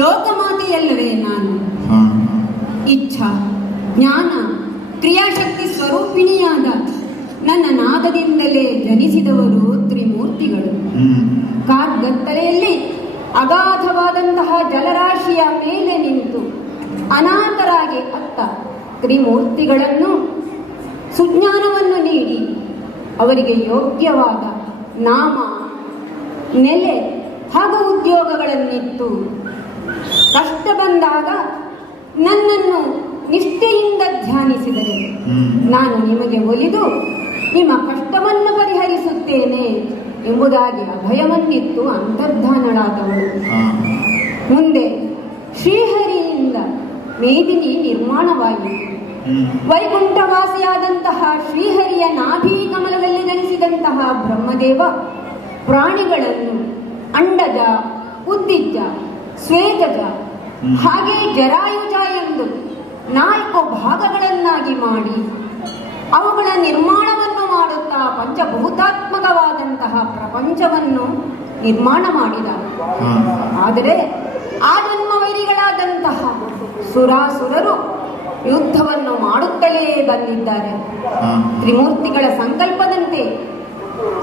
ಲೋಕಮಾತೆಯಲ್ಲವೇ ನಾನು? ಇಚ್ಛಾ ಜ್ಞಾನ ಕ್ರಿಯಾಶಕ್ತಿ ಸ್ವರೂಪಿಣಿಯಾದ ನನ್ನ ನಾದದಿಂದಲೇ ಜನಿಸಿದವರು ತ್ರಿಮೂರ್ತಿಗಳು. ಕಾರ್ಗತ್ತಲೆಯಲ್ಲಿ ಅಗಾಧವಾದಂತಹ ಜಲರಾಶಿಯ ಮೇಲೆ ನಿಂತು ಅನಾಥರಾಗಿ ಅತ್ತ ತ್ರಿಮೂರ್ತಿಗಳನ್ನು ಸುಜ್ಞಾನವನ್ನು ನೀಡಿ ಅವರಿಗೆ ಯೋಗ್ಯವಾದ ನಾಮ, ನೆಲೆ ಹಾಗೂ ಉದ್ಯೋಗಗಳನ್ನಿತ್ತು. ಕಷ್ಟ ಬಂದಾಗ ನನ್ನನ್ನು ನಿಷ್ಠೆಯಿಂದ ಧ್ಯಾನಿಸಿದರೆ ನಾನು ನಿಮಗೆ ಒಲಿದು ನಿಮ್ಮ ಕಷ್ಟವನ್ನು ಪರಿಹರಿಸುತ್ತೇನೆ ಎಂಬುದಾಗಿ ಅಭಯವನ್ನಿತ್ತು ಅಂತರ್ಧಾನಳಾದವಳು. ಮುಂದೆ ಶ್ರೀಹರಿಯಿಂದ ಮೇದಿನಿ ನಿರ್ಮಾಣವಾಯಿತು. ವೈಕುಂಠವಾಸಿಯಾದಂತಹ ಶ್ರೀಹರಿಯ ನಾಭಿ ಕಮಲದಲ್ಲಿ ಜನಿಸಿದಂತಹ ಬ್ರಹ್ಮದೇವ ಪ್ರಾಣಿಗಳನ್ನು ಅಂಡಜ, ಉದ್ದಿಜ, ಶ್ವೇತಜ ಹಾಗೆ ಜರಾಯುಜ ಎಂದು 4 ಭಾಗಗಳನ್ನಾಗಿ ಮಾಡಿ ಅವುಗಳ ನಿರ್ಮಾಣವನ್ನು ಮಾಡುತ್ತಾ ಪಂಚಭೂತಾತ್ಮಕವಾದಂತಹ ಪ್ರಪಂಚವನ್ನು ನಿರ್ಮಾಣ ಮಾಡಿದ. ಆದರೆ ಆ ಜನ್ಮವೈರಿಗಳಾದಂತಹ ಸುರಾಸುರರು ಯುದ್ಧವನ್ನು ಮಾಡುತ್ತಲೇ ಬಂದಿದ್ದಾರೆ. ತ್ರಿಮೂರ್ತಿಗಳ ಸಂಕಲ್ಪದಂತೆ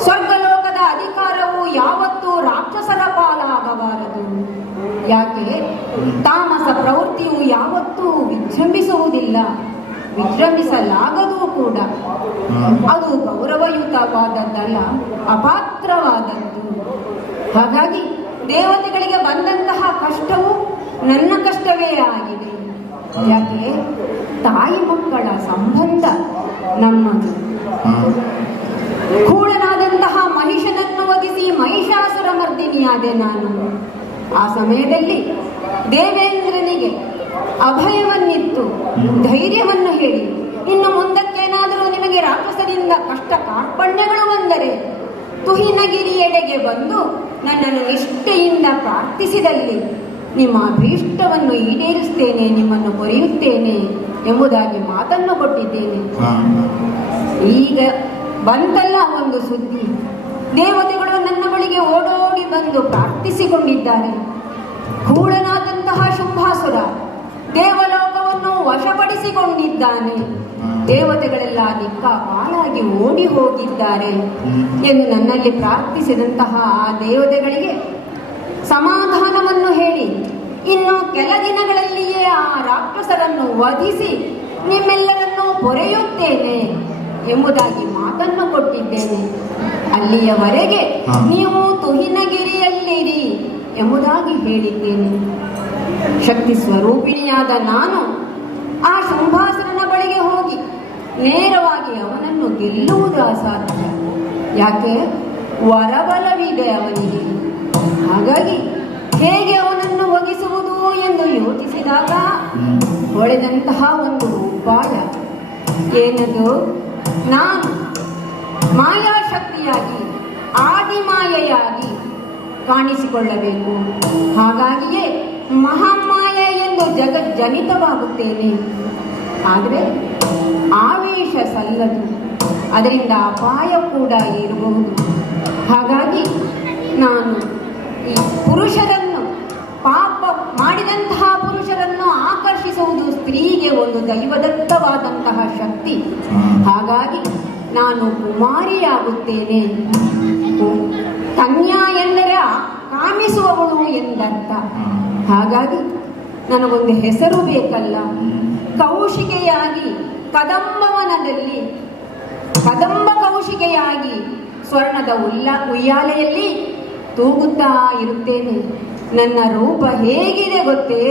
ಸ್ವರ್ಗಲೋಕದ ಅಧಿಕಾರವು ಯಾವತ್ತೂ ರಾಕ್ಷಸರ ಪಾಲಾಗಬಾರದು. ಯಾಕೆ? ತಾಮಸ ಪ್ರವೃತ್ತಿಯು ಯಾವತ್ತೂ ವಿಜೃಂಭಿಸುವುದಿಲ್ಲ, ವಿಜೃಂಭಿಸಲಾಗದೂ ಕೂಡ. ಅದು ಗೌರವಯುತವಾದದ್ದಲ್ಲ, ಅಪಾತ್ರವಾದದ್ದು. ಹಾಗಾಗಿ ದೇವತೆಗಳಿಗೆ ಬಂದಂತಹ ಕಷ್ಟವು ನನ್ನ ಕಷ್ಟವೇ ಆಗಿದೆ. ಯಾಕೆ? ತಾಯಿ ಮಕ್ಕಳ ಸಂಬಂಧ ನಮ್ಮದು. ಕೂಡನಾದಂತಹ ಮಹಿಷನನ್ನು ವಧಿಸಿ ಮಹಿಷಾಸುರ ಮರ್ದಿನಿಯಾದೆ ನಾನು. ಆ ಸಮಯದಲ್ಲಿ ದೇವೇಂದ್ರನಿಗೆ ಅಭಯವನ್ನಿತ್ತು, ಧೈರ್ಯವನ್ನು ಹೇಳಿ, ಇನ್ನು ಮುಂದಕ್ಕೇನಾದರೂ ನಿಮಗೆ ರಾಕ್ಷಸರಿಂದ ಕಷ್ಟ ಕಾರ್ಪಣ್ಯಗಳು ಬಂದರೆ ತುಹಿನಗಿರಿಯೆಡೆಗೆ ಬಂದು ನನ್ನನ್ನು ನಿಷ್ಠೆಯಿಂದ ಪ್ರಾರ್ಥಿಸಿದಲ್ಲಿ ನಿಮ್ಮ ಅಭೀಷ್ಟವನ್ನು ಈಡೇರಿಸುತ್ತೇನೆ, ನಿಮ್ಮನ್ನು ಕೊರೆಯುತ್ತೇನೆ ಎಂಬುದಾಗಿ ಮಾತನ್ನು ಕೊಟ್ಟಿದ್ದೇನೆ. ಈಗ ಬಂತಲ್ಲ ಒಂದು ಸುದ್ದಿ. ದೇವತೆಗಳು ನನ್ನ ಬಳಿಗೆ ಓಡೋಡಿ ಬಂದು ಪ್ರಾರ್ಥಿಸಿಕೊಂಡಿದ್ದಾರೆ. ಕೂಡನಾದಂತಹ ಶುಂಭಾಸುರ ದೇವಲೋಕವನ್ನು ವಶಪಡಿಸಿಕೊಂಡಿದ್ದಾನೆ. ದೇವತೆಗಳೆಲ್ಲ ದಿಕ್ಕಾಪಾಲಾಗಿ ಓಡಿ ಹೋಗಿದ್ದಾರೆ ಎಂದು ನನ್ನಲ್ಲಿ ಪ್ರಾರ್ಥಿಸಿದಂತಹ ಆ ದೇವತೆಗಳಿಗೆ ಸಮಾಧಾನವನ್ನು ಹೇಳಿ, ಇನ್ನು ಕೆಲ ದಿನಗಳಲ್ಲಿಯೇ ಆ ರಾಕ್ಷಸರನ್ನು ವಧಿಸಿ ನಿಮ್ಮೆಲ್ಲರನ್ನೂ ಪೊರೆಯುತ್ತೇನೆ ಎಂಬುದಾಗಿ ಮಾತನ್ನು ಕೊಟ್ಟಿದ್ದೇನೆ. ಅಲ್ಲಿಯವರೆಗೆ ನೀವು ತುಹಿನಗಿರಿಯಲ್ಲಿರಿ ಎಂಬುದಾಗಿ ಹೇಳಿದ್ದೇನೆ. ಶಕ್ತಿ ಸ್ವರೂಪಿಣಿಯಾದ ನಾನು ಆ ಶುಂಭಾಸುರನ ಬಳಿಗೆ ಹೋಗಿ ನೇರವಾಗಿ ಅವನನ್ನು ಗೆಲ್ಲುವುದು ಅಸಾಧ್ಯ. ಯಾಕೆ? ವರಬಲವಿದೆ ಅವನಿಗೆ. ಹಾಗಾಗಿ ಹೇಗೆ ಅವನನ್ನು ಒಗಿಸುವುದು ಎಂದು ಯೋಚಿಸಿದಾಗ ಹೊಳೆದಂತಹ ಒಂದು ಉಪಾಯ ಏನದು? ನಾನು ಮಾಯಾಶಕ್ತಿಯಾಗಿ ಆದಿಮಾಯೆಯಾಗಿ ಕಾಣಿಸಿಕೊಳ್ಳಬೇಕು. ಹಾಗಾಗಿಯೇ ಮಹಾಮಾಯ ಎಂದು ಜಗಜ್ಜನಿತವಾಗುತ್ತೇನೆ. ಆದರೆ ಆವೇಶ ಸಲ್ಲದು, ಅದರಿಂದ ಅಪಾಯ ಕೂಡ ಇರಬಹುದು. ಹಾಗಾಗಿ ನಾನು ಈ ಪುರುಷರನ್ನು, ಪಾಪ ಮಾಡಿದಂತಹ ಪುರುಷರನ್ನು ಆಕರ್ಷಿಸುವುದು ಸ್ತ್ರೀಗೆ ಒಂದು ದೈವದತ್ತವಾದಂತಹ ಶಕ್ತಿ. ಹಾಗಾಗಿ ನಾನು ಕುಮಾರಿಯಾಗುತ್ತೇನೆ. ಕನ್ಯಾ ಎಂದರೆ ಕಾಮಿಸುವವಳು ಎಂದರ್ಥ. ಹಾಗಾಗಿ ನನಗೊಂದು ಹೆಸರು ಬೇಕಲ್ಲ. ಕೌಶಿಕೆಯಾಗಿ ಕದಂಬವನದಲ್ಲಿ ಕದಂಬ ಕೌಶಿಕೆಯಾಗಿ ಸ್ವರ್ಣದ ಉಯ್ಯಾಲೆಯಲ್ಲಿ ತೂಗುತ್ತಾ ಇರುತ್ತೇನೆ. ನನ್ನ ರೂಪ ಹೇಗಿದೆ ಗೊತ್ತೇ?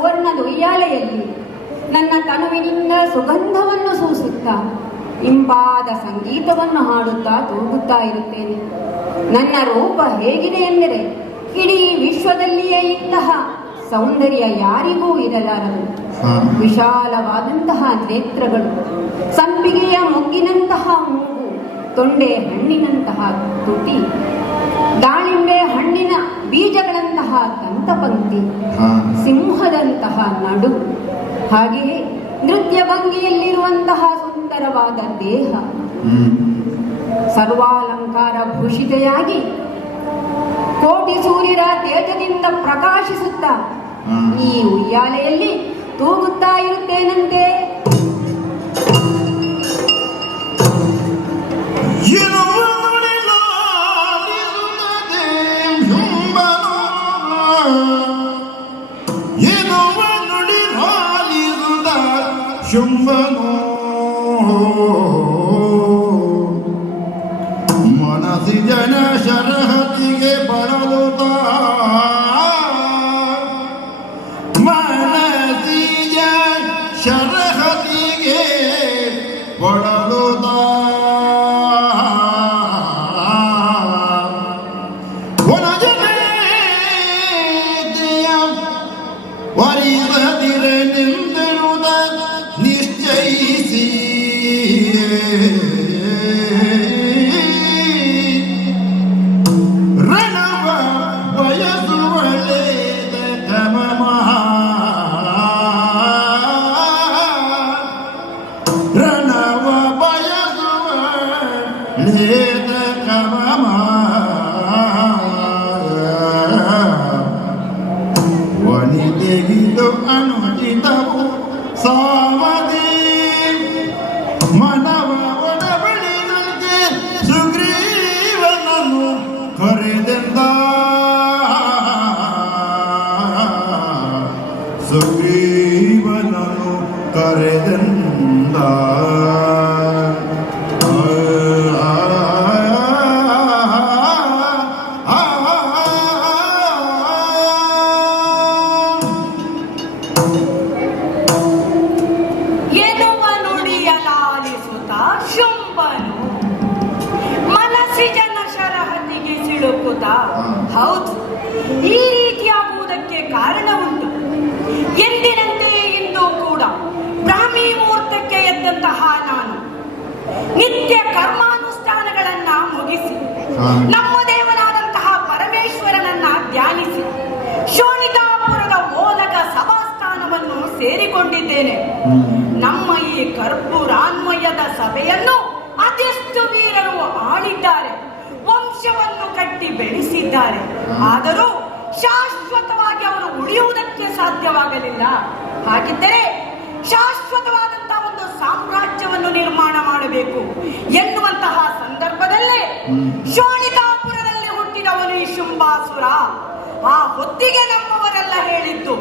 ಸುವರ್ಣದ ಉಯ್ಯಾಲೆಯಲ್ಲಿ ನನ್ನ ತನುವಿನಿಂದ ಸುಗಂಧವನ್ನು ಸೂಸುತ್ತಾ ಇಂಪಾದ ಸಂಗೀತವನ್ನು ಹಾಡುತ್ತಾ ತೂಗುತ್ತಾ ಇರುತ್ತೇನೆ. ನನ್ನ ರೂಪ ಹೇಗಿದೆ ಎಂದರೆ ಇಡೀ ವಿಶ್ವದಲ್ಲಿಯೇ ಇಂತಹ ಸೌಂದರ್ಯ ಯಾರಿಗೂ ಇರಲಾರದು. ವಿಶಾಲವಾದಂತಹ ನೇತ್ರಗಳು, ಸಂಪಿಗೆಯ ಮೊಗ್ಗಿನಂತಹ ಮೂಗು, ತೊಂಡೆ ಹಣ್ಣಿನಂತಹ ತುಟಿ, ದಾಳಿಂಬೆ ಹಣ್ಣಿನ ಬೀಜಗಳಂತಹ ದಂತಪಂಕ್ತಿ, ಸಿಂಹದಂತಹ ನಡು, ಹಾಗೆಯೇ ನೃತ್ಯ ಭಂಗಿಯಲ್ಲಿರುವಂತಹ ಸುಂದರವಾದ ದೇಹ, ಸರ್ವಾಲಂಕಾರ ಭೂಷಿತೆಯಾಗಿ ಕೋಟಿ ಸೂರ್ಯರ ತೇಜದಿಂದ ಪ್ರಕಾಶಿಸುತ್ತಾ ಈ ಉಯ್ಯಾಲೆಯಲ್ಲಿ ತೂಗುತ್ತಾ ಇರುತ್ತೇನಂತೆ. ಮನಸಿ ಜನ ಶರಹತಿಗೆ ಬರಲುತ್ತ ಮನಸಿ ಜನ ಶರಹತಿಗೆ ಬರಲುತ್ತ ವರಿಸದಿರೆ ನಿಂದಿರುವುದ ನಿಶ್ಚಯಿಸಿ ರಣವ ಬಯಸುವಳೆ ಕಮಮ ರಣವ ಬಯಸುವಳೆ ಕಮಮ ವನಿತೆಗಿದು ಅನುಚಿತವು ಸಾಮದಿ ಮನವ ಒಡಬಳಿನಂತೆ ಸುಗ್ರೀವನನ್ನು ಕರೆದೆಂದ ಸುಗ್ರೀವನನ್ನು ಕರೆದೆಂದ ಹೌದು, ಈ ರೀತಿಯಾಗುವುದಕ್ಕೆ ಕಾರಣ ಉಂಟು. ಎಂದಿನಂತೆಯೇ ಇಂದು ಕೂಡ ಬ್ರಾಹ್ಮಿ ಮುಹೂರ್ತಕ್ಕೆ ಎದ್ದಂತಹ ನಾನು ನಿತ್ಯ ಕರ್ಮಾನುಷ್ಠಾನಗಳನ್ನ ಮುಗಿಸಿ ನಮ್ಮ ದೇವನಾದಂತಹ ಪರಮೇಶ್ವರನನ್ನ ಧ್ಯಾನಿಸಿ ಶೋಣಿತಾಪುರದ ಓಲಗ ಸಭಾಸ್ಥಾನವನ್ನು ಸೇರಿಕೊಂಡಿದ್ದೇನೆ. ನಮ್ಮ ಈ ಕರ್ಪೂರಾನ್ವಯದ ಸಭೆಯನ್ನು ಅದೆಷ್ಟು ವೀರರು ಆಳಿದ್ದಾರೆ, ವಂಶವನ್ನು ಕಟ್ಟಿ ಬೆಳೆಸಿದ್ದಾರೆ. ಆದರೂ ಶಾಶ್ವತವಾಗಿ ಅವರು ಉಳಿಯುವುದಕ್ಕೆ ಸಾಧ್ಯವಾಗಲಿಲ್ಲ. ಹಾಗಿದ್ದರೆ ಶಾಶ್ವತವಾದಂತಹ ಒಂದು ಸಾಮ್ರಾಜ್ಯವನ್ನು ನಿರ್ಮಾಣ ಮಾಡಬೇಕು ಎನ್ನುವಂತಹ ಸಂದರ್ಭದಲ್ಲೇ ಶೋಣಿತಾಪುರದಲ್ಲಿ ಹುಟ್ಟಿದವನು ಈ ಶುಂಭಾಸುರ. ಆ ಹೊತ್ತಿಗೆ ನಮ್ಮವರೆಲ್ಲ ಹೇಳಿದ್ದು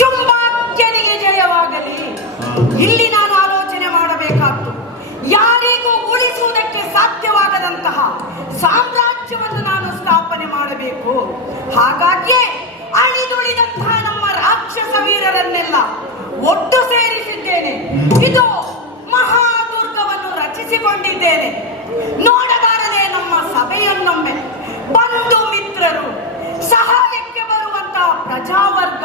ಶುಂಭಾಖ್ಯನಿಗೆ ಜಯವಾಗಲಿ. ಇಲ್ಲಿ ನಾನು ಆಲೋಚನೆ ಮಾಡಬೇಕಾದ್ದು, ಯಾರಿಗೂ ಉಳಿಸುವುದಕ್ಕೆ ಸಾಧ್ಯವಾಗದಂತಹ ಸಾಮ್ರಾಜ್ಯವನ್ನು ನಾನು ಸ್ಥಾಪನೆ ಮಾಡಬೇಕು. ಹಾಗಾಗಿಯೇ ಅಳಿದುಳಿದಂತಹ ನಮ್ಮ ರಾಕ್ಷಸ ವೀರರನ್ನೆಲ್ಲ ಒಟ್ಟು ಸೇರಿಸಿದ್ದೇನೆ. ಇದು ಮಹಾದುರ್ಗವನ್ನು ರಚಿಸಿಕೊಂಡಿದ್ದೇನೆ. ನೋಡಬಾರದೆ ನಮ್ಮ ಸಭೆಯನ್ನೊಮ್ಮೆ ಬಂಧು ಮಿತ್ರರು, ಸಹಾಯಕ್ಕೆ ಬರುವಂತಹ ಪ್ರಜಾವರ್ಗ,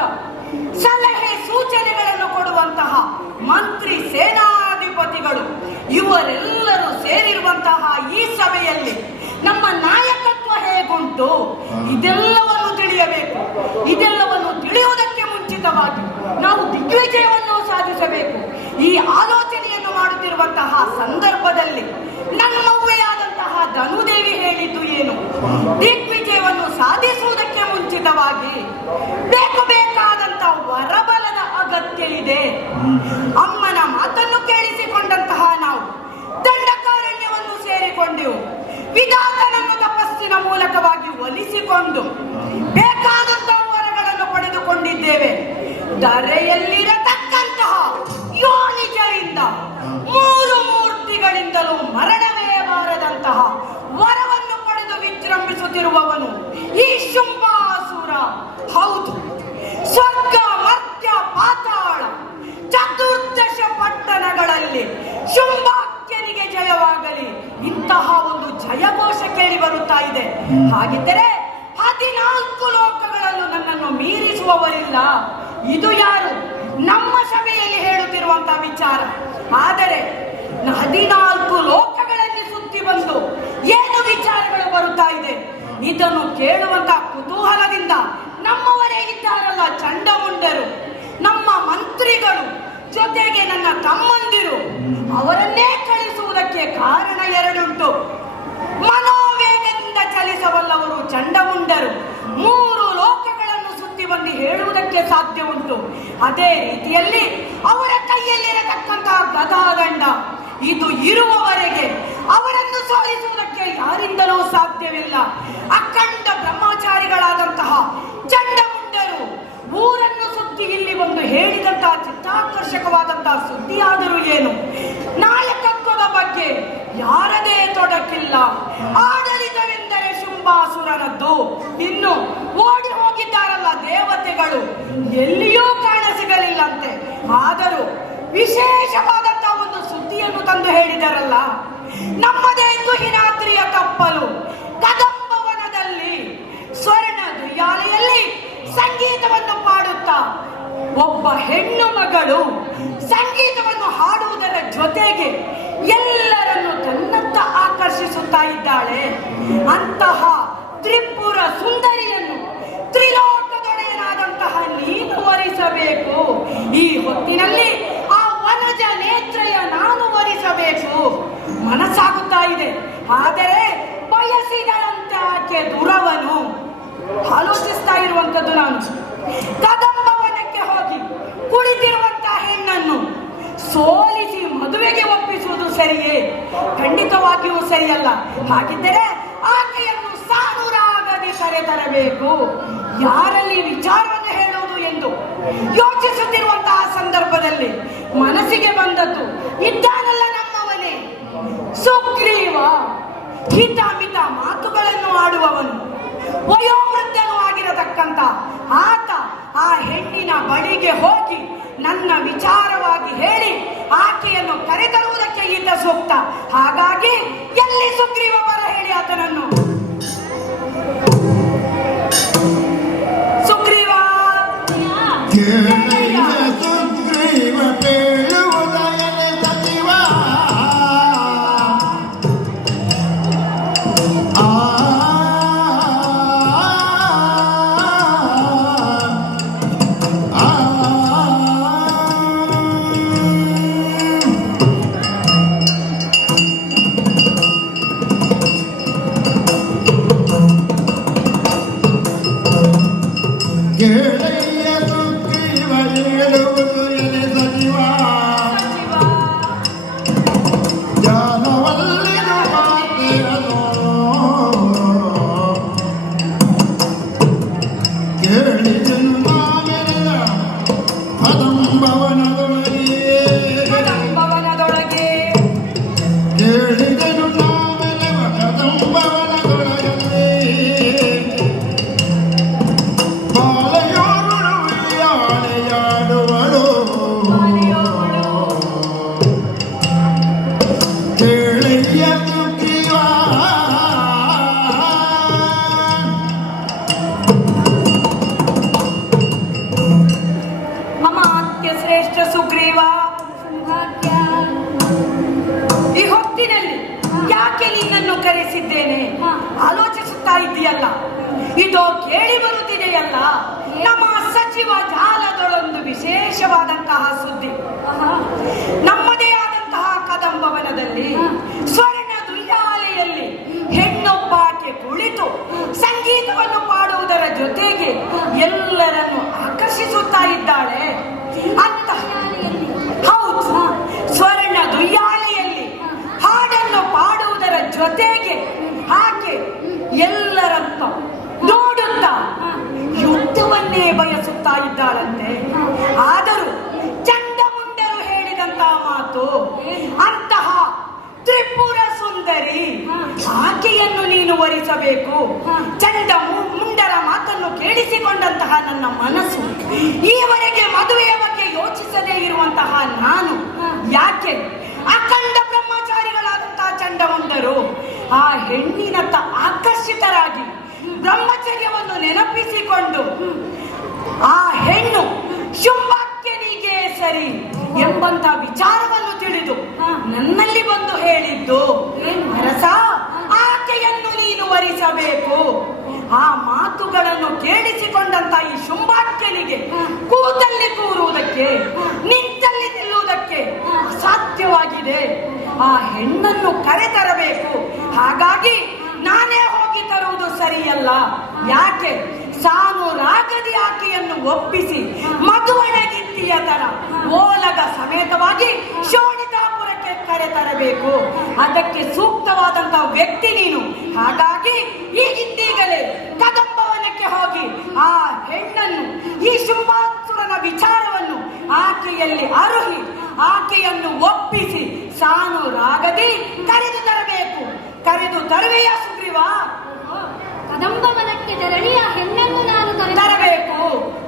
ಸಲಹೆ ಸೂಚನೆಗಳನ್ನು ಕೊಡುವಂತಹ ಮಂತ್ರಿ ಸೇನಾಧಿಪತಿಗಳು, ಇವರೆಲ್ಲರೂ ಸೇರಿರುವಂತಹ ಈ ಸಭೆಯಲ್ಲಿ ನಮ್ಮ ನಾಯಕತ್ವ ಹೇಗುಂಟು ಇದೆಲ್ಲವನ್ನು ತಿಳಿಯಬೇಕು. ಇದೆಲ್ಲವನ್ನು ತಿಳಿಯುವುದಕ್ಕೆ ಮುಂಚಿತವಾಗಿ ನಾವು ದಿಗ್ವಿಜಯವನ್ನು ಸಾಧಿಸಬೇಕು. ಈ ಆಲೋಚನೆಯನ್ನು ಮಾಡುತ್ತಿರುವಂತಹ ಸಂದರ್ಭದಲ್ಲಿ ನಮ್ಮವ್ವೆಯಾದಂತಹ ಧನುದೇವಿ ಹೇಳಿದ್ದು ಏನು? ದಿಗ್ವಿಜಯವನ್ನು ಸಾಧಿಸುವುದಕ್ಕೆ ಮುಂಚಿತವಾಗಿ ಬೇಕಾದಂತಹ ವರಬಲದ ಅಗತ್ಯ ಇದೆ. ಅಮ್ಮನ ಮಾತನ್ನು ಕೇಳಿಸಿಕೊಂಡಂತಹ ನಾವು ದಂಡಕಾರಣ್ಯವನ್ನು ಸೇರಿಕೊಂಡೆವು. ವಿಧಾತನನ್ನು ತಪಸ್ಸಿನ ಮೂಲಕವಾಗಿ ಒಲಿಸಿಕೊಂಡು ಬೇಕಾದಂತಹ ವರಗಳನ್ನು ಪಡೆದುಕೊಂಡಿದ್ದೇವೆ. ಧರೆಯಲ್ಲಿರತಕ್ಕಂತಹ ಯೋನಿಜರಿಂದ 3 ಮೂರ್ತಿಗಳಿಂದಲೂ ಮರಣವೇ ಬಾರದಂತಹ ವರವನ್ನು ಪಡೆದು ವಿಜೃಂಭಿಸುತ್ತಿರುವವನು ಈ ಶುಂಭಾಸುರ. ಹೌದು, ಸ್ವರ್ಗ ಮರ್ತ್ಯ ಜಯಘೋಷ ಕೇಳಿ ಬರುತ್ತಾ ಇದೆ. ಹಾಗಿದ್ದರೆ 14 ಲೋಕಗಳಲ್ಲೂ ನನ್ನನ್ನು ಮೀರಿಸುವವರಿಲ್ಲ. ಇದು ಯಾರು? ನಮ್ಮ ಸಭೆಯಲ್ಲಿ ಹೇಳುತ್ತಿರುವಂತಹ ವಿಚಾರ. ಆದರೆ 14 ಲೋಕಗಳಲ್ಲಿ ಸುತ್ತಿ ಬಂದು ಏನು ವಿಚಾರಗಳು ಬರುತ್ತಾ ಇದೆ ಇದನ್ನು ಕೇಳುವಂತಹ ಕುತೂಹಲದಿಂದ ನಮ್ಮವರೇ ಇದ್ದಾರಲ್ಲ ಚಂಡಮುಂಡರು, ನಮ್ಮ ಮಂತ್ರಿಗಳು, ಜೊತೆಗೆ ನನ್ನ ತಮ್ಮಂದಿರು, ಅವರನ್ನೇ ಕಳಿಸುವುದಕ್ಕೆ ಕಾರಣ ಎರಡುಂಟು. ಮನೋವೇಗದಿಂದ ಚಲಿಸಬಲ್ಲವರು ಚಂಡಮುಂಡರು 3 ಲೋಕಗಳನ್ನು ಸುತ್ತಿ ಬಂದು ಹೇಳುವುದಕ್ಕೆ ಸಾಧ್ಯ ಉಂಟು. ಅದೇ ರೀತಿಯಲ್ಲಿ ಅವರ ಕೈಯಲ್ಲಿರತಕ್ಕಂತಹ ಗದಾದಂಡ ಇದು ಇರುವವರೆಗೆ ಅವರನ್ನು ಸೋಲಿಸುವುದಕ್ಕೆ ಯಾರಿಂದಲೂ ಸಾಧ್ಯವಿಲ್ಲ. ಅಖಂಡ ಬ್ರಹ್ಮಚಾರಿಗಳಾದಂತಹ ಚಂಡಮುಂಡರು ಊರನ್ನು ಸುತ್ತಿ ಇಲ್ಲಿ ಬಂದು ಹೇಳಿದಂತಹ ಚಿತ್ತಾಕರ್ಷಕವಾದಂತಹ ಸುದ್ದಿಯಾದರೂ ಏನು? ನಾಯಕತ್ವದ ಬಗ್ಗೆ ಯಾರದೇ ತೊಡಕಿಲ್ಲ. ಆಡಳಿತವೆಂದರೆ ಶುಂಭಾಸುರನದ್ದು. ಇನ್ನು ಓಡಿ ಹೋಗಿದ್ದಾರಲ್ಲ ದೇವತೆಗಳು, ಎಲ್ಲಿಯೂ ಕಾಣಸಿಗಲಿಲ್ಲಂತೆ. ಆದರೂ ವಿಶೇಷವಾದಂತಹ ಒಂದು ಸುದ್ದಿಯನ್ನು ತಂದು ಹೇಳಿದರಲ್ಲ, ನಮ್ಮದೇ ತುಹಿನಾದ್ರಿಯ ಕಪ್ಪಲು ಕದಂಬವನದಲ್ಲಿ ಸ್ವರ್ಣ ದುಯ್ಯಾಲೆಯಲ್ಲಿ ಸಂಗೀತವನ್ನು ಪಾಡುತ್ತಾ ಒಬ್ಬ ಹೆಣ್ಣು ಮಗಳು ಸಂಗೀತವನ್ನು ಹಾಡುವುದರ ಜೊತೆಗೆ ಎಲ್ಲರನ್ನು ತನ್ನತ್ತ ಆಕರ್ಷಿಸುತ್ತಾ ಇದ್ದಾಳೆ. ಅಂತಹ ತ್ರಿಪುರ ಸುಂದರಿಯನ್ನು ತ್ರಿಲೋಕದೊಡೆಯನಾದಂತಹ ನೀನು ವರಿಸಬೇಕು. ಈ ಹೊತ್ತಿನಲ್ಲಿ ಆ ವನಜ ನೇತ್ರಯ ನಾನು ವರಿಸಬೇಕು. ಮನಸ್ಸಾಗುತ್ತಾ ಇದೆ. ಆದರೆ ಬಯಸಿದರಂತೆ ಆಕೆ ದುರವನು. ಆಲೋಚಿಸ್ತಾ ಇರುವಂತದ್ದು ನಾನು ಕದಂಬವನಕ್ಕೆ ಹೋಗಿ ಕುಳಿತಿರುವಂತಹ ಹೆಣ್ಣನ್ನು ಸೋಲಿಸಿ ಮದುವೆಗೆ ಒಪ್ಪಿಸುವುದು ಸರಿಯೇ? ಖಂಡಿತವಾಗಿಯೂ ಸರಿಯಲ್ಲ. ಹಾಗಿದ್ದರೆ ಆಕೆಯನ್ನು ಸಾನುರಾಗದಿ ಕರೆತರಬೇಕು. ಯಾರಲ್ಲಿ ವಿಚಾರವನ್ನು ಹೇಳುವುದು ಎಂದು ಯೋಚಿಸುತ್ತಿರುವಂತಹ ಸಂದರ್ಭದಲ್ಲಿ ಮನಸ್ಸಿಗೆ ಬಂದದ್ದು ಇದ್ದಾನಲ್ಲ ನಮ್ಮವನೇ ಸುಗ್ರೀವ. ಹಿತಾಮಿತ ಮಾತುಗಳನ್ನು ಆಡುವವನು, ವಯೋವೃದ್ಧನೂ ಆಗಿರತಕ್ಕಂತ ಆತ ಆ ಹೆಣ್ಣಿನ ಬಳಿಗೆ ಹೋಗಿ ನನ್ನ ವಿಚಾರವಾಗಿ ಹೇಳಿ ಆಕೆಯನ್ನು ಕರೆತರುವುದಕ್ಕೆ ಈತ ಸೂಕ್ತ. ಹಾಗಾಗಿ ಎಲ್ಲಿ ಸುಗ್ರೀವ ಬರ ಹೇಳಿ ಆತನನ್ನು. ಸುಗ್ರೀವ ಕೇಳಯ್ಯ ಸುಗ್ರೀವ ಕೇಳುವುದಯನೆ ಸಚಿವ. ಕೇಳಯ್ಯ ಸುಗ್ರೀವ ಹೇಳುವುದು ಎನೆ ಸಚಿವ. ಜಾನವಲ್ಲಿನ ಮಾತಿರನು ಕೇಳಿದನು ನಾವೆಲ್ಲ ಕದಂಬವನದೊಳಗೆ. ಕದಂಬವನದೊಳಗೆ ಕೇಳಿದನು ನಾವೆಲ್ಲ ಕದಂಬವನದೊಳಗೆ. ಬಾಲಯೋರುಳು ಉಯ್ಯಾಲೆಯಾಡುವಳು. ಕೇಳಯ್ಯ ಸುಗ್ರೀವ. ಅಮಾತ್ಯ ಶ್ರೇಷ್ಠ ಸುಗ್ರೀವ, ಈ ಹೊತ್ತಿನಲ್ಲಿ ಯಾಕೆ ನಿನ್ನನ್ನು ಕರೆಸಿದ್ದೇನೆ ಆಲೋಚಿಸುತ್ತಾ ಇದ್ದೀಯಲ್ಲ? ಇದು ಕೇಳಿ ಬರುತ್ತಿದೆಯಲ್ಲ, ನಮ್ಮ ಸಚಿವ ಜಾಲದೊಳೊಂದು ವಿಶೇಷವಾದಂತಹ ಸುದ್ದಿ. ನಮ್ಮದೇ ಆದಂತಹ ಕದಂಬವನದಲ್ಲಿ ಸ್ವರ್ಣ ದುಯ್ಯಾಲೆಯಲ್ಲಿ ಹೆಣ್ಣೊಬ್ಬಾಕೆ ಕುಳಿತು ಸಂಗೀತವನ್ನು ಪಾಡುವುದರ ಜೊತೆಗೆ ಎಲ್ಲರನ್ನು ಆಕರ್ಷಿಸುತ್ತಾ ಇದ್ದಾಳೆ. ಅಂತ ಹೌದು, ಸ್ವರ್ಣ ದುಯ್ಯಾಲೆಯಲ್ಲಿ ಹಾಡನ್ನು ಪಾಡುವುದರ ಜೊತೆಗೆ ಆಕೆ ಎಲ್ಲರನ್ನ ನೋಡುತ್ತಾ ಯುದ್ಧವನ್ನೇ ಬಯಸುತ್ತಾ ಇದ್ದಾಳಂತೆ. ಆದರೂ ಚಂಡಮುಂಡರು ಹೇಳಿದಂತಹ ಮಾತು, ಅಂತಹ ತ್ರಿಪುರ ಸುಂದರಿ ಆಕೆಯನ್ನು ನೀನು ವರಿಸಬೇಕು. ಚಂಡಮುಂಡರ ಮಾತನ್ನು ಕೇಳಿಸಿಕೊಂಡಂತಹ ನನ್ನ ಮನಸ್ಸು ಈವರೆಗೆ ಮದುವೆಯ ಬಗ್ಗೆ ಯೋಚಿಸದೇ ಇರುವಂತಹ ನಾನು ಯಾಕೆ ಅಖಂಡ ಬ್ರಹ್ಮಚಾರಿಗಳಾದಂತಹ ಚಂಡಮುಂಡರು ಆ ಹೆಣ್ಣಿನತ್ತ ಆಕರ್ಷಿತರಾಗಿ ಬ್ರಹ್ಮಚರ್ಯವನ್ನು ನೆನಪಿಸಿಕೊಂಡು ಆ ಹೆಣ್ಣು ಶುಂಭಾಕ್ಯನಿಗೆ ಸರಿ ಎಂಬಂತ ವಿಚಾರವನ್ನು ತಿಳಿದು ನನ್ನಲ್ಲಿ ಬಂದು ಹೇಳಿದ್ದು, ಅರಸ ಆಕೆಯನ್ನು ನೀನು ವರಿಸಬೇಕು. ಆ ಮಾತುಗಳನ್ನು ಕೇಳಿಸಿಕೊಂಡಂತ ಈ ಶುಂಭಾಕ್ಯನಿಗೆ ಕೂತಲ್ಲಿ ಕೂರುವುದಕ್ಕೆ, ನಿಂತಲ್ಲಿ ನಿಲ್ಲುವುದಕ್ಕೆ ಅಸಾಧ್ಯವಾಗಿದೆ. ಆ ಹೆಣ್ಣನ್ನು ಕರೆತರಬೇಕು. ಹಾಗಾಗಿ ನಾನೇ ಹೋಗಿ ತರುವುದು ಸರಿಯಲ್ಲ. ಯಾಕೆ? ಸಾನು ರಾಗದಿ ಆಕೆಯನ್ನು ಒಪ್ಪಿಸಿ ಮಧುವಣಗಿತ್ತಿಯ ತರ ಓಲಗ ಸಮೇತವಾಗಿ ಶೋಣಿತಾಪುರಕ್ಕೆ ಕರೆತರಬೇಕು. ಅದಕ್ಕೆ ಸೂಕ್ತವಾದಂತ ವ್ಯಕ್ತಿ ನೀನು. ಹಾಗಾಗಿ ಈಗಿಂದೀಗಲೇ ಕದಂಬವನಕ್ಕೆ ಹೋಗಿ ಆ ಹೆಣ್ಣನ್ನು, ಈ ಶುಂಭಾಸುರನ ವಿಚಾರವನ್ನು ಆಕೆಯಲ್ಲಿ ಅರುಹಿ ಆಕೆಯನ್ನು ಒಪ್ಪಿಸಿ ಸಾನು ರಾಗದಿ ಕರೆದು ತರಬೇಕು. ಕರೆದು ತರುವೆಯಾ ಸುಗ್ರೀವ? ಕದಂಬವನಕ್ಕೆ ತೆರಳಿ ಆ ಹೆಣ್ಣನ್ನು ನಾನು ತರಬೇಕು.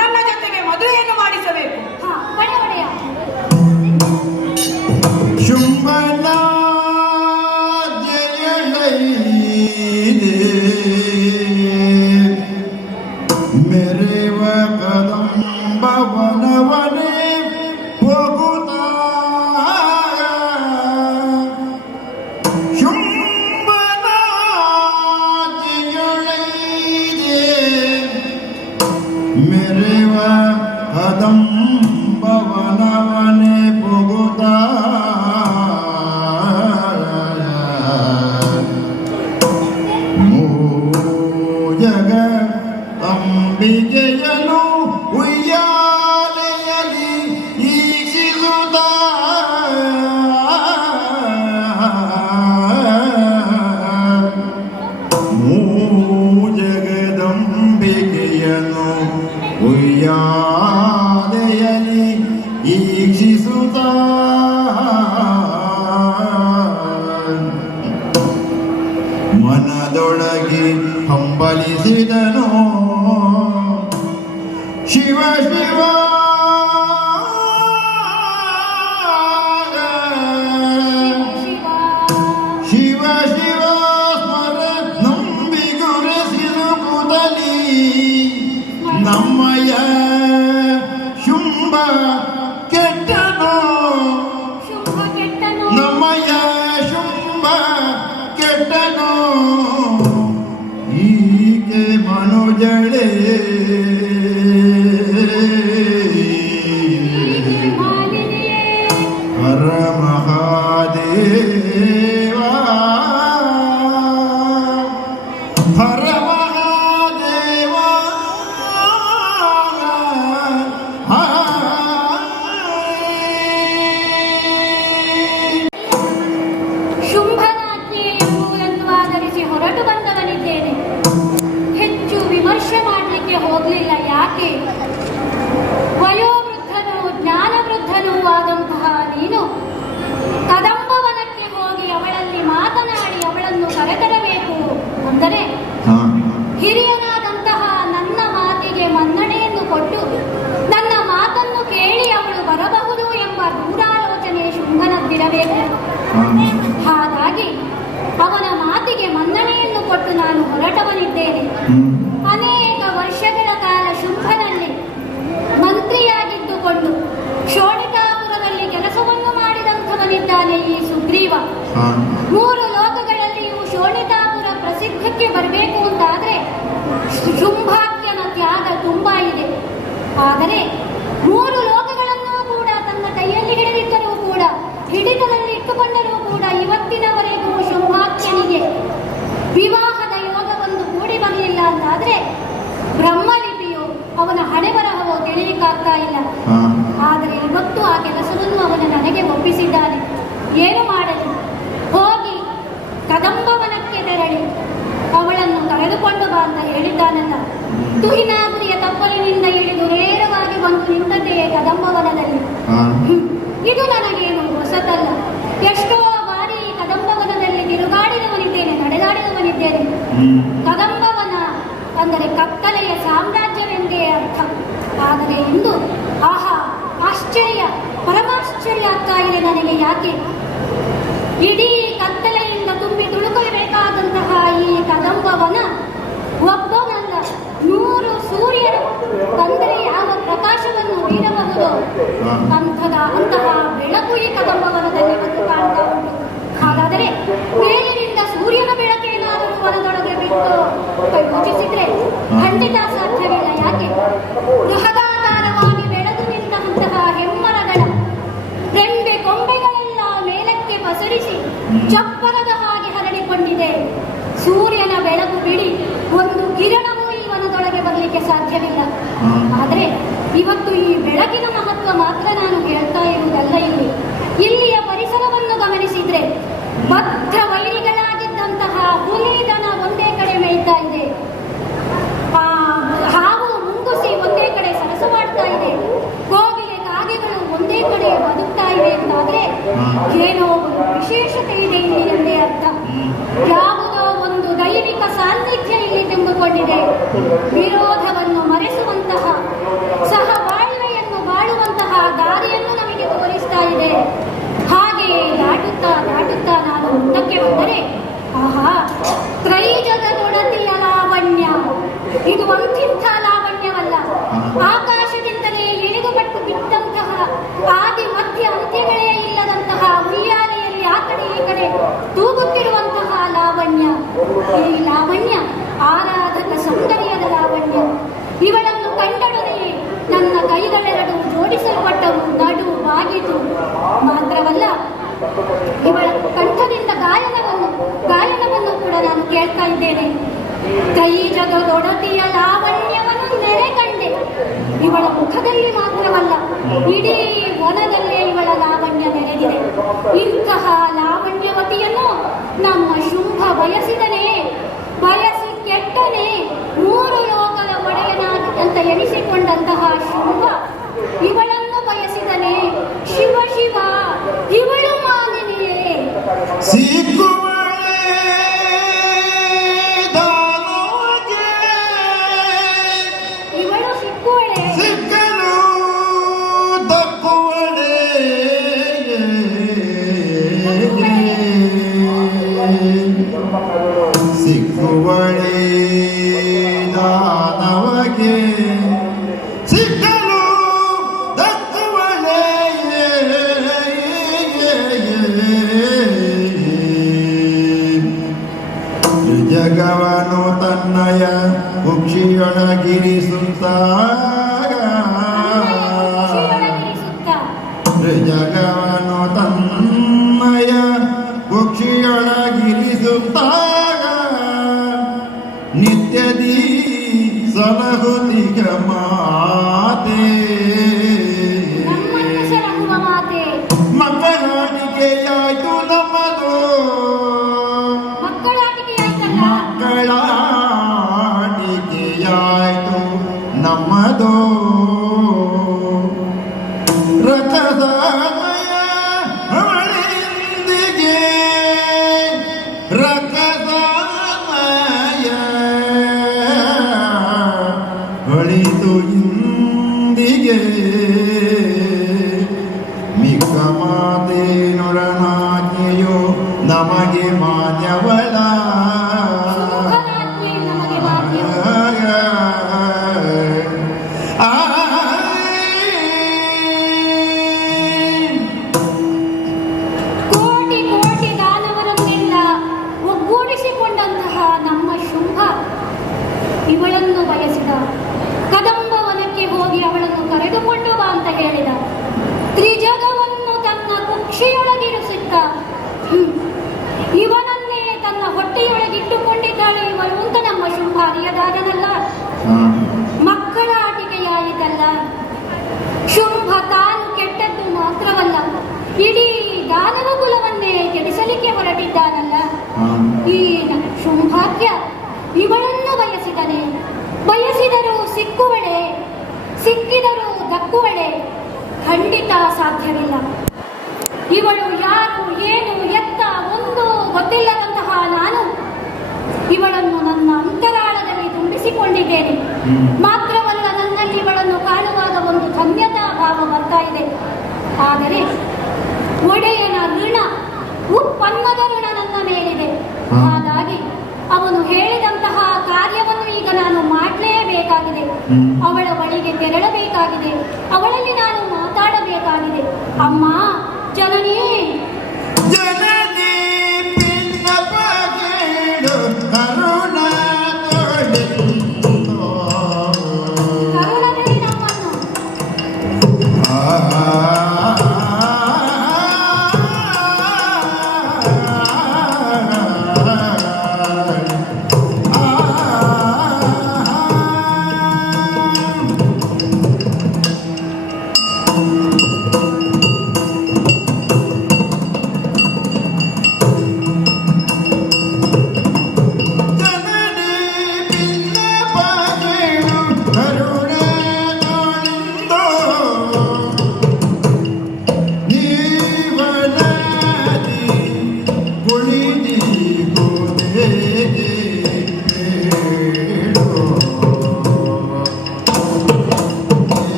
ನನ್ನ ಜೊತೆಗೆ ಮದುವೆಯನ್ನು ಮಾಡಿಸಬೇಕು. ಒಡೆಯ ಶುಂಭನ ಜಯಲೈದೆ ಮೆರೆವ ಕದಂಬವನವನೇ ಹೋಗುತ್ತ ಶುಂಭನ ಜಯಲೈದೆ ಮೆರೆವ ಕದಂಬವನವನೇ ಹೋಗುತ್ತ ಜಗ ಅಂಬಿಕೆಯನು ಉಯ್ಯಾಲೆಯಲ್ಲಿ ಈಶಿಸುತ್ತ ಜಗದಂಬಿಕೆಯನು ಉಯ್ಯಾಲೆಯಲ್ಲಿ ಈಕ್ಷಿಸುತ್ತ ಮನದೊಳಗೆ ಹಂಬಲಿಸಿದನು ಶಿವ ಶಿವ ಶಿವ ಶಿವ ಸ್ಮರ ನಂಬಿಗುರೆಸಿಲು ಕೂದಲಿ ನಮ್ಮಯ ಶುಂಭ ಕೆಟ್ಟನು ಶುಂಭ ಕೆಟ್ಟನು ನಮ್ಮಯ ಶುಂಭ ಕೆಟ್ಟನು ಈಕೆ ಮನುಜಳೆ ಮಾಲಿನಿಯೇ ಹರ ಮಹಾದೇವ ಹರ ಮಹಾದೇವ ಶುಂಭನಾಜ್ಞೆ ಎಂಬುದನ್ನು ಆಧರಿಸಿ ಹೊರಟು ಬಂದವನಿದ್ದೇನೆ. ಹೆಚ್ಚು ವಿಮರ್ಶೆ ಮಾಡಲಿಕ್ಕೆ ಹೋಗಲಿಲ್ಲ. ಯಾಕೆ? ವಯೋವೃದ್ಧನೂ ಜ್ಞಾನವೃದ್ಧನೂ ಆದಂತಹ ನೀನು ಕದಂಬವನಕ್ಕೆ ಹೋಗಿ ಅವಳಲ್ಲಿ ಮಾತನಾಡಿ ಅವಳನ್ನು ಕರೆತರಬೇಕು ಅಂದರೆ ಹಿರಿಯನಾದಂತಹ ನನ್ನ ಮಾತಿಗೆ ಮನ್ನಣೆಯನ್ನು ಕೊಟ್ಟು ನನ್ನ ಮಾತನ್ನು ಕೇಳಿ ಅವಳು ಬರಬಹುದು ಎಂಬ ದೂರಾಲೋಚನೆ ಶುಂಭನದ್ದಿರಬೇಕು. ಹಾಗಾಗಿ ಅವನ ಮಾತಿಗೆ ಮನ್ನಣೆಯನ್ನು ಕೊಟ್ಟು ನಾನು ಹೊರಟವನಿದ್ದೇನೆ. ಅನೇಕ ವರ್ಷಗಳ ಕಾಲ ಶುಂಭನಲ್ಲಿ ಮಂತ್ರಿಯಾಗಿದ್ದುಕೊಂಡು ಶೋಣಿತಾಪುರದಲ್ಲಿ ಕೆಲಸವನ್ನು ಮಾಡಿದಂಥವನಿದ್ದಾನೆ ಈ ಸುಗ್ರೀವ. 3 ಲೋಕಗಳಲ್ಲಿಯೂ ಶೋಣಿತಾಪುರ ಪ್ರಸಿದ್ಧಕ್ಕೆ ಬರಬೇಕು ಅಂತಾದ್ರೆ ಶುಂಭಾಕ್ಯನ ತ್ಯಾಗ ತುಂಬಾ ಇದೆ. ಆದರೆ 3 ಲೋಕಗಳನ್ನೂ ಕೂಡ ತನ್ನ ಕೈಯಲ್ಲಿ ಹಿಡಿದಿದ್ದರೂ ಕೂಡ, ಹಿಡಿತದಲ್ಲಿ ಇಟ್ಟುಕೊಂಡರೂ ಕೂಡ ಇವತ್ತಿನವರೆಗೂ ಶುಂಭಾಕ್ಯನಿಗೆ ವಿವಾಹದ ಯೋಗವನ್ನು ಕೂಡಿ ಬರಲಿಲ್ಲ ಅಂತಾದ್ರೆ ಬ್ರಹ್ಮಲಿಪಿಯು ಅವನ ಹಣೆ ಬರಹವೋ ತಿಳಿಲಿಕ್ಕಾಗ್ತಾ ಇಲ್ಲ. ಆದರೆ ಇವತ್ತು ಆ ಕೆಲಸವನ್ನು ಅವನು ನನಗೆ ಒಪ್ಪಿಸಿದ್ದಾನೆ. ಏನು ಮಾಡಲಿ? ಹೋಗಿ ಕದಂಬವನಕ್ಕೆ ತೆರಳಿ ಅವಳನ್ನು ಕರೆದುಕೊಂಡು ಬಾ ಅಂತ ಹೇಳಿದ್ದಾನಲ್ಲ. ತುಹಿನಾದ್ರಿಯ ತಪ್ಪಲಿನಿಂದ ಇಳಿದು ನೇರವಾಗಿ ಬಂದು ನಿಂತದ್ದೇ ಕದಂಬವನದಲ್ಲಿ. ಇದು ನನಗೇನು ಹೊಸತಲ್ಲ. ಎಷ್ಟೋ ಬಾರಿ ಕದಂಬವನದಲ್ಲಿ ತಿರುಗಾಡಿದವನಿದ್ದೇನೆ, ನಡೆದಾಡಿದವನಿದ್ದೇನೆ. ಕದಂಬವನ ಅಂದರೆ ಕತ್ತಲೆಯ ಸಾಮ್ರಾಜ್ಯವೆಂದೇ ಅರ್ಥ. ಆದರೆ ಇಂದು ಆಹಾ, ಆಶ್ಚರ್ಯ, ಪರಮಾಶ್ಚರ್ಯ ಆಗ್ತಾ ಇದೆ ನನಗೆ. ಯಾಕೆ? ಇಡೀ ಕತ್ತಲೆಯಿಂದ ತುಂಬಿ ತುಳುಕಬೇಕಾದ ಯೋಚಿಸಿದ್ರೆ ಖಂಡಿತ ಸಾಧ್ಯವಿಲ್ಲ. ಯಾಕೆ? ಬೃಹದಾಕಾರವಾಗಿ ಬೆಳೆದು ನಿಂತಹ ಹೆಮ್ಮರಗಳ ರೆಂಬೆ ಕೊಂಬೆಗಳೆಲ್ಲ ಮೇಲಕ್ಕೆ ಪಸರಿಸಿ ಚಪ್ಪರದ ಹಾಗೆ ಹರಡಿಕೊಂಡಿದೆ. ಸೂರ್ಯನ ಬೆಳಕು ಬಿಡಿ ಒಂದು ಕಿರಣವೂ ಈ ವನದೊಳಗೆ ಬರಲಿಕ್ಕೆ ಸಾಧ್ಯವಿಲ್ಲ. ಆದರೆ ಇವತ್ತು ಈ ಬೆಳಕಿನ ಮಹತ್ವ ಮಾತ್ರ ನಾನು ಹೇಳ್ತಾ ಇರುವುದಲ್ಲ. ಇಲ್ಲಿಯ ಪರಿಸರವನ್ನು ಗಮನಿಸಿದ್ರೆ ಭದ್ರ ವೈರಿಗಳಾಗಿದ್ದಂತಹ ಹುಲಿದನ ಒಂದೇ ಕಡೆ ಮೇಯ್ತಾ ಇದೆ, ಹಾವು ಮುಂಗುಸಿ ಒಂದೇ ಕಡೆ ಸರಸವಾಡ್ತಾ ಇದೆ, ಕೋಗಿಲೆ ಕಾಗೆಗಳು ಒಂದೇ ಕಡೆ ಬದುಕ್ತಾ ಇವೆ ಅಂತಾದ್ರೆ ಏನೋ ಒಂದು ವಿಶೇಷತೆ ಇದೆ ಇಲ್ಲಿ ಎಂದೇ ಅರ್ಥ. ಯಾವುದೋ ಒಂದು ದೈವಿಕ ಸಾನ್ನಿಧ್ಯ ಇಲ್ಲಿ ತುಂಬಿಕೊಂಡಿದೆ. ವಿರೋಧವನ್ನು ಮರೆಸುವಂತಹ, ಸಹಬಾಳ್ವೆಯನ್ನು ಬಾಳುವಂತಹ ದಾರಿಯನ್ನು ನಮಗೆ ತೋರಿಸ್ತಾ ಇದೆ. ಹಾಗೆಯೇ ದಾಟುತ್ತಾ ದಾಟುತ್ತಾ ನಾನು ಮುಂದಕ್ಕೆ ಬಂದರೆ ಆಹಾ, ತ್ರೈಜಗದೊಡತಿಯ ಲಾವಣ್ಯ. ಇದು ಅಂತಿಂಥ ಲಾವಣ್ಯವಲ್ಲ. ಆಕಾಶದಿಂದಲೇ ಇಳಿದುಪಟ್ಟು ಬಿದ್ದಂತಹ ಆದಿ ಮಧ್ಯ ಅಂತ್ಯಗಳೇ ಇಲ್ಲದಂತಹ ಉಯ್ಯಾಲೆಯಲ್ಲಿ ಆ ಕಡೆ ಈ ಕಡೆ ತೂಗುತ್ತಿರುವಂತಹ ಲಾವಣ್ಯ. ಈ ಲಾವಣ್ಯ ಆರಾಧಕ ಸೌಂದರ್ಯದ ಲಾವಣ್ಯ. ಇವಳನ್ನು ಕಂಡೊಡನೆಯೇ ನನ್ನ ಕೈಗಳೆರಡು ಜೋಡಿಸಲ್ಪಟ್ಟವು, ನಡು ಬಾಗಿತು. ಮಾತ್ರವಲ್ಲ, ಇವಳ ಕಂಠದಿಂದ ಗಾಯನವನ್ನು ಕೂಡ ನಾನು ಕೇಳ್ತಾ ಇದ್ದೇನೆ. ತ್ರೈಜಗದೊಡತಿಯ ಲಾವಣ್ಯವನ್ನು ನೆರೆ ಕಂಡೆ. ಇವಳ ಮುಖದಲ್ಲಿ ಮಾತ್ರವಲ್ಲ, ಇಡೀ ವನದಲ್ಲೇ ಇವಳ ಲಾವಣ್ಯ ನೆರೆದಿದೆ. ಇಂತಹ ಲಾವಣ್ಯವತಿಯನ್ನು ನಮ್ಮ ಶುಂಭ ಬಯಸಿದನೇ, ಬಯಸಿ ಕೆಟ್ಟನೆ, 3 ಲೋಕದ ಒಡೆಯನಾಗಿ ಅಂತ ಎನಿಸಿಕೊಂಡಂತಹ ಶುಂಭ ಇವಳನ್ನು ಬಯಸಿದನೇ. ಶಿವ ಶಿವ, ಇವಳು ಮಾನಿನಿಯೇ. ಸಿಕ್ಕುವಳೆ ದಾನವಗೆ, ಇವಳು ಸಿಕ್ಕುವಳೆ, ಸಿಕ್ಕಲು ತಕ್ಕುವಳೆ. ಸಿಕ್ಕುವಳೆ ದಾನವಗೆ, ಸಿಕ್ಕಲು ತಕ್ಕುವಳೆ. ಜಗವನು ತನ್ನಯ ಕುಕ್ಷಿಯೊಳಗಿರಿಸುತ್ತಾಗ, ಜಗವನು ತನ್ನಯ ಕುಕ್ಷಿಯೊಳಗಿರಿಸುತ್ತಾಗ, ನಿತ್ಯದಿ ಸಲಹುತಿಗ ಮಾತೆ. ನಮ್ಮನ್ನು ಸಲಹುವ ಮಾತೆ. ಮಕ್ಕಳಾಟಿಕೆಯಾಯ್ತು ನಮ್ಮದು, ಮಕ್ಕಳಾಟಿಕೆಯಾಯ್ತಲ್ಲ, ಮಕ್ಕಳಾಟಿಕೆಯಾಯ್ತು ನಮ್ಮದು. ರಕಸಾಮಯ ಅವಳಿಂದಿಗೆ, ರಕಸಾಮಯ ಹೊಳಿತು ಇಂದಿಗೆ. ಮಿಕ್ಕ ಮಾತೇನೊಡನಾಜ್ಞೆಯೋ ನಮಗೆ ಮಾನ್ಯವಳ. ಶುಂಭನಾಜ್ಞೆಯು ನಮಗೆ ಮಾನ್ಯ. ಕೋಟಿ ಕೋಟಿ ದಾನವರನ್ನೆಲ್ಲ ಒಗ್ಗೂಡಿಸಿಕೊಂಡಂತಹ ನಮ್ಮ ಶುಂಭ ಇವಳನ್ನು ಬಯಸಿದ. ಕದಂಬವನಕ್ಕೆ ಹೋಗಿ ಅವಳನ್ನು ಕರೆದುಕೊಂಡು ಬಾ ಅಂತ ಹೇಳಿದ. ತ್ರಿಜಗವನ್ನು ತನ್ನ ಕುಕ್ಷಿಯೊಳಗಿರಿಸಿದ್ದ. ಇವನನ್ನೇ ತನ್ನ ಹೊಟ್ಟೆಯೊಳಗಿಟ್ಟುಕೊಂಡಿದ್ದಾಳೆ ಇವಳು ಅಂತ ನಮ್ಮ ಶುಂಭ ಅರಿಯದಾಗನಲ್ಲ. ಮಕ್ಕಳ ಆಟಿಕೆಯಾಯಿತಲ್ಲ. ಶುಂಭ ತಾನು ಕೆಟ್ಟದ್ದು ಮಾತ್ರವಲ್ಲ, ಇಡೀ ದಾನವ ಕುಲವನ್ನೇ ಕೆಡಿಸಲಿಕ್ಕೆ ಹೊರಟಿದ್ದಾನಲ್ಲ. ಈ ಶುಂಭಾಖ್ಯ ಇವಳನ್ನು ಬಯಸಿದನೆ. ಬಯಸಿದರೂ ಸಿಕ್ಕುವಳೆ, ಸಿಕ್ಕಿದರೂ ದಕ್ಕುವಳೆ. ಖಂಡಿತ ಸಾಧ್ಯವಿಲ್ಲ. ಇವಳು ಯಾರು, ಏನು, ಎತ್ತ ಒಂದು ಗೊತ್ತಿಲ್ಲದಂತಹ ನಾನು ಇವಳನ್ನು ನನ್ನ ಅಂತರಾಳದಲ್ಲಿ ತುಂಬಿಸಿಕೊಂಡಿದ್ದೇನೆ. ಮಾತ್ರವಲ್ಲ, ನನ್ನಲ್ಲಿ ಇವಳನ್ನು ಕಾಣುವಾಗ ಒಂದು ಧನ್ಯತಾ ಭಾವ ಬರ್ತಾ ಇದೆ. ಆದರೆ ಒಡೆಯನ ಋಣ, ಉತ್ಪನ್ನದ ಋಣ ನನ್ನ ಮೇಲಿದೆ. ಹಾಗಾಗಿ ಅವನು ಹೇಳಿದಂತಹ ಕಾರ್ಯವನ್ನು ಈಗ ನಾನು ಮಾಡಲೇಬೇಕಾಗಿದೆ. ಅವಳ ಬಳಿಗೆ ತೆರಳಬೇಕಾಗಿದೆ. ಅವಳಲ್ಲಿ ನಾನು ಮಾತಾಡಬೇಕಾಗಿದೆ. ಅಮ್ಮ ಜನನಿ, ಜನನಿ ಪಿನ್ನ ಬಗೆಡು ಕರುಣ ತೊಡೆ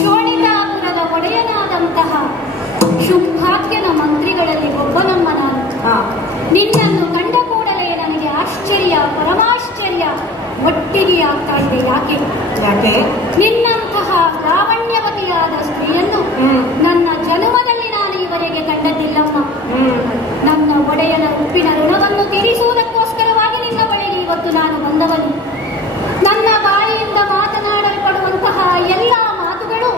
ಶೋಣಿತಾಪುರದ ಒಡೆಯನಾದಂತಹ ಶುಭಾತ್ಯನ ಮಂತ್ರಿಗಳಲ್ಲಿ ಒಬ್ಬನಮ್ಮ ನಾನು. ನಿನ್ನನ್ನು ಕಂಡ ಕೂಡಲೇ ನನಗೆ ಆಶ್ಚರ್ಯ, ಪರಮಾಶ್ಚರ್ಯ ಒಟ್ಟಿಗೆ ಆಗ್ತಾ ಇದೆ. ಯಾಕೆ? ನಿನ್ನಂತಹ ಲಾವಣ್ಯವತಿಯಾದ ಸ್ತ್ರೀಯನ್ನು ನನ್ನ ಜನ್ಮದಲ್ಲಿ ನಾನು ಇವರೆಗೆ ಕಂಡದ್ದಿಲ್ಲಮ್ಮ. ನನ್ನ ಒಡೆಯನ ಉಪ್ಪಿನ ಋಣವನ್ನು ತೀರಿಸುವುದಕ್ಕೋಸ್ಕರವಾಗಿ ನಿನ್ನ ಬಳಿಗೆ ಇವತ್ತು ನಾನು ಬಂದವನು. ನನ್ನ ಬಾಯಿಯಿಂದ ಮಾತನಾಡಲ್ಪಡುವಂತಹ ಎಲ್ಲ ಮಾತುಗಳು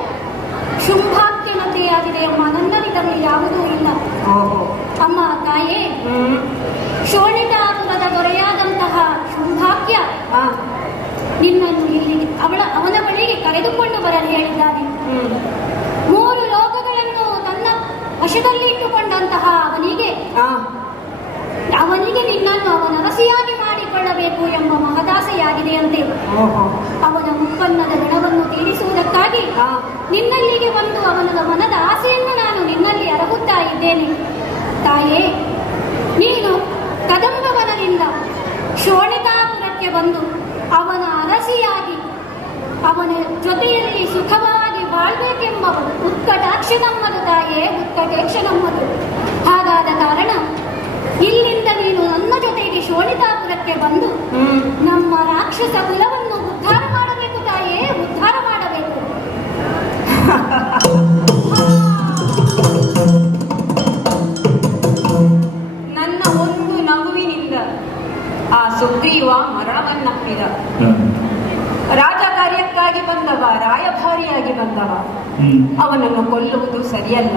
ಶುಂಭಾತ್ಯನತೆಯಾಗಿದೆ ಅಮ್ಮ. ನನ್ನಲ್ಲಿದ್ದಲ್ಲಿ ಯಾವುದೂ ಇಲ್ಲ ಅಮ್ಮ. ತಾಯೇ, ಶೋಣಿತಾಪುರದ ದೊರೆಯಾದಂತಹ ಶುಂಭಾಕ್ಯ ನಿನ್ನನ್ನು ಇಲ್ಲಿ ಅವನ ಬಳಿಗೆ ಕರೆದುಕೊಂಡು ಬರಲು ಹೇಳಿದ್ದಾನೆ. 3 ಲೋಕಗಳನ್ನು ತನ್ನ ವಶದಲ್ಲಿ ಇಟ್ಟುಕೊಂಡಂತಹ ಅವನಿಗೆ ನಿನ್ನನ್ನು ಅವನ ಅರಸಿಯಾಗಿ ಮಾಡಿಕೊಳ್ಳಬೇಕು ಎಂಬ ಮಹದಾಸೆಯಾಗಿದೆಯಂತೆ. ಅವನ ಉತ್ಪನ್ನದ ಋಣವನ್ನು ತೀರಿಸುವುದಕ್ಕಾಗಿ ನಿನ್ನಲ್ಲಿಗೆ ಬಂದು ಅವನ ಮನದ ಆಸೆಯನ್ನು ನಾನು ನಿನ್ನಲ್ಲಿ ಅರಗುತ್ತಾ ಇದ್ದೇನೆ. ತಾಯೇ, ನೀನು ಕದಂಬವನದಿಂದ ಶೋಣಿತಾಪುರಕ್ಕೆ ಬಂದು ಅವನ ಅರಸಿಯಾಗಿ ಅವನ ಜೊತೆಯಲ್ಲಿ ಸುಖವಾಗಿ ಬಾಳ್ಬೇಕೆಂಬ ಉತ್ಕಟಾಕ್ಷ ನಮ್ಮದು ತಾಯೇ, ಉತ್ಕಟೇಕ್ಷ ನಮ್ಮದು. ಹಾಗಾದ ಕಾರಣ ಇಲ್ಲಿಂದ ನೀನು ನನ್ನ ಜೊತೆಗೆ ಶೋಣಿತಾಪುರಕ್ಕೆ ಬಂದು ನಮ್ಮ ರಾಕ್ಷಸ ಕುಲವನ್ನು ಉದ್ಧಾರ ಮಾಡಬೇಕು ತಾಯೇ, ಉದ್ಧಾರ ಮಾಡಬೇಕು. ನನ್ನ ಒಂದು ನಗುವಿನಿಂದ ಆ ಸುಗ್ರೀವ ಮರಣವನ್ನಪ್ಪಿದ. ರಾಜಕಾರ್ಯಕ್ಕಾಗಿ ಬಂದವ, ರಾಯಭಾರಿಯಾಗಿ ಬಂದವ, ಅವನನ್ನು ಕೊಲ್ಲುವುದು ಸರಿಯಲ್ಲ.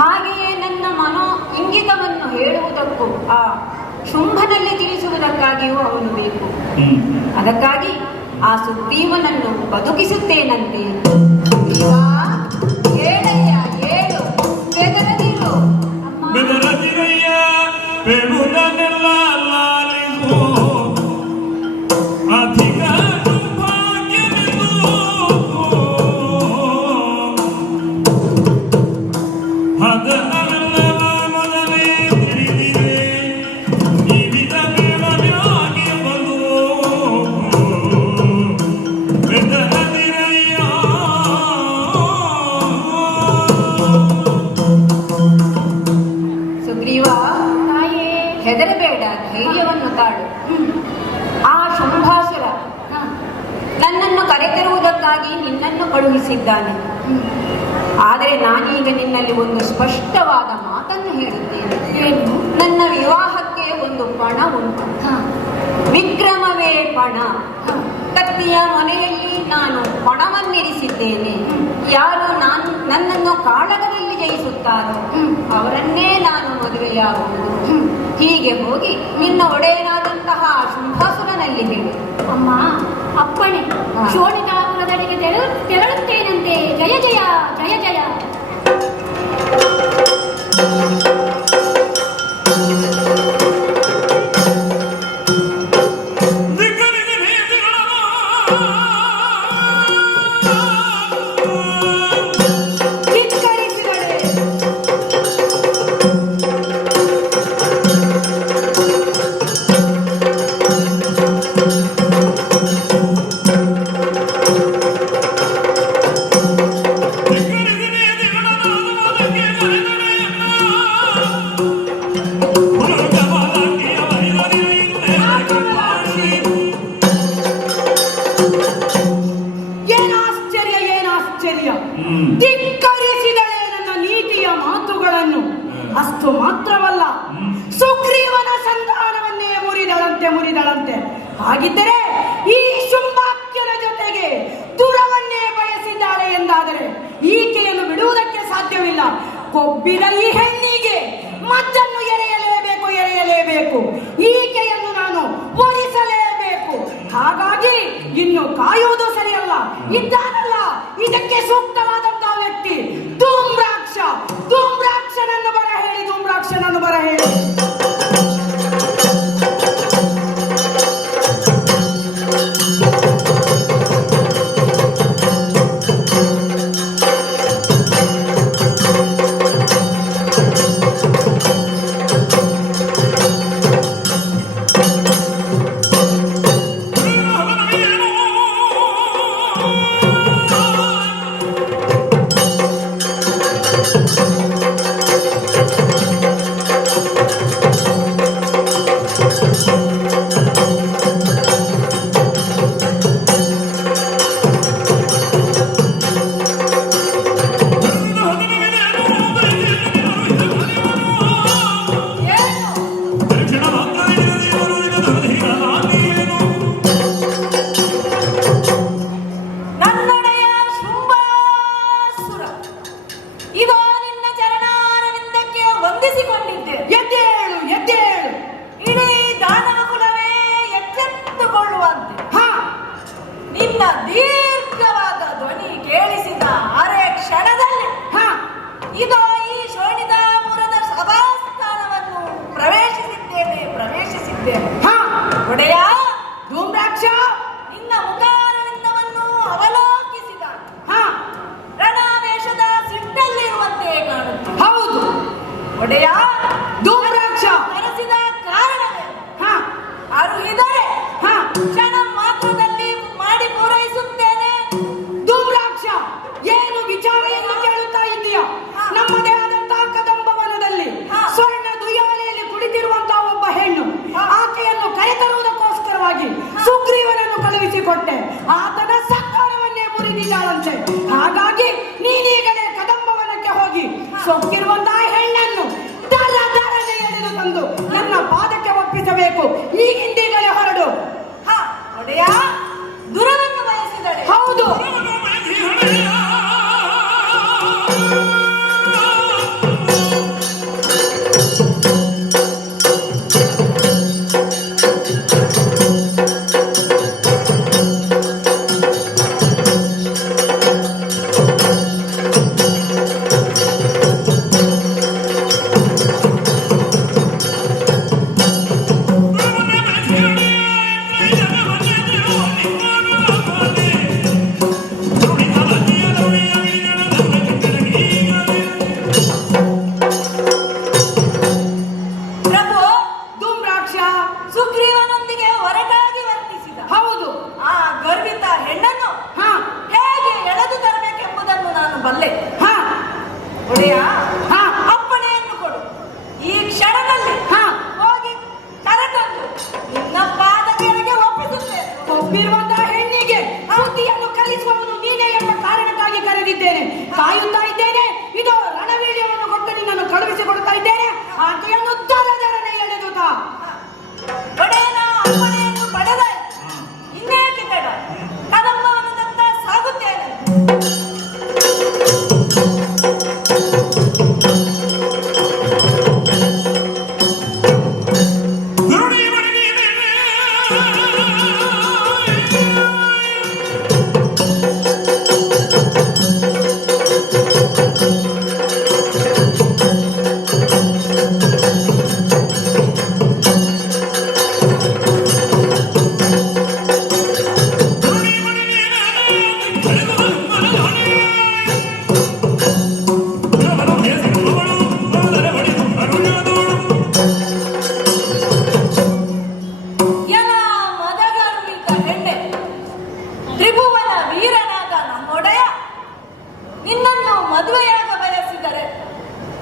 ಹಾಗೆಯೇ ನನ್ನ ಮನೋ ಇಂಗಿತವನ್ನು ಹೇಳುವುದಕ್ಕೂ ಆ ಶುಂಭನಲ್ಲಿ ತಿಳಿಸುವುದಕ್ಕಾಗಿಯೂ ಅವನು ಬೇಕು. ಅದಕ್ಕಾಗಿ ಆ ಸುಗ್ರೀವನನ್ನು ಬದುಕಿಸುತ್ತೇನಂತೆ. ಏಳಯ್ಯ ಏಳು, ಬೆದರದಿರು. ಹೆದರಬೇಡ, ಧೈರ್ಯವನ್ನು ತಾಳು. ಆ ಶುಂಭಾಸುರ ನನ್ನನ್ನು ಕರೆತರುವುದಕ್ಕಾಗಿ ನಿನ್ನನ್ನು ಕಳುಹಿಸಿದ್ದಾನೆ. ಆದರೆ ನಾನೀಗ ನಿನ್ನಲ್ಲಿ ಒಂದು ಸ್ಪಷ್ಟವಾದ ಮಾತನ್ನು ಹೇಳುತ್ತೇನೆ. ಏನು? ನನ್ನ ವಿವಾಹಕ್ಕೆ ಒಂದು ಪಣ ಉಂಟು. ವಿಕ್ರಮವೇ ಪಣ. ಕತ್ತಿಯ ಮೊನೆಯಲ್ಲಿ ನಾನು ಪಣವನ್ನಿರಿಸಿದ್ದೇನೆ. ಯಾರು ನನ್ನನ್ನು ಕಾಳಗದಲ್ಲಿ ಜಯಿಸುತ್ತಾರೋ ಅವರನ್ನೇ ನಾನು ಮದುವೆಯಾಗುವುದು. ಹೀಗೆ ಹೋಗಿ ನಿನ್ನ ಒಡೆಯನಾದಂತಹ ಶುಂಭಾಸುರನಲ್ಲಿ ಹೇಳು. ಅಮ್ಮ, ಅಪ್ಪಣೆ. ಶೋಣಿತಾಪುರದಡಿಗೆ ತೆರಳುತ್ತೇನಂತೆ. ಜಯ ಜಯ ಜಯ ಜಯ. ಧಿಕ್ಕರಿಸಿದಳೆ ನನ್ನ ನೀತಿಯ ಮಾತುಗಳನ್ನು. ಅಷ್ಟು ಮಾತ್ರವಲ್ಲ, ಸುಗ್ರೀವನ ಸಂಧಾನವನ್ನೇ ಮುರಿದಳಂತೆ. ಹಾಗಿದ್ದರೆ ಈ ಶುಂಭಾಕ್ಯನ ಜೊತೆಗೆ ದುರವನ್ನೇ ಬಯಸಿದ್ದಾಳೆ ಎಂದಾದರೆ ಈಕೆಯನ್ನು ಬಿಡುವುದಕ್ಕೆ ಸಾಧ್ಯವಿಲ್ಲ. ಕೊಬ್ಬಿದ ಈ ಹೆಣ್ಣಿಗೆ ಮದ್ದನ್ನು ಎರೆಯಲೇಬೇಕು. ಈಕೆಯನ್ನು ನಾನು ಒಲಿಸಲೇಬೇಕು. ಹಾಗಾಗಿ ಇನ್ನು ಕಾಯುವುದು ಸರಿಯಲ್ಲ. ಇದ್ದಾನಲ್ಲ ಇದಕ್ಕೆ ಸೂಕ್ತವಾದಂತಹ ವ್ಯಕ್ತಿ ಧೂಮ್ರಾಕ್ಷನನ್ನು ಬರ ಹೇಳಿ. ಒಡೆಯ ಧೂಮ್ರಾಕ್ಷ ಕರೆಸಿದ ಕಾರಣವೇ ಹಾ ಅರುಹಿದರೆ ಹಾ ಕ್ಷಣ ಮಾತ್ರದಲ್ಲಿ ಮಾಡಿ ಪೂರೈಸುತ್ತೇನೆ. ಧೂಮ್ರಾಕ್ಷ ಏನು ವಿಚಾರ ಎಂದು ಕೇಳುತ್ತಾ ಇದ್ದೀಯ? ನಮ್ಮದೇ ಆದಂತಹ ಕದಂಬವನದಲ್ಲಿ ಸ್ವರ್ಣ ದುಯಾಲೆಯಲ್ಲಿ ಕುಳಿತಿರುವಂತಹ ಒಬ್ಬ ಹೆಣ್ಣು, ಆಕೆಯನ್ನು ಕರೆತರುವುದಕ್ಕೋಸ್ಕರವಾಗಿ ಸುಗ್ರೀವನನ್ನು ಕಳುಹಿಸಿಕೊಟ್ಟೆ. ಆತನ ಸತ್ಕಾರವನ್ನೇ ಮುರಿದಿದ್ದಾಳಂತೆ. ಹಾಗಾಗಿ ನೀನೀಗಲೇ ಕದಂಬವನಕ್ಕೆ ಹೋಗಿ ಸೊಕ್ಕಿರುವಂತಹ ಹೆಣ್ಣನ್ನು ದರದರನೆ ಎಳೆದು ತಂದು ನನ್ನ ಪಾದಕ್ಕೆ ಒಪ್ಪಿಸಬೇಕು. ಈಗಿಂದೀಗಲೇ ಹೊರಡು. ಹ ಒಡೆಯ ದುರವನ್ನು ಬಯಸಿದರೆ ಹೌದು. ಪ್ರಭು ಧೂಮ್ರಾಕ್ಷ ಸುಗ್ರೀವನೊಂದಿಗೆ ಹೊರಟಾಗಿ ವರ್ತಿಸಿದ ಹೌದು. ಆ ಗರ್ವಿತ ಹೆಣ್ಣನ್ನು ಹಾ ಹೇಗೆ ಎಳೆದು ತರಬೇಕೆಂಬುದನ್ನು ನಾನು ಬಲ್ಲೆ. ಹಾ ಒಡೆಯ ಹಾ ಅಪ್ಪಣೆಯನ್ನು ಕೊಡು. ಈ ಕ್ಷಣದಲ್ಲಿ ಹಾ ಹೋಗಿ ಕರೆತಂದು ನಿನ್ನ ಪಾದ ಕೆಳಗೆ ಒಪ್ಪಿಸುತ್ತೇನೆ. ಒಪ್ಪಿರುವಂತಹ ಹೆಣ್ಣಿಗೆ ಬುದ್ಧಿಯನ್ನು ಕಲಿಸುವವನು ನೀನೇ ಎಂಬ ಕಾರಣಕ್ಕಾಗಿ ಕರೆದಿದ್ದೇನೆ. ಕಾಯುತ್ತಾ ಇದ್ದೇನೆ. ಇದು ರಣವೀರ್ಯವನ್ನು ಕೊಟ್ಟು ನಿನ್ನನ್ನು ಕಳುಹಿಸಿಕೊಡ್ತಾ ಇದ್ದೇನೆ. ಆಕೆಯನ್ನು ದರದರನೆ ಎಳೆದು ತಾ. ಒಡೆಯನ ಅಪ್ಪಣೆಯನ್ನು ಪಡೆದೆ ಇನ್ನೇಕೆ ತಡ? ಕದಂಬವನದತ್ತ ಸಾಗುತ್ತೇನೆ. ಎಲ ಮದಗರ್ವಿತ ಹೆಣ್ಣೆ, ತ್ರಿಭುವನ ವೀರನಾದ ನಮ್ಮೊಡೆಯ ನಿನ್ನನ್ನು ಮದುವೆಯಾಗ ಬಯಸಿದರೆ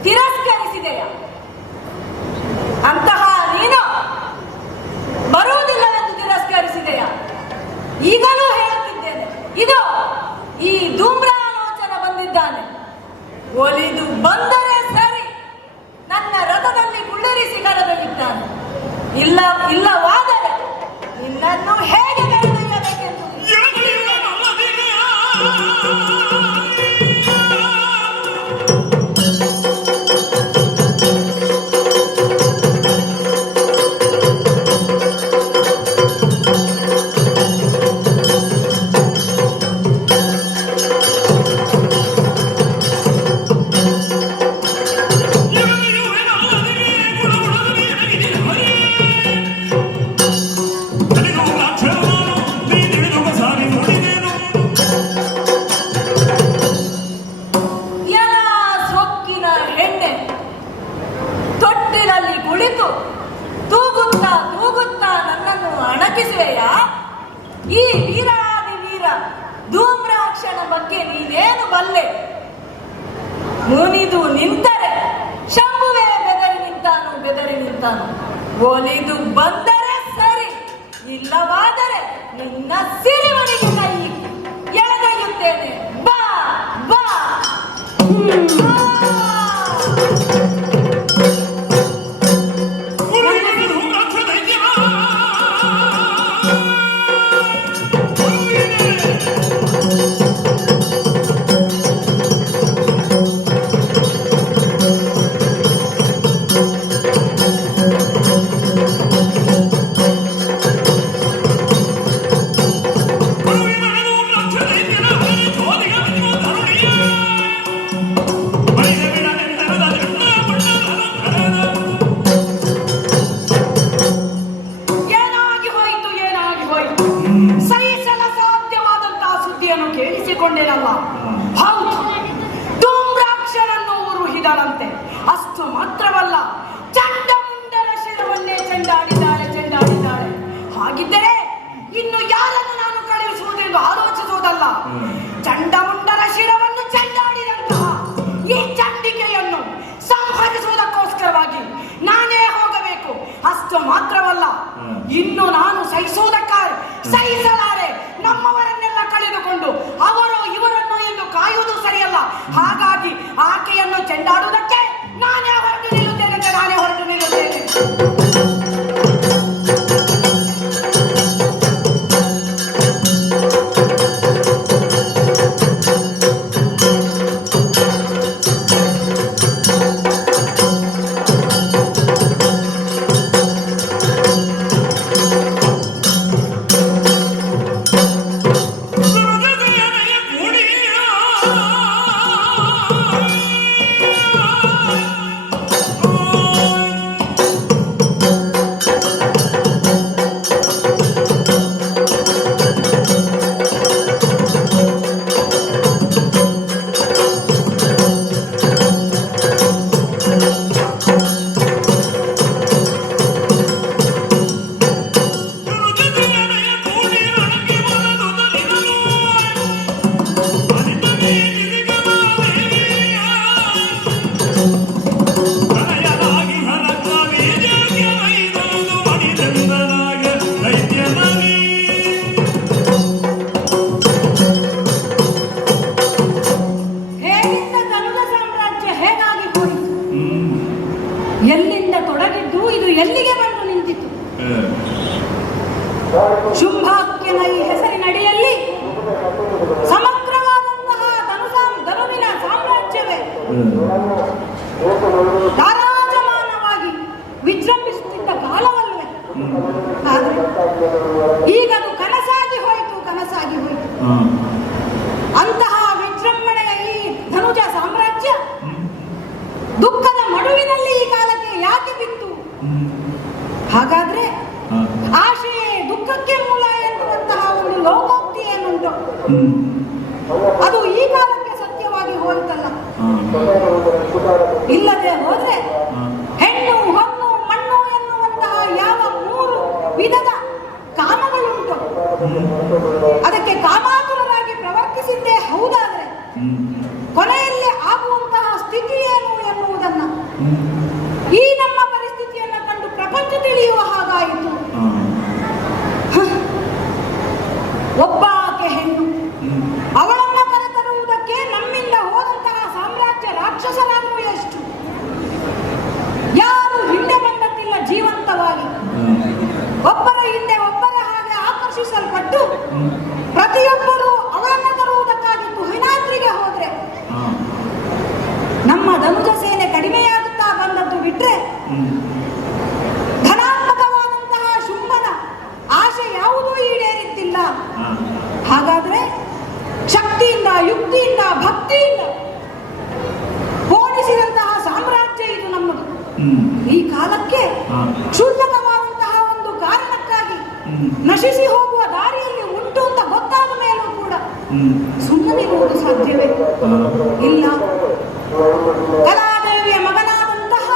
ತಿರಸ್ಕರಿಸಿದೆಯ? ಅಂತಹ ನೀನು ಬರುವುದಿಲ್ಲವೆಂದು ತಿರಸ್ಕರಿಸಿದೆಯ? ಈಗಲೂ ಹೇಳುತ್ತಿದ್ದೇನೆ, ಇದು ಈ ಧೂಮ್ರಾಲೋಚನ ಬಂದಿದ್ದಾನೆ. ಒಲಿದು ಬಂದರೆ ಸರಿ, ನನ್ನ ರಥದಲ್ಲಿ ಕುಳ್ಳಿರಿಸಿ ಕರೆದೊಯ್ಯುತ್ತಾನೆ. ಇಲ್ಲವಾದರೆ ನಿನ್ನನ್ನು ಹೇಗೆ ಕರೆದೊಯ್ಯಬೇಕೆಂದು ಎಲ ಸೊಕ್ಕಿನ ಹೆಣ್ಣೆ, ತೊಟ್ಟಿನಲ್ಲಿ ಕುಳಿತು ತೂಗುತ್ತಾ ತೂಗುತ್ತಾ ನನ್ನನ್ನು ಅಣಕಿಸುವೆಯಾ? ಈ ವೀರಾದಿ ವೀರ ಧೂಮ್ರಾಕ್ಷನ ಬಗ್ಗೆ ನೀನೇನು ಬಲ್ಲೆ? ಮುನಿದು ನಿಂತರೆ ಶಂಭುವೇ ಬೆದರಿ ನಿಂತಾನು. ಒಲಿದು ಬಂದರೆ ಸರಿ, ಇಲ್ಲವಾದರೆ ನಿನ್ನ ಸಿರಿವನಿಗೆ ಕೈ ಎಳೆದೊಯ್ಯುತ್ತೇನೆ. ಬಾ ಬಾ. ಕೇಳಿಸಿಕೊಂಡೇನಲ್ಲ. ಹೌದು, ಧೂಮ್ರಾಕ್ಷನನ್ನು ಊರು ಹಿಡರಂತೆ. ಅಷ್ಟು ಮಾತ್ರವಲ್ಲ, ಚಂಡಮುಂಡರ ಶಿರವನ್ನೇ ಚೆಂಡಾಡಿದ್ದಾಳೆ. ಹಾಗಿದ್ದರೆ ಇನ್ನು ಯಾರನ್ನು ನಾನು ಕಳುಹಿಸುವುದೆಂದು ಆಲೋಚಿಸುವುದಲ್ಲ, ಚಂಡಮುಂಡರ ಶಿರವನ್ನು ಚೆಂಡಾಡಿದಂತಹ ಈ ಚಂಡಿಕೆಯನ್ನು ಸಂಹರಿಸುವುದಕ್ಕೋಸ್ಕರವಾಗಿ ನಾನೇ ಹೋಗಬೇಕು. ಅಷ್ಟು ಮಾತ್ರವಲ್ಲ, ಇನ್ನು ನಾನು ಸಹಿಸಲಾರೆ ನಮ್ಮವರನ್ನೆಲ್ಲ ಕಳೆದುಕೊಂಡು ಅವರು ಇವರನ್ನು ಎಂದು ಕಾಯುವುದು ಸರಿಯಲ್ಲ. ಹಾಗಾಗಿ ಆಕೆಯನ್ನು ಚೆಂಡಾಡುವುದಕ್ಕೆ ನಾನೇ ಹೊರಟು ನಿಲ್ಲುತ್ತೇನೆ. ಎಲ್ಲಿಂದ ತೊಡಗಿದ್ದು ಇದು ಎಲ್ಲಿಗೆ ಬಂದು ನಿಂತಿತು? ಶುಂಭಾಕ್ಯನ ಈ ಹೆಸರಿನಡಿಯಲ್ಲಿ ಸಮಗ್ರವಾದಂತಹ ಧನುವಿನ ಸಾಮ್ರಾಜ್ಯವೇ ತಾರಾಜಮಾನವಾಗಿ ವಿಜೃಂಭಿಸುತ್ತಿದ್ದ ಕಾಲವಲ್ಲವೇ? ಆದರೆ ಈಗ ಅದು ಕನಸಾಗಿ ಹೋಯಿತು. ಅಂತಹ ವಿಜೃಂಭಣೆಯ ಈ ಧನುಜ ಸಾಮ್ರಾಜ್ಯ ದುಃಖದ ಮಡುವಿನಲ್ಲಿ ಈ ಕಾಲಕ್ಕೆ ಯಾಕೆ ಬಿತ್ತು? ಹಾಗಾದ್ರೆ ಆಶೆಯೇ ದುಃಖಕ್ಕೆ ಮೂಲ ಎನ್ನುವಂತಹ ಒಂದು ಲೋಕೋಕ್ತಿ ಏನುಂಟು, ಅದು ಈ ಕಾಲಕ್ಕೆ ಸತ್ಯವಾಗಿ ಹೋಯಿತಲ್ಲ. ಇಲ್ಲದೆ ಹೋದ್ರೆ ಹೆಣ್ಣು, ಹೊನ್ನು, ಮಣ್ಣು ಎನ್ನುವಂತಹ ಯಾವ 3 ವಿಧದ ಕಾಮಗಳುಂಟು, ಅದಕ್ಕೆ ಕಾಮಾತುರರಾಗಿ ಪ್ರವರ್ತಿಸಿದ್ದೇ ಹೌದಾದ್ರೆ ಕೊನೆಯಲ್ಲಿ ಆಗುವಂತಹ ಸ್ಥಿತಿ ಏನು ಎನ್ನುವುದನ್ನ ಈ ನಮ್ಮ ಪರಿಸ್ಥಿತಿಯನ್ನ ಕಂಡು ಪ್ರಪಂಚ ತಿಳಿಯುವ ಹಾಗಾಯಿತು. ಒಬ್ಬ ಆಕೆ ಹೆಣ್ಣು, ಅವಳನ್ನ ಕರೆತರುವುದಕ್ಕೆ ನಮ್ಮಿಂದ ಹೋದಂತಹ ಸಾಮ್ರಾಜ್ಯ ರಾಕ್ಷಸರಾದರೂ ಎಷ್ಟು? ಯಾರು ಹಿಂದೆ ಬಂದದ್ದಿಲ್ಲ ಜೀವಂತವಾಗಿ, ಒಬ್ಬರ ಹಿಂದೆ ಒಬ್ಬರ ಹಾಗೆ ಆಕರ್ಷಿಸಲ್ಪಟ್ಟು ಪ್ರತಿಯೊಬ್ಬರು ಅವಳನ್ನ ತರುವುದಕ್ಕಾಗಿ ತುಹಿನಾದ್ರಿಗೆ ಹೋದ್ರೆ ನಮ್ಮ ಧನುಜ ಸೇನೆ ಕಡಿಮೆಯಾಗುತ್ತಾ ಬಂದದ್ದು ಬಿಟ್ರೆ ಧನಾತ್ಮಕವಾದಂತಹ ಶುಂಭನ ಆಶೆ ಯಾವುದೂ ಈಡೇರಿದ್ದಿಲ್ಲ. ಹಾಗಾದ್ರೆ ಶಕ್ತಿಯಿಂದ, ಯುಕ್ತಿಯಿಂದ, ಭಕ್ತಿಯಿಂದ ಪೋಣಿಸಿದಂತಹ ಸಾಮ್ರಾಜ್ಯ ಇದು ನಮ್ಮದು. ಈ ಕಾಲಕ್ಕೆ ಕ್ಷುಲ್ಲಕವಾದಂತಹ ಒಂದು ಕಾರಣಕ್ಕಾಗಿ ನಶಿಸಿ ಹೋಗುವ ದಾರಿಯಲ್ಲಿ ಉಂಟು ಅಂತ ಗೊತ್ತಾದ ಮೇಲೂ ಕೂಡ ಸುಮ್ಮನಿರುವುದು ಸಾಧ್ಯವೇ? ಇಲ್ಲ. ಕಲಾದೇವಿಯ ಮಗನಾದಂತಹ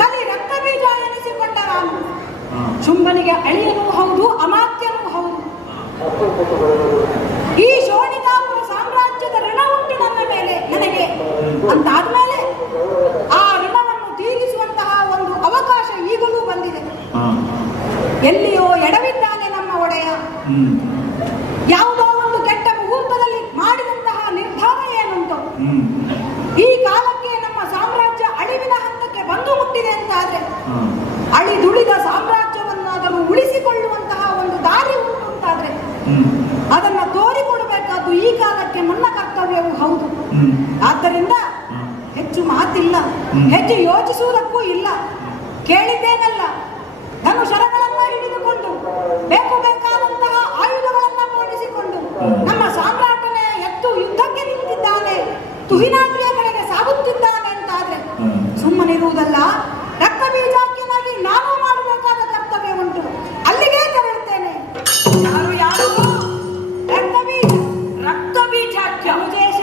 ಕಲಿ ರಕ್ತಬೀಜ ಎನಿಸಿಕೊಂಡ ರಾಮ ಶುಂಭನಿಗೆ ಅಳಿಯನೂ ಹೌದು, ಅಮಾತ್ಯನೂ ಹೌದು. ಈ ಶೋಣಿತಾಪುರ ಸಾಮ್ರಾಜ್ಯದ ಋಣ ಉಂಟು ನನ್ನ ಮೇಲೆ, ನನಗೆ ಅಂತಾದ್ಮೇಲೆ ಆ ಋಣವನ್ನು ತೀರಿಸುವಂತಹ ಒಂದು ಅವಕಾಶ ಈಗಲೂ ಬಂದಿದೆ. ಎಲ್ಲಿಯೋ ಎಡವಿದ್ದಾನೆ ನಮ್ಮ ಒಡೆಯ. ಯಾವುದೋ ಒಂದು ಕೆಟ್ಟ ಮುಹೂರ್ತದಲ್ಲಿ ಮಾಡಿದಂತಹ ನಿರ್ಧಾರ ಏನುಂಟು, ಈ ಕಾಲಕ್ಕೆ ನಮ್ಮ ಸಾಮ್ರಾಜ್ಯ ಅಳಿವಿನ ಹಂತಕ್ಕೆ ಬಂದು ಮುಟ್ಟಿದೆ ಅಂತಾದ್ರೆ ಅಳಿದುಳಿದ ಸಾಮ್ರಾಜ್ಯವನ್ನಾದರೂ ಉಳಿಸಿಕೊಳ್ಳುವಂತಹ ಒಂದು ದಾರಿ ಉಂಟು ಅಂತಾದ್ರೆ ಅದನ್ನ ತೋರಿಕೊಡಬೇಕಾದ್ದು ಈ ಕಾಲಕ್ಕೆ ನನ್ನ ಕರ್ತವ್ಯವೂ ಹೌದು. ಆದ್ದರಿಂದ ಹೆಚ್ಚು ಮಾತಿಲ್ಲ, ಹೆಚ್ಚು ಯೋಚಿಸುವುದಕ್ಕೂ ಇಲ್ಲ. ಕೇಳಿದ್ದೇನಲ್ಲ, ಧನುಷರಗಳನ್ನ ಹಿಡಿದುಕೊಂಡು ಬೇಕಾದಂತಹ ಆಯುಧಗಳನ್ನ ಪೋಣಿಸಿಕೊಂಡು ನಮ್ಮ ಸಾಮ್ರಾಟನೇ ಎತ್ತು ಯುದ್ಧಕ್ಕೆ ನಿಂತಿದ್ದಾನೆ, ತುಹಿನಾದ್ರಿಯ ಕಡೆಗೆ ಸಾಗುತ್ತಿದ್ದಾನೆ ಅಂತಾದ್ರೆ ಸುಮ್ಮನಿರುವುದಲ್ಲ, ರಕ್ತ ಬೀಜಾಕ್ಯನಾಗಿ ನಾನು ಮಾಡಬೇಕಾದ ಕರ್ತವ್ಯ ಉಂಟು. ಅಲ್ಲಿಗೆ ತೆರಳುತ್ತೇನೆ. ಯಾರು ರಕ್ತ ಬೀಜಾಕ್ಯ ಉದ್ದೇಶ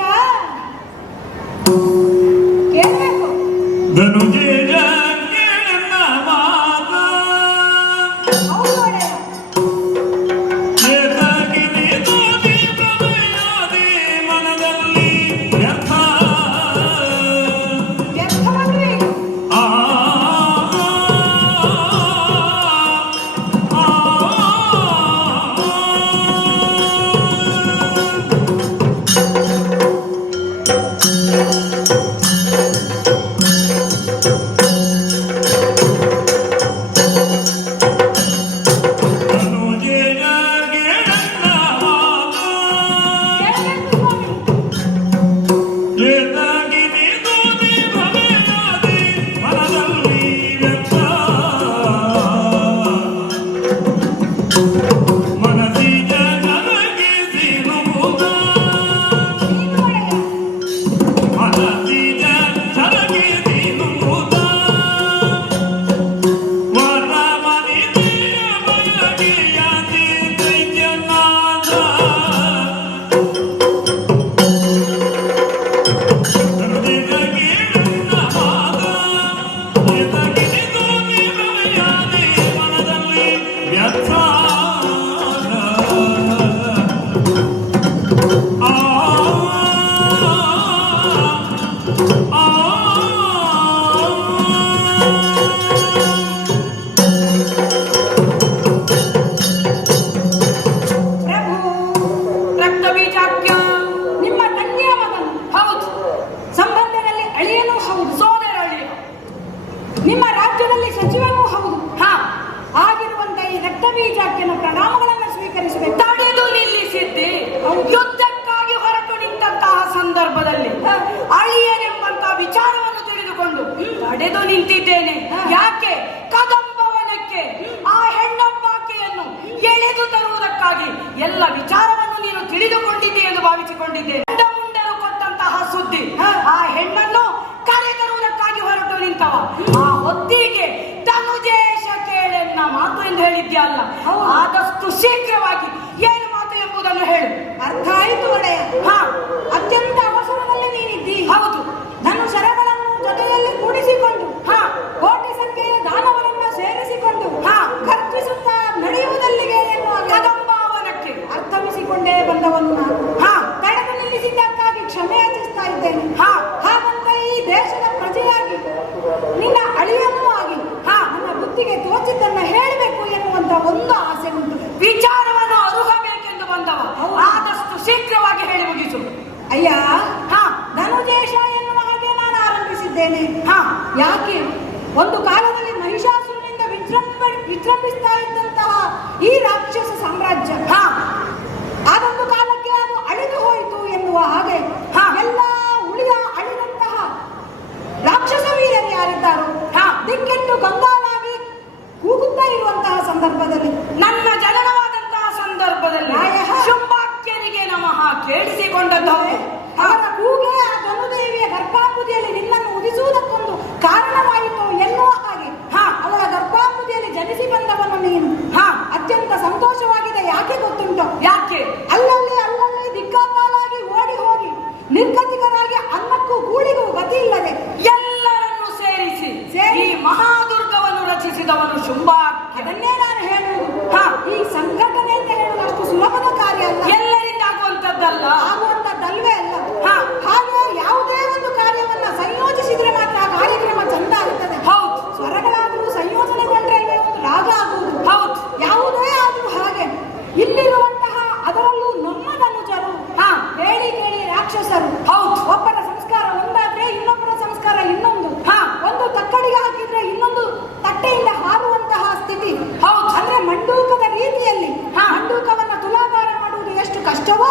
ಕೇಳಬೇಕು. ಧನುಜೇಯ ಕೇಳನ್ನ ಮಾತ ಹೌದು ಒಡೆಯ. ಏತಾಗಿನಿ ತೋದಿ ಪ್ರಭಯಾದಿ ಮನದಲ್ಲಿ ವ್ಯರ್ಥ ವ್ಯರ್ಥವಲ್ವೇ ಇದು? ಆ ಧನುಜೇಯ ಕೇಳನ್ನ ಮಾತ ಕೇಳಬೇಕು ಸ್ವಾಮಿ. ಏತಾಗಿನಿ ತೋದಿ ಪ್ರಭಯಾದಿ ಮನದಲ್ಲಿ ವ್ಯರ್ಥ ಮನಸಿನ ನನಗೆ ಸಿರುವುದ ನೀನು ಒಡೆಯ. ಮನಸಿನ ನನಗೆ ಸಿರುವುದ ವರ ಮನಿದೆಯ ಬಯಕೆಯಾದಿ ದೈತ್ಯನಾದ ಧನುಜನಿಗೆ ನನ್ನ ಮಾತ ಏತಗಿನಿ ತೋದಿ ಪ್ರಭಯಾದಿ ಮನದಲ್ಲಿ ವ್ಯರ್ಥ ಪ್ರಭು ರಕ್ತಬೀಜಾಖ್ಯ ನಿಮ್ಮ ತಂದೆಯ ಮಗನು. ಹೌದು, ಸಂಬಂಧದಲ್ಲಿ ಅಳಿಯನೂ ಹೌದು, ಸೋದರ ಅಳಿಯ. ನಿಮ್ಮ ರಾಜ್ಯದಲ್ಲಿ ಸಚಿವನೂ ಹೌದು. ಹಾ, ಆಗಿರುವಂತ ಈ ರಕ್ತಬೀಜಾಖ್ಯನ ಪ್ರಣಾಮಗಳನ್ನು ಸ್ವೀಕರಿಸಬೇಕು. ತಡೆದು ನಿಲ್ಲಿಸಿದ್ದೆ. ಯುದ್ಧಕ್ಕಾಗಿ ಹೊರಟು ನಿಂತಹ ಸಂದರ್ಭದಲ್ಲಿ ಅಳಿಯನೆಂಬಂತಹ ವಿಚಾರವನ್ನು ತಿಳಿದುಕೊಂಡು ತಡೆದು ನಿಂತಿದ್ದೇನೆ. ಯಾಕೆ? ಕದಂಬವನಕ್ಕೆ ಆ ಹೆಣ್ಣೊಬ್ಬಾಕೆಯನ್ನು ಎಳೆದು ತರುವುದಕ್ಕಾಗಿ ಎಲ್ಲ ವಿಚಾರವನ್ನು ನೀನು ತಿಳಿದುಕೊಂಡಿದ್ದೆ ಎಂದು ಭಾವಿಸಿಕೊಂಡಿದ್ದೇನೆ. ಮುಂಡರು ಕೊಟ್ಟಂತಹ ಸುದ್ದಿ, ಆ ಹೆಣ್ಣನ್ನು ಕರೆತರುವುದಕ್ಕಾಗಿ ಹೊರಟು ನಿಂತವ. ಆ ಹೊತ್ತಿಗೆ ಧನುಜೇಶ ಕೇಳೆನ್ನ ಮಾತು ಎಂದು ಹೇಳಿದ್ಯಲ್ಲ, ಆದಷ್ಟು ಶೀಘ್ರವಾಗಿ ಏನು ಮಾತು ಎಂಬುದನ್ನು ಹೇಳು. ಅರ್ಥ ಆಯಿತು ಒಡೆಯ. ಹಾ, ಅತ್ಯಂತ ಅವಸರದಲ್ಲಿ ನೀನಿದ್ದಿ. ಹೌದು, ಧನು ಶರಗಳನ್ನು ಜೊತೆಯಲ್ಲಿ ಕೂಡಿಸಿಕೊಂಡು ಕೋಟಿ ಸಂಖ್ಯೆಯ ದಾನವರನ್ನ ಸೇರಿಸಿಕೊಂಡು ಗರ್ಜಿಸುತ್ತಾ ನಡೆಯುವುದಲ್ಲಿಗೆ ಎನ್ನುವ ಕದಂಬಾವನಕ್ಕೆ ಅರ್ಥವಿಸಿಕೊಂಡೇ ಬಂದವನು ನಾನು. ತಡೆದು ನಿಲ್ಲಿಸಿದ್ದಕ್ಕಾಗಿ ಕ್ಷಮೆ ಯಾಚಿಸ್ತಾ ಇದ್ದೇನೆ. ಹಾಗಂತ ಈ ದೇಶದ ಪ್ರಜೆಯಾಗಿ ನಿನ್ನ ಅಳಿಯನೂ ಆಗಿ ನನ್ನ ಬುದ್ಧಿಗೆ ತೋಚಿದ್ದನ್ನ ಹೇಳಬೇಕು ಎನ್ನುವಂತ ಒಂದು ಆಸೆ ಉಂಟು. ವಿಚಾರವನ್ನು ಅರುಹಬೇಕೆಂದು ಬಂದವ, ಆದಷ್ಟು ಶೀಘ್ರವಾಗಿ ಹೇಳಿ ಮುಗಿಸು. ಅಯ್ಯ, ಧನುಜೇಶ ಎನ್ನುವ ಹಾಗೆ ನಾನು ಆರಂಭಿಸಿದ್ದೇನೆ. ಯಾಕೆ? ಒಂದು ಕಾಲದಲ್ಲಿ ಮಹಿಷಾಸುರನಿಂದ ವಿಜೃಂಭಿಸ್ತಾ ಇದ್ದಂತಹ ಈ ರಾಕ್ಷಸ ಸಾಮ್ರಾಜ್ಯ ಅದೊಂದು ಕಾಲಕ್ಕೆ ಅದು ಅಳಿದು ಹೋಯಿತು ಎನ್ನುವ ಹಾಗೆ ಎಲ್ಲ ಉಳಿದ ಅಳಿದಂತಹ ರಾಕ್ಷಸ ವೀರರು ಯಾರಿದ್ದಾರೋ ದಿಕ್ಕೆಟ್ಟು ಗಂಗಾಲಾಗಿ ಕೂಗುತ್ತಾ ಇರುವಂತಹ ಸಂದರ್ಭದಲ್ಲಿ, ನನ್ನ ಜನನವಾದಂತಹ ಸಂದರ್ಭದಲ್ಲಿ ಶುಂಭಾಖ್ಯನಿಗೆ ನಮಃ ಕೇಳಿಸಿಕೊಂಡದ್ದು ಅವರ ಕೂಗೆ ಆ ಧನುದೇವಿಯ ಗರ್ಭಾಂಬುದಿಯಲ್ಲಿ ನಿನ್ನನ್ನು ಉದಿಸುವುದಕ್ಕೊಂದು ಕಾರಣವಾಯಿತು ಎನ್ನುವ ಹಾಗೆ ಅವಳ ಗರ್ಭಾಂಬುದಿಯಲ್ಲಿ ಜನಿಸಿ ಬಂದವನು ನೀನು. ಅತ್ಯಂತ ಸಂತೋಷವಾಗಿದೆ. ಯಾಕೆ ಗೊತ್ತುಂಟು? ಯಾಕೆ? ಅಲ್ಲಲ್ಲಿ ದಿಕ್ಕಾಪಾಲಾಗಿ ಓಡಿ ಹೋಗಿ ನಿರ್ಗತಿಕರಾಗಿ ಅನ್ನಕ್ಕೂ ಗೂಳಿಗೂ ಗತಿ ಇಲ್ಲದೆ ಎಲ್ಲರನ್ನು ಸೇರಿಸಿ ಈ ಮಹಾದುರ್ಗವನ್ನು ರಚಿಸಿದವನು ಶುಂಭಾಖ್ಯ. ಅದನ್ನೇ ನಾನು ಹೇಳುವುದು. ಈ ಸಂಘಟನೆ ಅಂತ ಹೇಳುವುದು ಅಷ್ಟು ಸುಲಭದ ಕಾರ್ಯ ಅಲ್ಲ, ಎಲ್ಲರಿಂದ ಆಗುವಂತದ್ದಲ್ಲ, ಆಗುವಂತದ್ದಲ್ವೇ ಅಲ್ಲ. ಹಾಗೆ ಯಾವುದೇ ಒಂದು ಕಾರ್ಯವನ್ನ ಸಂಯೋಜಿಸಿದ್ರೆ ಮಾತ್ರ ಆ ಕಾರ್ಯಕ್ರಮ ಚಂದ ಆಗುತ್ತದೆ. ಹೌದು, ಸ್ವರಗಳಾದ್ರೂ ಸಂಯೋಜನೆಗೊಂಡ್ರೆ ಅಲ್ವೇ ಒಂದು ರಾಗ ಆಗುವುದು. ಹೌದು, ಯಾವುದೇ ಆದ್ರೂ ಹಾಗೆ ಇಲ್ಲಿರುವಂತಹ ಅದರಲ್ಲೂ ನಮ್ಮ ಧನುಜರು ಹೇಳಿ ಕೇಳಿ ರಾಕ್ಷಸರು. ಹೌದು, ಒಬ್ಬರ ಸಂಸ್ಕಾರ ಒಂದಾದ್ರೆ ಇನ್ನೊಬ್ಬರ ಸಂಸ್ಕಾರ ಇನ್ನೊಂದು. ಒಂದು ತಕ್ಕಡಿಗೆ ಹಾಕಿದ್ರೆ ಇನ್ನೊಂದು ತಟ್ಟೆಯಿಂದ ಹಾರುವಂತಹ ಸ್ಥಿತಿ. ಹೌದು, ಅಂದ್ರೆ ಮಂಡೂಕದ ರೀತಿಯಲ್ಲಿ ಮಂಡೂಕವನ್ನ ತುಲಾಭಾರ ಮಾಡುವುದು ಎಷ್ಟು ಕಷ್ಟವೋ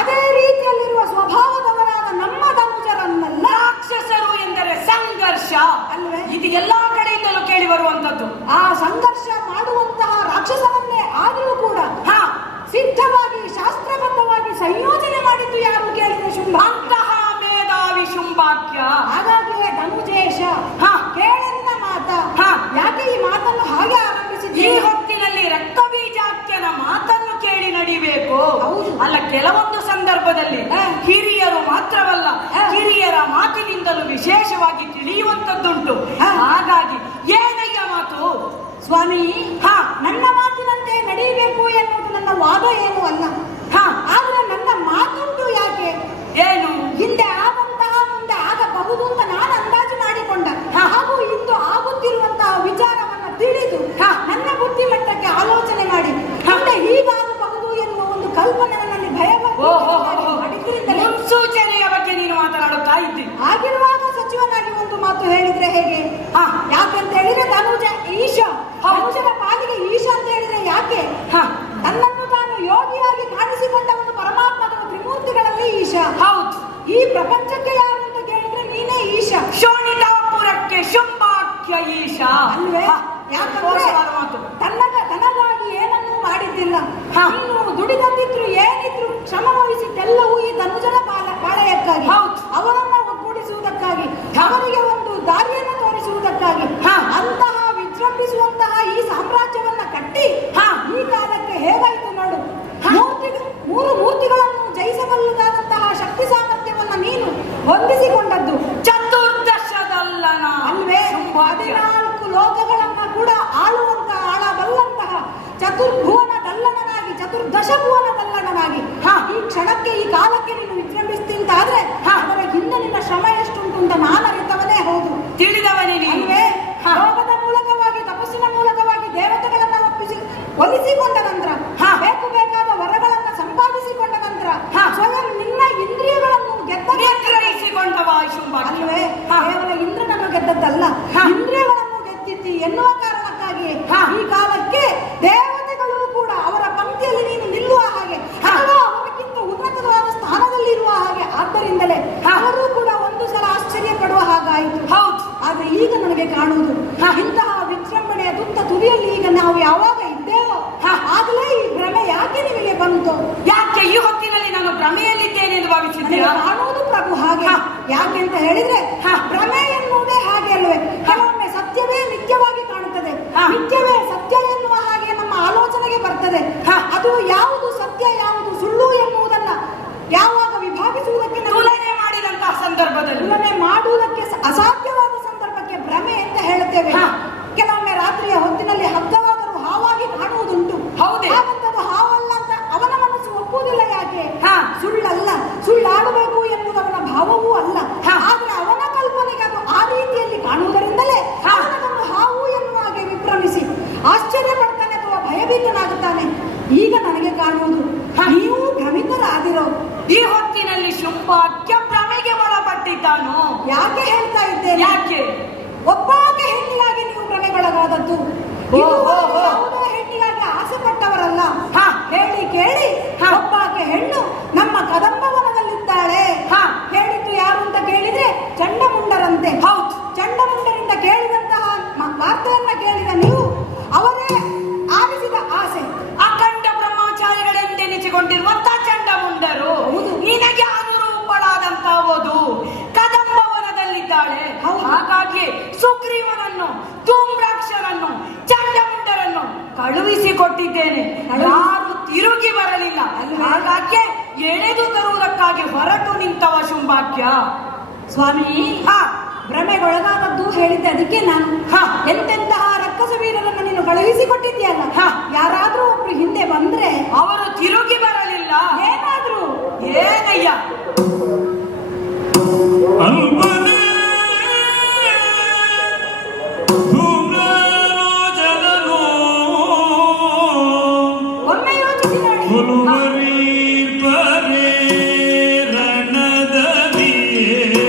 ಅದೇ ರೀತಿಯಲ್ಲಿರುವ ಸ್ವಭಾವದವರಾದ ನಮ್ಮ ಧನುಜರನ್ನೆಲ್ಲ ರಾಕ್ಷಸರು ಎಂದರೆ ಸಂಘರ್ಷ ಅಲ್ವೇ? ಇದು ಎಲ್ಲಾ ಕಡೆಯಿಂದಲೂ ಕೇಳಿ ಬರುವಂತದ್ದು. ಆ ಸಂಘರ್ಷ ಮಾಡುವಂತಹ ರಾಕ್ಷಸರನ್ನೇ ಆದರೂ ಕೂಡ ಸಿದ್ಧವಾಗಿ ಶಾಸ್ತ್ರಬದ್ಧವಾಗಿ ಸಂಯೋಜನೆ ಮಾಡಿದ್ದು ಯಾರು ಕೇಳಿದ್ರೆ ಶುಂಭ. ಅಂತಹ ಮೇಧಾವಿ ಶುಂಭಾಖ್ಯ. ಹಾಗಾಗಿಯೇ ಧನುಜೇಶ ಕೇಳೆನ್ನ ಮಾತ. ಯಾಕೆ ಈ ಮಾತನ್ನು ಹಾಗೆ ಆರಂಭಿಸಿದ್ದೆ? ಈ ಹೊತ್ತಿನಲ್ಲಿ ರಕ್ತಬೀಜಾಖ್ಯನ ಮಾತನ್ನು ಕೇಳಿ ನಡಿಬೇಕು. ಅಲ್ಲ, ಕೆಲವೊಂದು ಸಂದರ್ಭದಲ್ಲಿ ಹಿರಿಯರು ಮಾತ್ರವಲ್ಲ, ಹಿರಿಯರ ಮಾತಿನಿಂದಲೂ ವಿಶೇಷ ವಿಶೇಷವಾಗಿ ತಿಳಿಯುವಂತದ್ದುಂಟು. ಹಾಗಾಗಿ ಏನಯ್ಯ ಮಾತು? ಸ್ವಾಮಿ, ಹಾ, ನನ್ನ ಮಾತಿನಂತೆ ನಡೀಬೇಕು ಎನ್ನುವುದು ನನ್ನ ವಾದ ಏನೂ ಅಲ್ಲ. ಹಾ, ಆದ್ರೆ ನನ್ನ ಮಾತುಂಟು ಯಾಕೆ? ಏನು? ಹಿಂದೆ ಆದಂತಹ ಮುಂದೆ ಆಗಬಹುದು ಅಂತ ನಾನು ಅಂದಾಜು ಮಾಡಿಕೊಂಡ ಹಾ. ಹಾಗೂ ಇಂದು ಆಗುತ್ತಿರುವಂತಹ ವಿಚಾರವನ್ನ ತಿಳಿದು ಹಾ. ನನ್ನ ಬುದ್ಧಿಮಟ್ಟಕ್ಕೆ ಆಲೋಚನೆ ಮಾಡಿ ಮುಂದೆ ಹೀಗಾಗಬಹುದು ಎನ್ನುವ ಒಂದು ಕಲ್ಪನೆ ನನ್ನಲ್ಲಿ ಮಾಡಿದ್ರಿಂದಲೇ ಮುನ್ಸೂಚನೆಯ ಬಗ್ಗೆ ನೀನು ಮಾತನಾಡುತ್ತಾ ಇದ್ದಿ. ಆಗಿರುವಾಗ ಸಚಿವನಾಗಿ ಒಂದು ಮಾತು ಹೇಳಿದ್ರೆ ಹೇಗೆ? ಹಾ. ಯಾಕಂತ ಹೇಳಿದ್ರೆ ಧನುಜ ಈಶ, ಧನುಜನ ಪಾಲಿಗೆ ಈಶ ಅಂತ ಹೇಳಿದ್ರೆ ಯಾಕೆ? ಹಾ, ತನ್ನನ್ನು ತಾನು ಯೋಗಿಯಾಗಿ ಕಾಣಿಸಿಕೊಂಡವನು ಪರಮಾತ್ಮನ ತ್ರಿಮೂರ್ತಿಗಳಲ್ಲಿ ಈಶ. ಹೌದು. ಈ ಪ್ರಪಂಚಕ್ಕೆ ಯಾರು ಅಂತ ಕೇಳಿದ್ರೆ ನೀನೇ ಈಶ. ಶೋಣಿತಾಪುರಕ್ಕೆ ಶುಂಭಾಖ್ಯ ಈಶ ಅಲ್ವೇ? ಹಾ, ಯಾಕಂದ್ರೆ ಘೋಷವಾದ ಮಾತು. ತನಗಾಗಿ ಏನನ್ನೂ ಮಾಡಿದ್ದಿಲ್ಲ. ಹಾ. ನೀನು ದುಡಿದಂತಿದ್ರು ಏನಿದ್ರು ಶ್ರಮ ವಹಿಸಿದ್ದೆಲ್ಲವೂ ಈ ಧನುಜನ ಪಾಳೆಯಕ್ಕಾಗಿ, ಹೌದು. ಅವರನ್ನ ಒಗ್ಗೂಡಿಸುವುದಕ್ಕಾಗಿ, ಹಾ. ಅವರಿಗೆ ಒಂದು ದಾರಿಯನ್ನು ತೋರಿಸುವುದಕ್ಕಾಗಿ, ಹಾ. ಅಂತಹ ವಿಜೃಂಭಿಸುವಂತಹ ಈ ಸಾಮ್ರಾಜ್ಯವನ್ನ ಕಟ್ಟಿ ಹಾ. ಈ ಕಾಲಕ್ಕೆ ಹೇಗಾಯ್ತು ನೋಡು. ಮೂರು ಮೂರ್ತಿಗಳನ್ನು ಜಯಿಸಬಲ್ಲದಾದಂತಹ ಶಕ್ತಿ ಸಾಮರ್ಥ್ಯವನ್ನ ನೀನು ಹೊಂದಿಸಿಕೊಂಡದ್ದು ಚತುರ್ದಶದಲ್ಲನ ಅಲ್ವೇ? ಶುಂಭಾಖ್ಯ. 14 ಲೋಕಗಳನ್ನ ಕೂಡ ಆಳಬಲ್ಲಂತಹ ಚತುರ್ಭುವನ ದಲ್ಲಣನಾಗಿ, ಚತುರ್ದಶ ಭುವನ ದಲ್ಲಣನಾಗಿ ಹಾ. ಈ ಕ್ಷಣಕ್ಕೆ ಈ ಕಾಲಕ್ಕೆ ನೀನು ವಿಜೃಂಭಿಸ್ತಿಂತಾದ್ರೆ ಹಾ. ಅದರ ಹಿಂದೆ ನಿನ್ನ ಶ್ರಮ ಎಷ್ಟುಂಟು ಅಂತ ನಾನು ಅರಿತವನೇ ಹೌದು. ತಿಳಿದವನೇ ನೀನು. ಅಲ್ವೇ? ಹಾ. ಯೋಗದ ಮೂಲಕವಾಗಿ, ತಪಸ್ಸಿನ ಮೂಲಕವಾಗಿ ದೇವತೆಗಳನ್ನ ಒಲಿಸಿಕೊಂಡ ನಂತರ, ಹಾ. ಬೇಕಾದ ವರಗಳನ್ನ ಸಂಪಾದಿಸಿಕೊಂಡ ನಂತರ, ಹಾ. ಸ್ವಯಂ ನಿನ್ನ ಇಂದ್ರಿಯಗಳನ್ನು ನಿಗ್ರಹಿಸಿಕೊಂಡವ ಶುಂಭಾಖ್ಯ. ಅಲ್ವೇ? ಹಾ. ಕೇವಲ ಇಂದ್ರನನ್ನು ಗೆದ್ದದ್ದಲ್ಲ, ಹಾ. ಇಂದ್ರಿಯಗಳನ್ನು ಗೆದ್ದಿದ್ದಿ ಎನ್ನುವ ಕಾರಣಕ್ಕಾಗಿ ಹಾ. ಈ ಕಾಲಕ್ಕೆ ದೇವತೆಗಳು ಕೂಡ ಅವರ ಪಂಕ್ತಿಯಲ್ಲಿ ನೀನು ನಿಲ್ಲುವ ಹಾಗೆ, ಹಾ. ಅಥವಾ ಅವರಿಗಿಂತ ಉನ್ನತವಾದ ಸ್ಥಾನದಲ್ಲಿರುವ ಹಾಗೆ, ಆದ್ದರಿಂದಲೇ ಹಾ. ಅವರು ಕೂಡ ಒಂದು ಸಲ ಆಶ್ಚರ್ಯ ಪಡುವ ಹಾಗಾಯಿತು. ಹೌದು. ಆದ್ರೆ ಈಗ ನನಗೆ ಕಾಣುವುದು, ಹಾ. ಇಂತಹ ವಿಜೃಂಭಣೆಯ ತುತ್ತ ತುದಿಯಲ್ಲಿ ಈಗ ನಾವು ಯಾವಾಗ ಇದ್ದೇವೋ ಹಾ. ಆಗಲೇ ಈ ಭ್ರಮೆ ಯಾಕೆ ನಿಮಗೆ ಬಂತು? ಯಾಕೆ ಈ ಹೊತ್ತಿನಲ್ಲಿ ನಾನು ಭ್ರಮೆಯಲ್ಲಿದ್ದೇನೆ ಎಂದು ನನಗೆ ಭಾವಿಸಿದ್ದೀರಾ? ಕಾಣುವುದು ಪ್ರಭು ಹಾಗೆ. ಹಾ. ಯಾಕೆ ಅಂತ ಹೇಳಿದ್ರೆ ಹಾ. ಭ್ರಮೆ ಎನ್ನುವುದೇ ಹಾಗೆ ಅಲ್ವೇ? ಕೆಲವೊಮ್ಮೆ ಸತ್ಯವೇ ಮಿಥ್ಯವಾಗಿ ಕಾಣುತ್ತದೆ, ಹಾ. ಮಿಥ್ಯವೇ ಸತ್ಯ ಎನ್ನುವ ಹಾಗೆ ನಮ್ಮ ಆಲೋಚನೆಗೆ ಬರ್ತದೆ. ಹಾ. ಅದು ಯಾವುದು ಸತ್ಯ ಯಾವುದು ಸುಳ್ಳು ಎನ್ನುವುದನ್ನ ಯಾವಾಗ ವಿಭಾಗಿಸುವುದಕ್ಕೆ ತುಲನೆ ಮಾಡಿದಂತಹ ಸಂದರ್ಭದಲ್ಲಿ ತುಲನೆ ಮಾಡುವುದಕ್ಕೆ ಅಸಾಧ್ಯವಾದ ಸಂದರ್ಭಕ್ಕೆ ಭ್ರಮೆ ಅಂತ ಹೇಳುತ್ತೇವೆ. ಹಾ. ಕೆಲವೊಮ್ಮೆ ರಾತ್ರಿಯ ಹೊತ್ತಿನಲ್ಲಿ ಹಗ್ಗವಾದರೂ ಹಾವಾಗಿ ಕಾಣುವುದುಂಟು. ಹೌದೇ? ಹಾಗಂತದ್ದು ಹಾವಲ್ಲ ಅಂತ ಅವನ ಮನಸ್ಸು ಒಪ್ಪುವುದಿಲ್ಲ. ಯಾಕೆ? ಹಾ. ಸುಳ್ಳಲ್ಲ, ಸುಳ್ಳಾಡಬೇಕು ಎನ್ನುವುದು ಅವನ ಭಾವವೂ ಅಲ್ಲ. ಹಾ. ಆದ್ರೆ ಅವನ ಕಲ್ಪನೆಗೆ ಅದು ಆ ರೀತಿಯಲ್ಲಿ ಕಾಣುವುದರಿಂದಲೇ ಹಾ. ಅವನನ್ನು ಹಾವು ಎನ್ನುವ ಹಾಗೆ ವಿಭ್ರಮಿಸಿ ಆಶ್ಚರ್ಯ ಪಡ್ತಾನೆ ಅಥವಾ ಭಯಭೀತನಾಗುತ್ತಾನೆ. ಈಗ ನನಗೆ ಕಾಣುವುದು, ಹಾ. ನೀವು ಭ್ರಮಿತರಾದಿರೋ. ಈ ಹೊತ್ತಿನಲ್ಲಿ ಶುಂಭಾಖ್ಯ ಭ್ರಮೆಗೆ ಒಳಪಟ್ಟಿದ್ದಾನು. ಯಾಕೆ ಹೇಳ್ತಾ ಇದ್ದೇನೆ? ಯಾಕೆ? ಒಬ್ಬಾಕೆ ಹೆಣ್ಣಿಗಾಗಿ ನೀವು ಭ್ರಮೆಗೊಳಗಾದದ್ದು. ಇದುವರೆಗೂ ಯಾವುದೋ ಹೆಣ್ಣಿಗಾಗಿ ಆಸೆ ಪಟ್ಟವರಲ್ಲ. ಹಾ. ಹೇಳಿ ಕೇಳಿ ಹಾ. ಒಬ್ಬಾಕೆ ಹೆಣ್ಣು ನಮ್ಮ ಕದಂಬವನದಲ್ಲಿದ್ದಾಳೆ. ಹಾ. ಹೇಳಿದ್ದು ಯಾರು ಅಂತ ಕೇಳಿದ್ರೆ ಚಂಡಮುಂಡರಂತೆ. ಹೌದು. ಚಂಡಮುಂಡರಿಂದ ಕೇಳಿದಂತಹ ವಾರ್ತೆಯನ್ನ ಕೇಳಿದ ನೀವು ಅವರೇ ಆಲಿಸಿದ ಆಸೆ. ಅಖಂಡ ಬ್ರಹ್ಮಚಾರಿಗಳೆಂದೆನಿಸಿಕೊಂಡಿರುವಂತಹ ಚಂಡಮುಂಡರು ಹೌದು. ನಿನಗೆ ಅನುರೂಪಳಾದಂತಹ ವಧು ಕದಂಬವನದಲ್ಲಿದ್ದಾಳೆ. ಹೌದು. ಹಾಗಾಗಿ ಸುಗ್ರೀವನನ್ನು, ಧೂಮ್ರಾಕ್ಷರನ್ನು, ಚಂಡಮುಂಡರನ್ನು ಕಳುಹಿಸಿಕೊಟ್ಟಿದ್ದೇನೆ. ಯಾರು ತಿರುಗಿ ಬರಲಿಲ್ಲ. ಹಾಗಾಗಿ ಎಳೆದು ತರುವುದಕ್ಕಾಗಿ ಹೊರಟು ನಿಂತವ ಶುಂಭಾಖ್ಯ. ಸ್ವಾಮಿ, ಹಾ. ಭ್ರಮೆಗೊಳಗಾದದ್ದು ಹೇಳಿದ್ದೆ ಅದಕ್ಕೆ ನಾನು. ಹಾ. ಎಂತೆಂತಹ ರಕ್ಕಸ ವೀರರನ್ನು ನೀನು ಕಳುಹಿಸಿಕೊಟ್ಟಿದ್ಯಲ್ಲ, ಹಾ. ಯಾರಾದ್ರೂ ಒಬ್ರು ಹಿಂದೆ ಬಂದ್ರೆ ಅವರು ತಿರುಗಿ ಬರಲಿಲ್ಲ. ಏನಾದ್ರೂ ಏನಯ್ಯ? ಅಲ್ಪನೇ ಧೂಮ್ರಲೋಚನನೋ ಒಮ್ಮೆ ಯೋಚಿಸಿ ನೋಡಿ. ಹುಲುವರೀರ್ಪರೇ ರಣದಲ್ಲಿಯೇ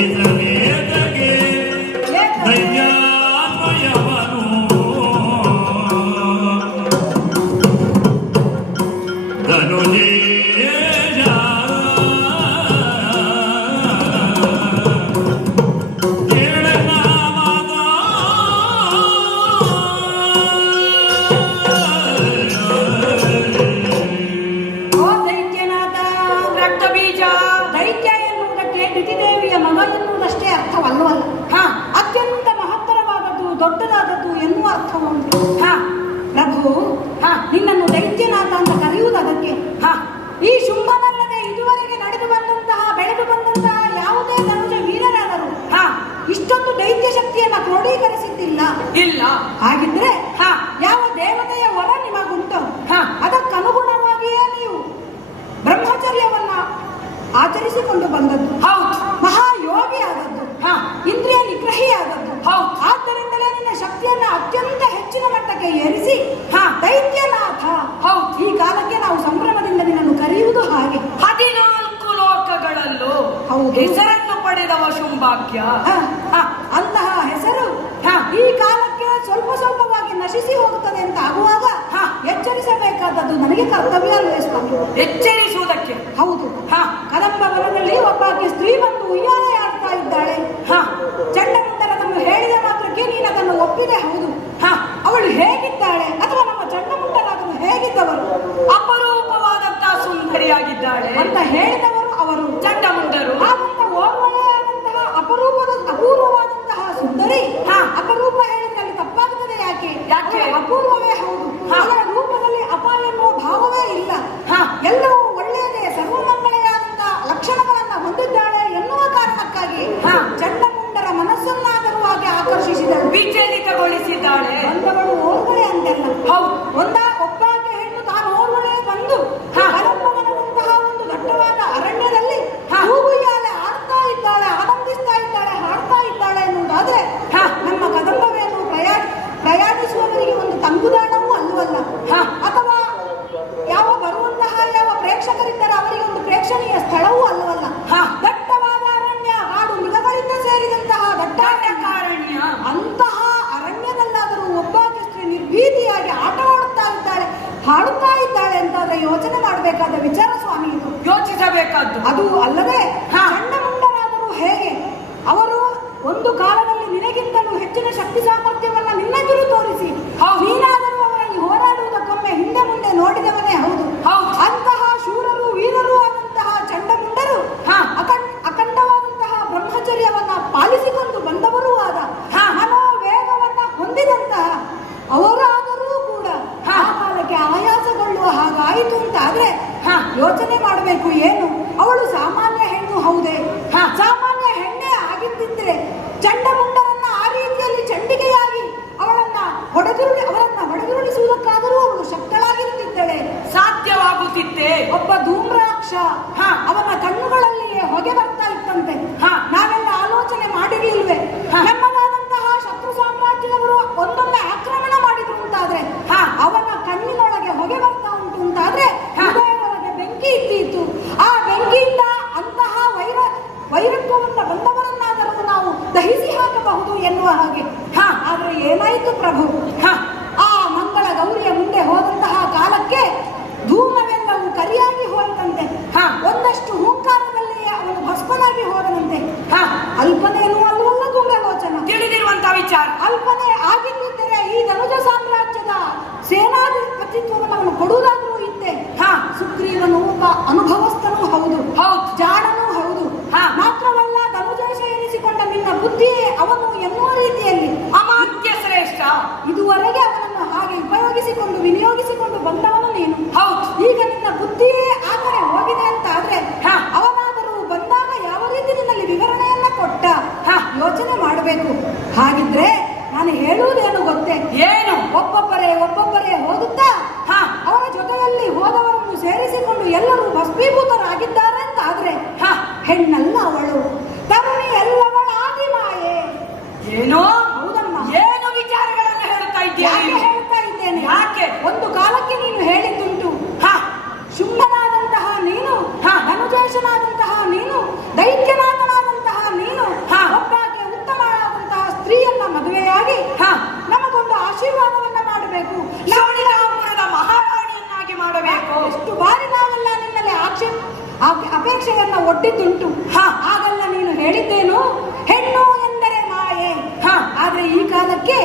ಕೊಡಿಸಲೇತಗೆ ದೈತ್ಯಾನ್ವಯವನು ಧನುಜೇಶ ಕೇಳನಾಮದ ಓ ದೈತ್ಯನಾಥ, ರಕ್ತ ಬೀಜ ದೈತ್ಯ ಎನ್ನುವುದಕ್ಕೆ ದಿತಿದೇವಿಯ ಮಗ ಎನ್ನುವುದಷ್ಟೇ ಅರ್ಥವಲ್ಲವಲ್ಲ. ಹಾ ಅತ್ಯಂತ ಮಹತ್ತರವಾದದ್ದು, ದೊಡ್ಡದಾದದ್ದು ಎನ್ನುವ ಅರ್ಥವು ಉಂಟು. ಹಾ ಪ್ರಭು, ನಿನ್ನನ್ನು ದೈತ್ಯನಾಥ ಅಂತ ಕರೆಯುವುದು ಅದಕ್ಕೆ. ಹಾ ಈ ಶುಂಭನಲ್ಲದೆ ಇದುವರೆಗೆ ನಡೆದು ಬಂದಂತಹ ಬೆಳೆದು ಬಂದಂತಹ ಯಾವುದೇ ಧನುಜ ವೀರರಾದರು ಹಾ ಇಷ್ಟೊಂದು ದೈತ್ಯ ಶಕ್ತಿಯನ್ನ ಕ್ರೋಢೀಕರಿಸಿದ್ದಿಲ್ಲ. ಇಲ್ಲ ಹಾಗಿದ್ರೆ ಹಾ ಯಾವ ದೇವತೆಯ ವರ ನಿಮಗುಂಟು, ಹಾ ಅದಕ್ಕನುಗುಣವಾಗಿಯೇ ನೀವು ಬ್ರಹ್ಮಚರ್ಯವನ್ನ ಆಚರಿಸಿಕೊಂಡು ಬಂದದ್ದು. ಹೌದು ಮಹಾಯೋಗಿ ಆದದ್ದು, ಹಾ ಇಂದ್ರಿಯ ನಿಗ್ರಹಿ ಆದದ್ದು. ಹೌದು. ಆದ್ದರಿಂದಲೇ ನಿನ್ನ ಶಕ್ತಿಯನ್ನ ಅತ್ಯಂತ ಹೆಚ್ಚಿನ ಮಟ್ಟಕ್ಕೆ ಏರಿಸಿ ಹಾ. ದೈತ್ಯನಾಥ, ಹೌದು. ಈ ಕಾಲಕ್ಕೆ ನಾವು ಸಂಭ್ರಮದಿಂದ ನಿನ್ನನ್ನು ಕರೆಯುವುದು ಹಾಗೆ. 14 ಲೋಕಗಳಲ್ಲೂ ಹೌದು. ಹೆಸರನ್ನು ಪಡೆದವ ಶುಂಭಾಕ್ಯ. ಹ. ಹಾ. ಅಂತಹ ಹೆಸರು ಹಾ. ಈ ಕಾಲಕ್ಕೆ ಸ್ವಲ್ಪ ಸ್ವಲ್ಪವಾಗಿ ನಶಿಸಿ ಹೋಗುತ್ತದೆ ಅಂತ ಆಗುವಾಗ ಹಾ. ಎಚ್ಚರಿಸಬೇಕಾದದ್ದು ನನಗೆ ಕರ್ತವ್ಯ ಅಲ್ವೇ ಸ್ವಾಮಿ? ಎಚ್ಚರಿಸುವುದಕ್ಕೆ. ಹೌದು. ಹಾ ಕದಂಬ ವನದಲ್ಲಿ ಒಬ್ಬಾಕೆ ಸ್ತ್ರೀ ಬಂದು ಉಯ್ಯಾಲೆ ಆಡ್ತಾ ಇದ್ದಾಳೆ. ಹಾ ಚಂಡಮುಂಡರದನ್ನು ಹೇಳಿದ ಮಾತ್ರಕ್ಕೆ ನೀನು ಅದನ್ನು ಒಪ್ಪಿದೆ. ಹೌದು. ಹಾ ಅವಳು ಹೇಗಿದ್ದಾಳೆ, ಅಥವಾ ನಮ್ಮ ಚಂಡಮುಂಡರಾದನು ಹೇಗಿದ್ದವರು ಅಪರೂಪವಾದಂತಹ ಸುಂದರಿಯಾಗಿದ್ದಾಳೆ ಅಂತ ಹೇಳಿದವರು ಅವರು ಚಂಡಮುಂಡರು. ಹಾಗಂತ ಓರ್ವಳೆಯಾದಂತಹ ಅಪೂರ್ವವಾದಂತಹ ಸುಂದರಿ. ಹಾ. ಅಪರೂಪ ಹೇಳಿದ್ರೆ ತಪ್ಪಾಗುತ್ತದೆ ಯಾಕೆ? ಯಾಕೆ? ಅವಳ ಅಪೂರ್ವವೇ ಹೌದು. ಹಾ. ಅವಳ ರೂಪದಲ್ಲಿ ಅಪ ಎನ್ನುವ ಭಾವವೇ ಇಲ್ಲ. ಹಾ. ಎಲ್ಲವೂ ಒಳ್ಳೆಯದೇ, ಸರ್ವಮಂಗಳೆಯಾದಂತಹ ಲಕ್ಷಣಗಳನ್ನ ಹೊಂದಿದ್ದಾಳೆ ಎನ್ನುವ ಕಾರಣಕ್ಕಾಗಿ ಹಾ. ಚಂಡಮುಂಡರ ಮನಸ್ಸನ್ನಾದರೂ ಹಾಗೆ ಆಕರ್ಷಿಸಿದಳು. ವಿಚಲಿತಗೊಳಿಸಿದ್ದಾಳೆ. ಬಂದವಳು ಓರ್ವಳೆ ಅಂತೆಲ್ಲ. ಹೌದು. ಒಬ್ಬಾಕೆ ಹೆಣ್ಣು ತಾನು ಓರ್ವಳೆ ಬಂದು ಹಾ. ಕದಂಬವನದಂತಹ ಒಂದು ದಟ್ಟವಾದ ಅರಣ್ಯದಲ್ಲಿ ಹಾ. ಹೂಗುಯ್ಯಾಲೆ ಆಡ್ತಾ ಇದ್ದಾಳೆ, ಆನಂದಿಸ್ತಾ ಇದ್ದಾಳೆ, ಹಾಡ್ತಾ ಇದ್ದಾಳೆ ಎನ್ನುವುದಾದ್ರೆ ಹಾ. ನಮ್ಮ ಕದಂಬವೇನು ಪ್ರಯಾಣಿಸುವವರಿಗೆ ಒಂದು ತಂಗುದಾಣವೂ ಅಲ್ಲವಲ್ಲ. ಹಾ. ಅಥವಾ ಯಾವ ಪ್ರೇಕ್ಷಕರಿದ್ದರೆ ಅವರಿಗೆ ಒಂದು ಪ್ರೇಕ್ಷಣೀಯ ಸ್ಥಳವೂ ಅಲ್ಲವಲ್ಲ. ಹಾ. ದಟ್ಟವಾದ ಅರಣ್ಯ, ಕಾಡು ಮೃಗಗಳಿಂದ ಸೇರಿದಂತಹ ದಟ್ಟಕಾರಣ್ಯ. ಅಂತಹ ಅರಣ್ಯದಲ್ಲಾದರೂ ಒಬ್ಬಾಕೆ ಸ್ತ್ರೀ ನಿರ್ಭೀತಿಯಾಗಿ ಆಟವಾಡುತ್ತಾ ಇದ್ದಾಳೆ, ಹಾಡುತ್ತಾ ಇದ್ದಾಳೆ ಅಂತಾದ್ರೆ ಯೋಚನೆ ಮಾಡಬೇಕಾದ ವಿಚಾರ ಸ್ವಾಮಿ ಇದು. ಯೋಚಿಸಬೇಕಾದ್ದು. ಅದು ಅಲ್ಲದೆ ಹಾ. ಚಂಡಮುಂಡರಾದರೂ ಹೇಗೆ? ಅವರು ಒಂದು ಕಾಲದಲ್ಲಿ ನಿನಗಿಂತಲೂ ಹೆಚ್ಚಿನ ಶಕ್ತಿ ಸಾಮರ್ಥ್ಯವನ್ನ ನಿನ್ನೆದುರು ತೋರಿಸಿ ಹೌದು. ನೀನಾದರೂ ಅವರಲ್ಲಿ ಹೋರಾಡುವುದಕ್ಕೊಮ್ಮೆ ಹಿಂದೆ ಮುಂದೆ ನೋಡಿದವನೇ. ಹೌದು. ಹೌದು. ಅಂತಹ ಶೂರರು ವೀರರು ಆದಂತಹ ಚಂಡಮುಂಡರು ಹಾ. ಅಖಂಡವಾದಂತಹ ಬ್ರಹ್ಮಚರ್ಯವನ್ನ ಪಾಲಿಸಿಕೊಂಡು ಬಂದವರೂ ಆದ, ಹಾ. ಮನೋವೇಗವನ್ನ ಹೊಂದಿದಂತಹ ಅವರಾದರೂ ಕೂಡ ಹಾ. ಆ ಕಾಲಕ್ಕೆ ಆಯಾಸಗೊಳ್ಳುವ ಹಾಗಾಯಿತು ಅಂತ ಆದ್ರೆ ಹಾ. ಯೋಚನೆ ಮಾಡಬೇಕು. ಏನು ಅವಳು ಸಾಮಾನ್ಯ ಹೆಣ್ಣು? ಹೌದೇ? ಹಾ. ಸಾಮಾನ್ಯ ಹೆಣ್ಣೆ ಆಗಿದ್ದಿದ್ರೆ ಚಂಡಮುಂಡರನ್ನ ಆ ರೀತಿಯಲ್ಲಿ ಚಂಡಿಗೆಯಾಗಿ ಅವರನ್ನ ಹೊಡೆದುರುಳಿಸುವುದಕ್ಕಾದರೂ ಅವಳು ಶಕ್ತಳಾಗಿರುತ್ತಿದ್ದಳೆ. ಸಾಧ್ಯವಾಗುತ್ತಿತ್ತೆ. ಒಬ್ಬ ಧೂಮ್ರಾಕ್ಷ, ಹಾ. ಅವನ ಕಣ್ಣುಗಳಲ್ಲಿಯೇ ಹೊಗೆ ಬರ್ತಾ ಇತ್ತಂತೆ. ಹಾ. ನಾವೆಲ್ಲ ಆಲೋಚನೆ ಮಾಡಿರ್ಲಿಲ್ವೇ? ಹಾ. ನಮ್ಮದಾದಂತಹ ಶತ್ರು ಸಾಮ್ರಾಜ್ಯದವರು ಒಂದೊಮ್ಮೆ ಆಕ್ರಮಣ ಮಾಡಿದ್ರು ಅಂತಾದ್ರೆ ಹಾ. ಅವನ ಕಣ್ಣಿನೊಳಗೆ ಹೊಗೆ ಬರ್ತಾ ಉಂಟು ಅಂತಾದ್ರೆ ಹಾ. ಹೃದಯದೊಳಗೆ ಬೆಂಕಿ ಇದ್ದಿತ್ತು. ಆ ಬೆಂಕಿಯಿಂದ ಅಂತಹ ವೈರತ್ವವನ್ನ ಬಂದವರನ್ನಾದರೂ ನಾವು ದಹಿಸಿ ಹಾಕಬಹುದು ಎನ್ನುವ ಹಾಗೆ. ಹಾ. ಆದ್ರೆ ಏನಾಯಿತು ಪ್ರಭು? ಹಾ. ಆ ಮಂಗಳ ಗೌರಿಯ ಮುಂದೆ ಹೋದಂತಹ ಕಾಲಕ್ಕೆ ಧೂಮವೆಲ್ಲವೂ ಕರಿಯಾಗಿ ಹೋಯಿತಂತೆ. ಹಾ. ಒಂದಷ್ಟು ಹೂಂಕಾರದಲ್ಲಿಯೇ ಅವನು ಭಸ್ಮನಾಗಿ ಹೋದನಂತೆ. ಹಾ. ಅಲ್ಪನೇನೂ ಅಲ್ಲವಲ್ಲ ತುಂಗಲೋಚನ. ತಿಳಿದಿರುವಂತ ವಿಚಾರ. ಅಲ್ಪನೆ ಆಗಿದ್ದರೆ ಈ ಧನುಜ ಸಾಮ್ರಾಜ್ಯದ ಸೇನಾಧಿಪತಿತ್ವವನ್ನು ಅವನು ಕೊಡುವುದಾದ್ರೂ ಇತ್ತೆ. ಹಾ. ಸುಗ್ರೀವನು ಒಬ್ಬ ಅನುಭವಸ್ಥನೂ ಹೌದು, ಹೌದು. ಜಾಣನೂ ಹೌದು. ಹಾ. ಮಾತ್ರವಲ್ಲ ಧನುಜೇಶ ಎನಿಸಿಕೊಂಡ ನಿನ್ನ ಬುದ್ಧಿಯೇ ಅವನು ಎನ್ನುವ ರೀತಿಯಲ್ಲಿ ಅಮಾತ್ಯ ಶ್ರೇಷ್ಠ. ಇದುವರೆಗೆ ಅವನನ್ನು ಹಾಗೆ ಉಪಯೋಗಿಸಿಕೊಂಡು ವಿನಿಯೋಗಿಸಿಕೊಂಡು ಬಂದವನು ನೀನು. ಹೌದು. ಈಗ ನಿನ್ನ ಬುದ್ಧಿಯೇ ಆ ಕಡೆ ಹೋಗಿದೆ ಅಂತ ಆದ್ರೆ ಹಾ. ಅವನಾದರೂ ಬಂದಾಗ ಯಾವ ರೀತಿ ನಿನ್ನಲ್ಲಿ ವಿವರಣೆಯನ್ನ ಕೊಟ್ಟ? ಹಾ. ಯೋಚನೆ ಮಾಡಬೇಕು. ಹಾಗಿದ್ರೆ ನಾನು ಹೇಳುವುದೇನು ಗೊತ್ತೇ? ಏನು? ಒಬ್ಬೊಬ್ಬರೇ ಹೋಗುತ್ತಾ ಹಾ. ಅವರ ಜೊತೆಯಲ್ಲಿ ಹೋದವರನ್ನು ಸೇರಿಸಿಕೊಂಡು ಎಲ್ಲರೂ ಭಸ್ಮೀಭೂತರಾಗಿದ್ದಾರೆ ಅಂತ ಆದ್ರೆ ಹಾ. ಹೆಣ್ಣಲ್ಲ ಅವಳು, ತರುಣಿ ಎಲ್ಲವಳಾಗಿ ಮಾಯೆ. ಏನು? ಹೌದಮ್ಮ. ಏನು ವಿಚಾರಗಳನ್ನು ಹೇಳ್ತಾ ಇದ್ದೀಯ? ಯಾಕೆ ಹೇಳ್ತಾ ಇದ್ದೇನೆ? ಯಾಕೆ? ಒಂದು ಕಾಲಕ್ಕೆ ನೀನು ಹೇಳಿದ್ದುಂಟು, ಹಾ. ಶುಂಭನಾದಂತಹ ನೀನು, ಹಾ. ಧನುಜೇಶನಾದಂತಹ ನೀನು, ದೈತ್ಯನಾಥನಾದಂತಹ ನೀನು ಕೊಟ್ಟಿದ್ದುಂಟು. ಹಾ. ಆಗೆಲ್ಲ ನೀನು ಹೇಳಿದ್ದೇನು, ಹೆಣ್ಣು ಎಂದರೆ ಮಾಯೆ. ಹಾ. ಆದ್ರೆ ಈ ಕಾಲಕ್ಕೆ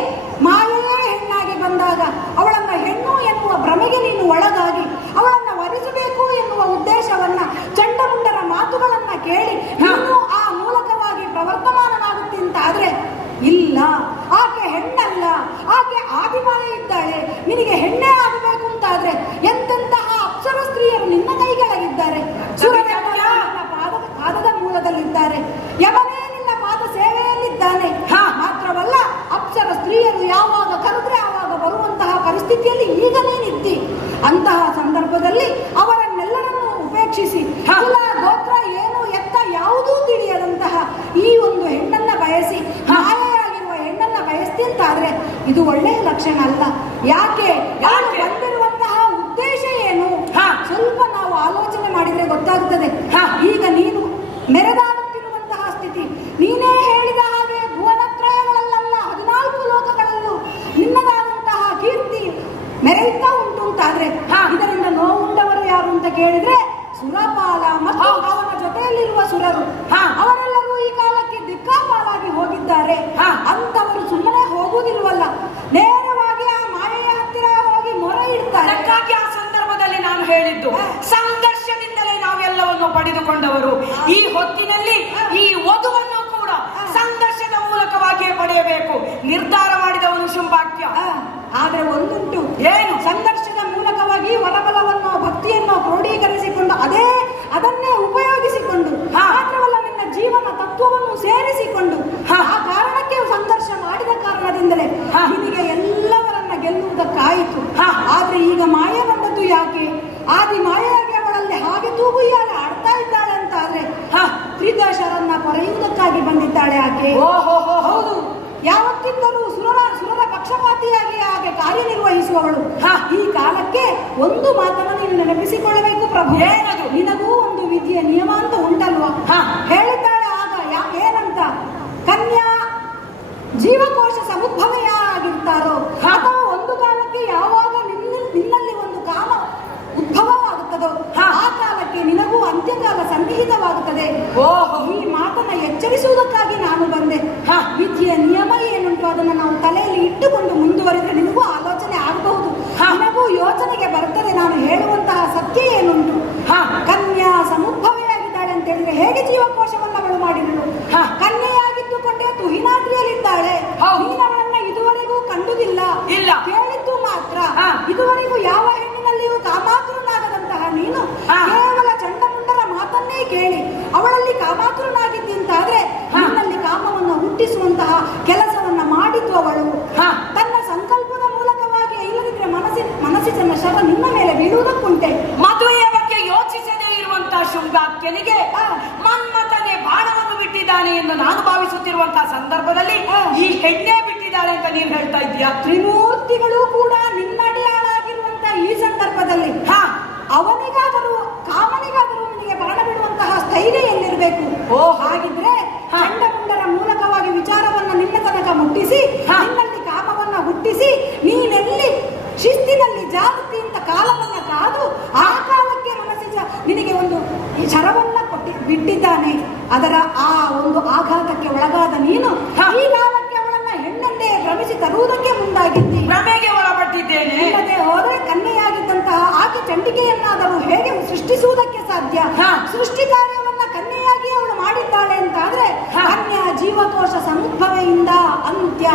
ಮಾಯೆಯೇ ಹೆಣ್ಣಾಗಿ ಬಂದಾಗ ಅವಳನ್ನ ಹೆಣ್ಣು ಎನ್ನುವ ಭ್ರಮೆಗೆ ನೀನು ಒಳಗಾಗಿ ಅವಳನ್ನ ವರಿಸಬೇಕು ಎನ್ನುವ ಉದ್ದೇಶವನ್ನ ಚಂಡಮುಂಡರ ಮಾತುಗಳನ್ನ ಕೇಳಿ ನೀನು ಆ ಮೂಲಕವಾಗಿ ಪ್ರವರ್ತಮಾನನಾಗುತ್ತೆ ಅಂತ ಆದ್ರೆ ಇಲ್ಲ, ಆಕೆ ಹೆಣ್ಣಲ್ಲ, ಆಕೆ ಆದಿಮಾಯೆ ಇದ್ದಾಳೆ. ನಿನಗೆ ಹೆಣ್ಣೆ ಆಗಬೇಕು ಅಂತಾದ್ರೆ ಎಂತೆಂತಹ ಅಪ್ಸರ ಸ್ತ್ರೀಯರು ನಿನ್ನ ಕೈಗಳಲ್ಲಿದ್ದಾರೆ. ಸುರರೆಲ್ಲ ನಿನ್ನ ಪಾದದ ಮೂಲದಲ್ಲಿದ್ದಾರೆ. ಯಮನೇ ನಿನ್ನ ಪಾದ ಸೇವೆಯಲ್ಲಿದ್ದಾನೆ. ಮಾತ್ರವಲ್ಲ, ಅಪ್ಸರ ಸ್ತ್ರೀಯರು ಯಾವಾಗ ಕರೆದ್ರೆ ಆವಾಗ ಬರುವಂತಹ ಪರಿಸ್ಥಿತಿಯಲ್ಲಿ ಈಗ ನೀನಿದ್ದಿ. ಅಂತಹ ಸಂದರ್ಭದಲ್ಲಿ ಅವರನ್ನೆಲ್ಲರನ್ನೂ ಉಪೇಕ್ಷಿಸಿ ಕುಲ ಗೋತ್ರ ಏನು ಎತ್ತ ಯಾವುದೂ ತಿಳಿಯದಂತಹ ಈ ಒಂದು ಹೆಣ್ಣನ್ನ ಬಯಸಿ ಮಾಯೆಯಾಗಿರುವ ಹೆಣ್ಣನ್ನ ಬಯಸ್ತಿ ಅಂತಾದ್ರೆ ಇದು ಒಳ್ಳೆಯ ಲಕ್ಷಣ ಅಲ್ಲ. ಯಾಕೆ ಬಂದಿರುವಂತಹ ಉದ್ದೇಶ ಏನು ಸ್ವಲ್ಪ ನಾವು ಆಲೋಚನೆ ಮಾಡಿದ್ರೆ ಗೊತ್ತಾಗ್ತದೆ. ಈಗ ನೀನು ಮೆರೆದಾಡುತ್ತಿರುವಂತಹ ಸ್ಥಿತಿ, ನೀನೇ ಹೇಳಿದ ಹಾಗೆ ಭುವನತ್ರಯಗಳಲ್ಲ 14 ಲೋಕಗಳಲ್ಲೂ ನಿನ್ನದಾದಂತಹ ಕೀರ್ತಿ ಮೆರೆಯುತ್ತಾ ಉಂಟು ಅಂತಾದ್ರೆ ಇದರಿಂದ ನೋವುಂಡವರು ಯಾರು ಅಂತ ಕೇಳಿದ್ರೆ ಸುರಪಾಲ ಮತ್ತು ಅವನ ಜೊತೆಯಲ್ಲಿರುವ ಸುರರು. ಅವರೆಲ್ಲರೂ ಈ ಕಾಲಕ್ಕೆ ದಿಕ್ಕಾಪಾಲಾಗಿ ಹೋಗಿದ್ದಾರೆ. ಅಂತವರು ಸುಮ್ಮನೆ ಹೋಗುವುದಿಲ್ವಲ್ಲ, ನೇರವಾಗಿ ಆ ಮಾಯೆಯ ಹತ್ತಿರ ಹೋಗಿ ಮೊರೆ ಇಡ್ತಾರೆ. ಅದಕ್ಕಾಗಿ ಆ ಸಂದರ್ಭದಲ್ಲಿ ನಾನು ಹೇಳಿದ್ದು, ಸಂಘರ್ಷದಿಂದಲೇ ನಾವೆಲ್ಲವನ್ನು ಪಡೆದುಕೊಂಡವರು. ಈ ಹೊತ್ತಿನಲ್ಲಿ ಈ ವಧುವನ್ನು ಕೂಡ ಸಂಘರ್ಷದ ಮೂಲಕವಾಗಿಯೇ ಪಡೆಯಬೇಕು ನಿರ್ಧಾರ ಮಾಡಿದವನು ಶುಂಭಾಕ್ಯ. ಆದ್ರೆ ಒಂದುಂಟು, ಏನು? ಸಂಘರ್ಷದ ಮೂಲಕವಾಗಿ ವರಬಲವನ್ನು ಭಕ್ತಿಯನ್ನು ಕ್ರೋಢೀಕರಿಸಿಕೊಂಡು ಅದನ್ನೇ ಉಪಯೋಗಿಸಿಕೊಂಡು ಮಾತ್ರವಲ್ಲ ನಿನ್ನ ಜೀವನ ತತ್ವವನ್ನು ಸೇರಿಸಿಕೊಂಡು ಆ ಕಾರಣಕ್ಕೆ ಸಂಘರ್ಷ ಮಾಡಿದ ಕಾರಣದಿಂದಲೇ ನಿನಗೆ ಎಲ್ಲವರನ್ನ ಗೆಲ್ಲುವುದಕ್ಕಾಯಿತು. ಆದ್ರೆ ಈಗ ಮಾಯೆ ಬಂದದ್ದು ಯಾಕೆ? ಆದಿ ಮಾಯೆಯಾಗಿ ಅವಳಲ್ಲಿ ಹಾಗೆ ತೂಗುಯ್ಯಾಲೆ ಆಡ್ತಾ ಇದ್ದಾಳೆ ಅಂತ ಆದ್ರೆ ತ್ರಿದಶರನ್ನ ಪೊರೆಯುವುದಕ್ಕಾಗಿ ಬಂದಿದ್ದಾಳೆ ಆಕೆ. ಹೌದು, ಯಾವತ್ತಿದ್ದರೂ ಸುರರ ಪಕ್ಷಪಾತಿಯಾಗಿ ಹಾಗೆ ಕಾರ್ಯನಿರ್ವಹಿಸುವವಳು. ಈ ಕಾಲಕ್ಕೆ ಒಂದು ಮಾತನ್ನು ನೀನು ನೆನಪಿಸಿಕೊಳ್ಳಬೇಕು ಪ್ರಭು. ಏನದು? ನಿನಗೂ ಒಂದು ವಿಧಿಯ ನಿಯಮ ಅಂತ ಉಂಟಲ್ವಾ? ಹೇಳಿದ್ದಾಳೆ ಆಗ ಏನಂತ, ಕನ್ಯಾ ಜೀವಕೋಶ ಸಮುದ್ಭವೆಯಾಗಿರ್ತಾರೋ ಅಥವಾ ಒಂದು ಕಾಲಕ್ಕೆ ಯಾವಾಗ ನಿನ್ನಲ್ಲಿ ಒಂದು ಕಾಲ ಉದ್ಭವವಾಗುತ್ತದೋ ಆ ಕಾಲಕ್ಕೆ ನಿನಗೂ ಅಂತ್ಯಕಾಲ ಸನ್ನಿಹಿತವಾಗುತ್ತದೆ. ಈ ಮಾತನ್ನ ಎಚ್ಚರಿಸುವುದಕ್ಕಾಗಿ ನಾನು ಬಂದೆ. ವಿಧಿಯ ನಿಯಮ ಏನುಂಟು ಅದನ್ನ ನಾವು ತಲೆಯಲ್ಲಿ ಇಟ್ಟುಕೊಂಡು ಮುಂದುವರಿದ್ರೆ ನಿನಗೂ ಆಲೋಚನೆ ಆಗಬಹುದು, ನಿನಗೂ ಯೋಚನೆಗೆ ಬರ್ತದೆ ನಾನು ಹೇಳುವಂತಹ ಸತ್ಯ ಏನುಂಟು. ಕನ್ಯಾ ಸಮುದ್ಭವೆಯಾಗಿದ್ದಾಳೆ ಅಂತ ಹೇಳಿದ್ರೆ ಹೇಗೆ ಜೀವಕೋಶವನ್ನ ಅವಳು ಮಾಡಿದಳು? ಕನ್ಯೆಯಾಗಿದ್ದುಕೊಂಡೇ ತುಹಿನಾದ್ರಿಯಲ್ಲಿದ್ದಾಳೆ. ನೀನವಳನ್ನ ಇದುವರೆಗೂ ಕಂಡುದಿಲ್ಲ, ಕೇಳಿದ್ದು ಮಾತ್ರ. ಇದುವರೆಗೂ ಯಾವ ಹೆಣ್ಣಿನಲ್ಲಿಯೂ ಕಾಮಾತುರನಾಗದಂತಹ ನೀನು ಕೇವಲ ಚಂಡಮುಂಡರ ಮಾತನ್ನೇ ಕೇಳಿ ಅವಳಲ್ಲಿ ಕಾಮಾತುರನಾಗಿದ್ದಿ ಅಂತಾದ್ರೆ ನಿನ್ನಲ್ಲಿ ಕಾಮವನ್ನು ಹುಟ್ಟಿಸುವಂತಹ ಕೆಲಸವನ್ನ ಮಾಡಿದ್ದು ಅವಳು. ತನ್ನ ಸಂಕಲ್ಪದ ಮೂಲಕವಾಗಿ ಇಲ್ಲದಿದ್ರೆ ಮನಸ್ಸಿನ ಶರ ನಿನ್ನ ಮೇಲೆ ಬೀಳುವುದಕ್ಕುಂಟೆ. ಮದುವೆಯ ಬಗ್ಗೆ ಯೋಚಿಸದೇ ಇರುವಂತಹ ಶುಂಭಾಕ್ಯನಿಗೆ ಮನ್ಮಥನೇ ಬಾಣವನ್ನು ಬಿಟ್ಟಿದ್ದಾನೆ ಎಂದು ನಾನು ಭಾವಿಸುತ್ತಿರುವಂತಹ ಸಂದರ್ಭದಲ್ಲಿ ಈ ಹೆಣ್ಣೆ ಬಿಟ್ಟಿದ್ದಾಳೆ ಅಂತ ನೀನು ಹೇಳ್ತಾ ಇದ್ದೀಯಾ? ತ್ರಿಮೂರ್ತಿಗಳು ಕೂಡ ನಿನ್ನಡಿಯಾಳಾಗಿರುವಂತಹ ಈ ಸಂದರ್ಭದಲ್ಲಿ ಅವನಿಗಾದರೂ ಕಾಮನಿಗಾದರೂ ನಿನಗೆ ಬಾಣ ಬಿಡುವಂತಹ ಸ್ಥೈರ್ಯ ಎಲ್ಲಿರಬೇಕು? ಹಾಗಿದ್ರೆ ಚಂಡಮುಂಡರ ಮೂಲಕವಾಗಿ ವಿಚಾರವನ್ನ ನಿನ್ನ ತನಕ ಮುಟ್ಟಿಸಿ ನಿನ್ನಲ್ಲಿ ಕಾಮವನ್ನ ಹುಟ್ಟಿಸಿ ನೀನೆಲ್ಲಿ ಶಿಸ್ತಿನಲ್ಲಿ ಜಾಗೃತಿ ಅಂತ ಕಾಲವನ್ನ ಕಾದು ಆ ಕಾಲಕ್ಕೆ ನಿನಗೆ ಒಂದು ಶರವನ್ನ ಬಿಟ್ಟಿದ್ದಾನೆ. ಅದರ ಆ ಒಂದು ಆಘಾತಕ್ಕೆ ಒಳಗಾದ ನೀನು ಈ ಕಾಲಕ್ಕೆ ಅವಳನ್ನ ಹೆಣ್ಣೆಂದೇ ಭ್ರಮಿಸಿ ತರುವುದಕ್ಕೆ ಮುಂದಾಗಿದ್ದಿ. ಭ್ರಮೆಗೆ ಒಳಪಟ್ಟಿದ್ದೇನೆ. ಇಲ್ಲದೆ ಹೋದರೆ ಕನ್ಯೆಯಾಗಿದ್ದಂತಹ ಆಕೆ ಚಂಡಿಕೆಯನ್ನಾದರೂ ಹೇಗೆ ಸೃಷ್ಟಿಸುವುದಕ್ಕೆ ಸಾಧ್ಯ? ಸೃಷ್ಟಿ ಕಾರ್ಯವನ್ನ ಕನ್ಯೆಯಾಗಿ ಅವಳು ಮಾಡಿದ್ದಾಳೆ ಅಂತ ಆದ್ರೆ ಕನ್ಯಾ ಜೀವಕೋಶ ಸಮುದ್ಭವೆಯಿಂದ ಅಂತ್ಯ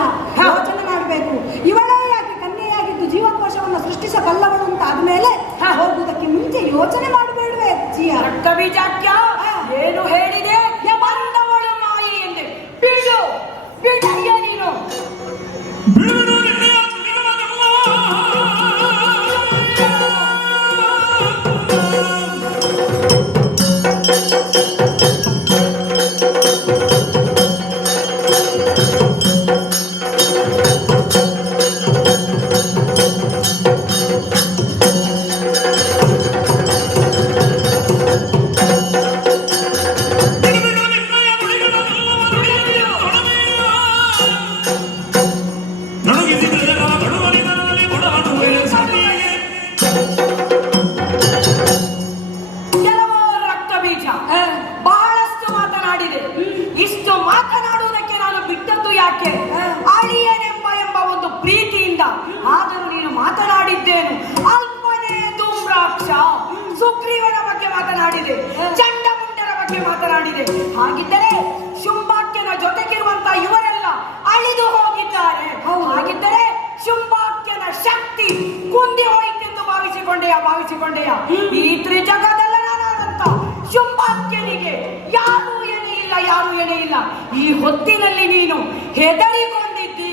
ಯೋಚನೆ ಮಾಡಬೇಕು. ಇವಳೇ ಯಾಕೆ ಕನ್ಯೆಯಾಗಿದ್ದು ಜೀವಕೋಶವನ್ನು ಸೃಷ್ಟಿಸಬಲ್ಲವಳು ಅಂತ ಆದ್ಮೇಲೆ ಹೋಗುವುದಕ್ಕೆ ಮುಂಚೆ ಯೋಚನೆ ಮಾಡಬೇಡುವೆ ಜಿಯ ರಕ್ತಬೀಜಾಕ್ಯ ಏನು ಹೇಳಿದೆ? ಬಂದವಳು ಮಾಯಿ ಎಂದೆ ಬಿಡು ಬಿಡಯ್ಯ ನೀನು. ಬಿಡು ನಿನ್ನದಲ್ಲ. ಮಾಡಿದೆ. ಹಾಗಿದ್ದರೆ ಶುಂಭಾಕ್ಯನ ಜೊತೆಗಿರುವಂತ ಇವರೆಲ್ಲ ಅಳಿದು ಹೋಗಿದ್ದಾರೆ. ಹಾಗಿದ್ದರೆ ಶುಂಭಾಕ್ಯನ ಶಕ್ತಿ ಕುಂದಿ ಹೋಯಿತೆಂದು ಭಾವಿಸಿಕೊಂಡೆಯ ಈ ತ್ರಿಜಗದಲ್ಲ ನಾನಾದಂತ ಶುಂಭಾಕ್ಯನಿಗೆ ಯಾರೂ ಎಣೆ ಇಲ್ಲ. ಈ ಹೊತ್ತಿನಲ್ಲಿ ನೀನು ಹೆದರಿಕೊಂಡಿದ್ದಿ.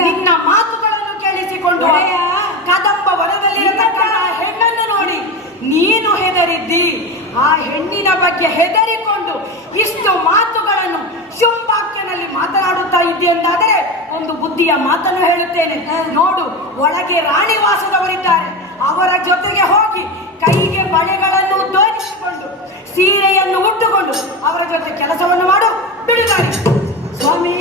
ನಿನ್ನ ಮಾತುಗಳನ್ನು ಕೇಳಿಸಿಕೊಂಡು ಕದಂಬ ವನದಲ್ಲಿರತಕ್ಕಂಥ ಹೆಣ್ಣನ್ನು ನೋಡಿ ನೀನು ಹೆದರಿದ್ದಿ. ಆ ಹೆಣ್ಣಿನ ಬಗ್ಗೆ ಹೆದರಿಕೊಂಡು ಇಷ್ಟು ಮಾತುಗಳನ್ನು ಶುಂಭಾಕ್ಯನಲ್ಲಿ ಮಾತನಾಡುತ್ತಾ ಇದ್ದೆ ಎಂದಾದರೆ ಒಂದು ಬುದ್ಧಿಯ ಮಾತನ್ನು ಹೇಳುತ್ತೇನೆ ನೋಡು. ಒಳಗೆ ರಾಣಿವಾಸದವರಿದ್ದಾರೆ. ಅವರ ಜೊತೆಗೆ ಹೋಗಿ ಕೈಗೆ ಬಳೆಗಳನ್ನು ಧರಿಸಿಕೊಂಡು ಸೀರೆಯನ್ನು ಉಟ್ಟುಕೊಂಡು ಅವರ ಜೊತೆ ಕೆಲಸವನ್ನು ಮಾಡು. ಬಿಡುತ್ತಾರೆ ಸ್ವಾಮಿ.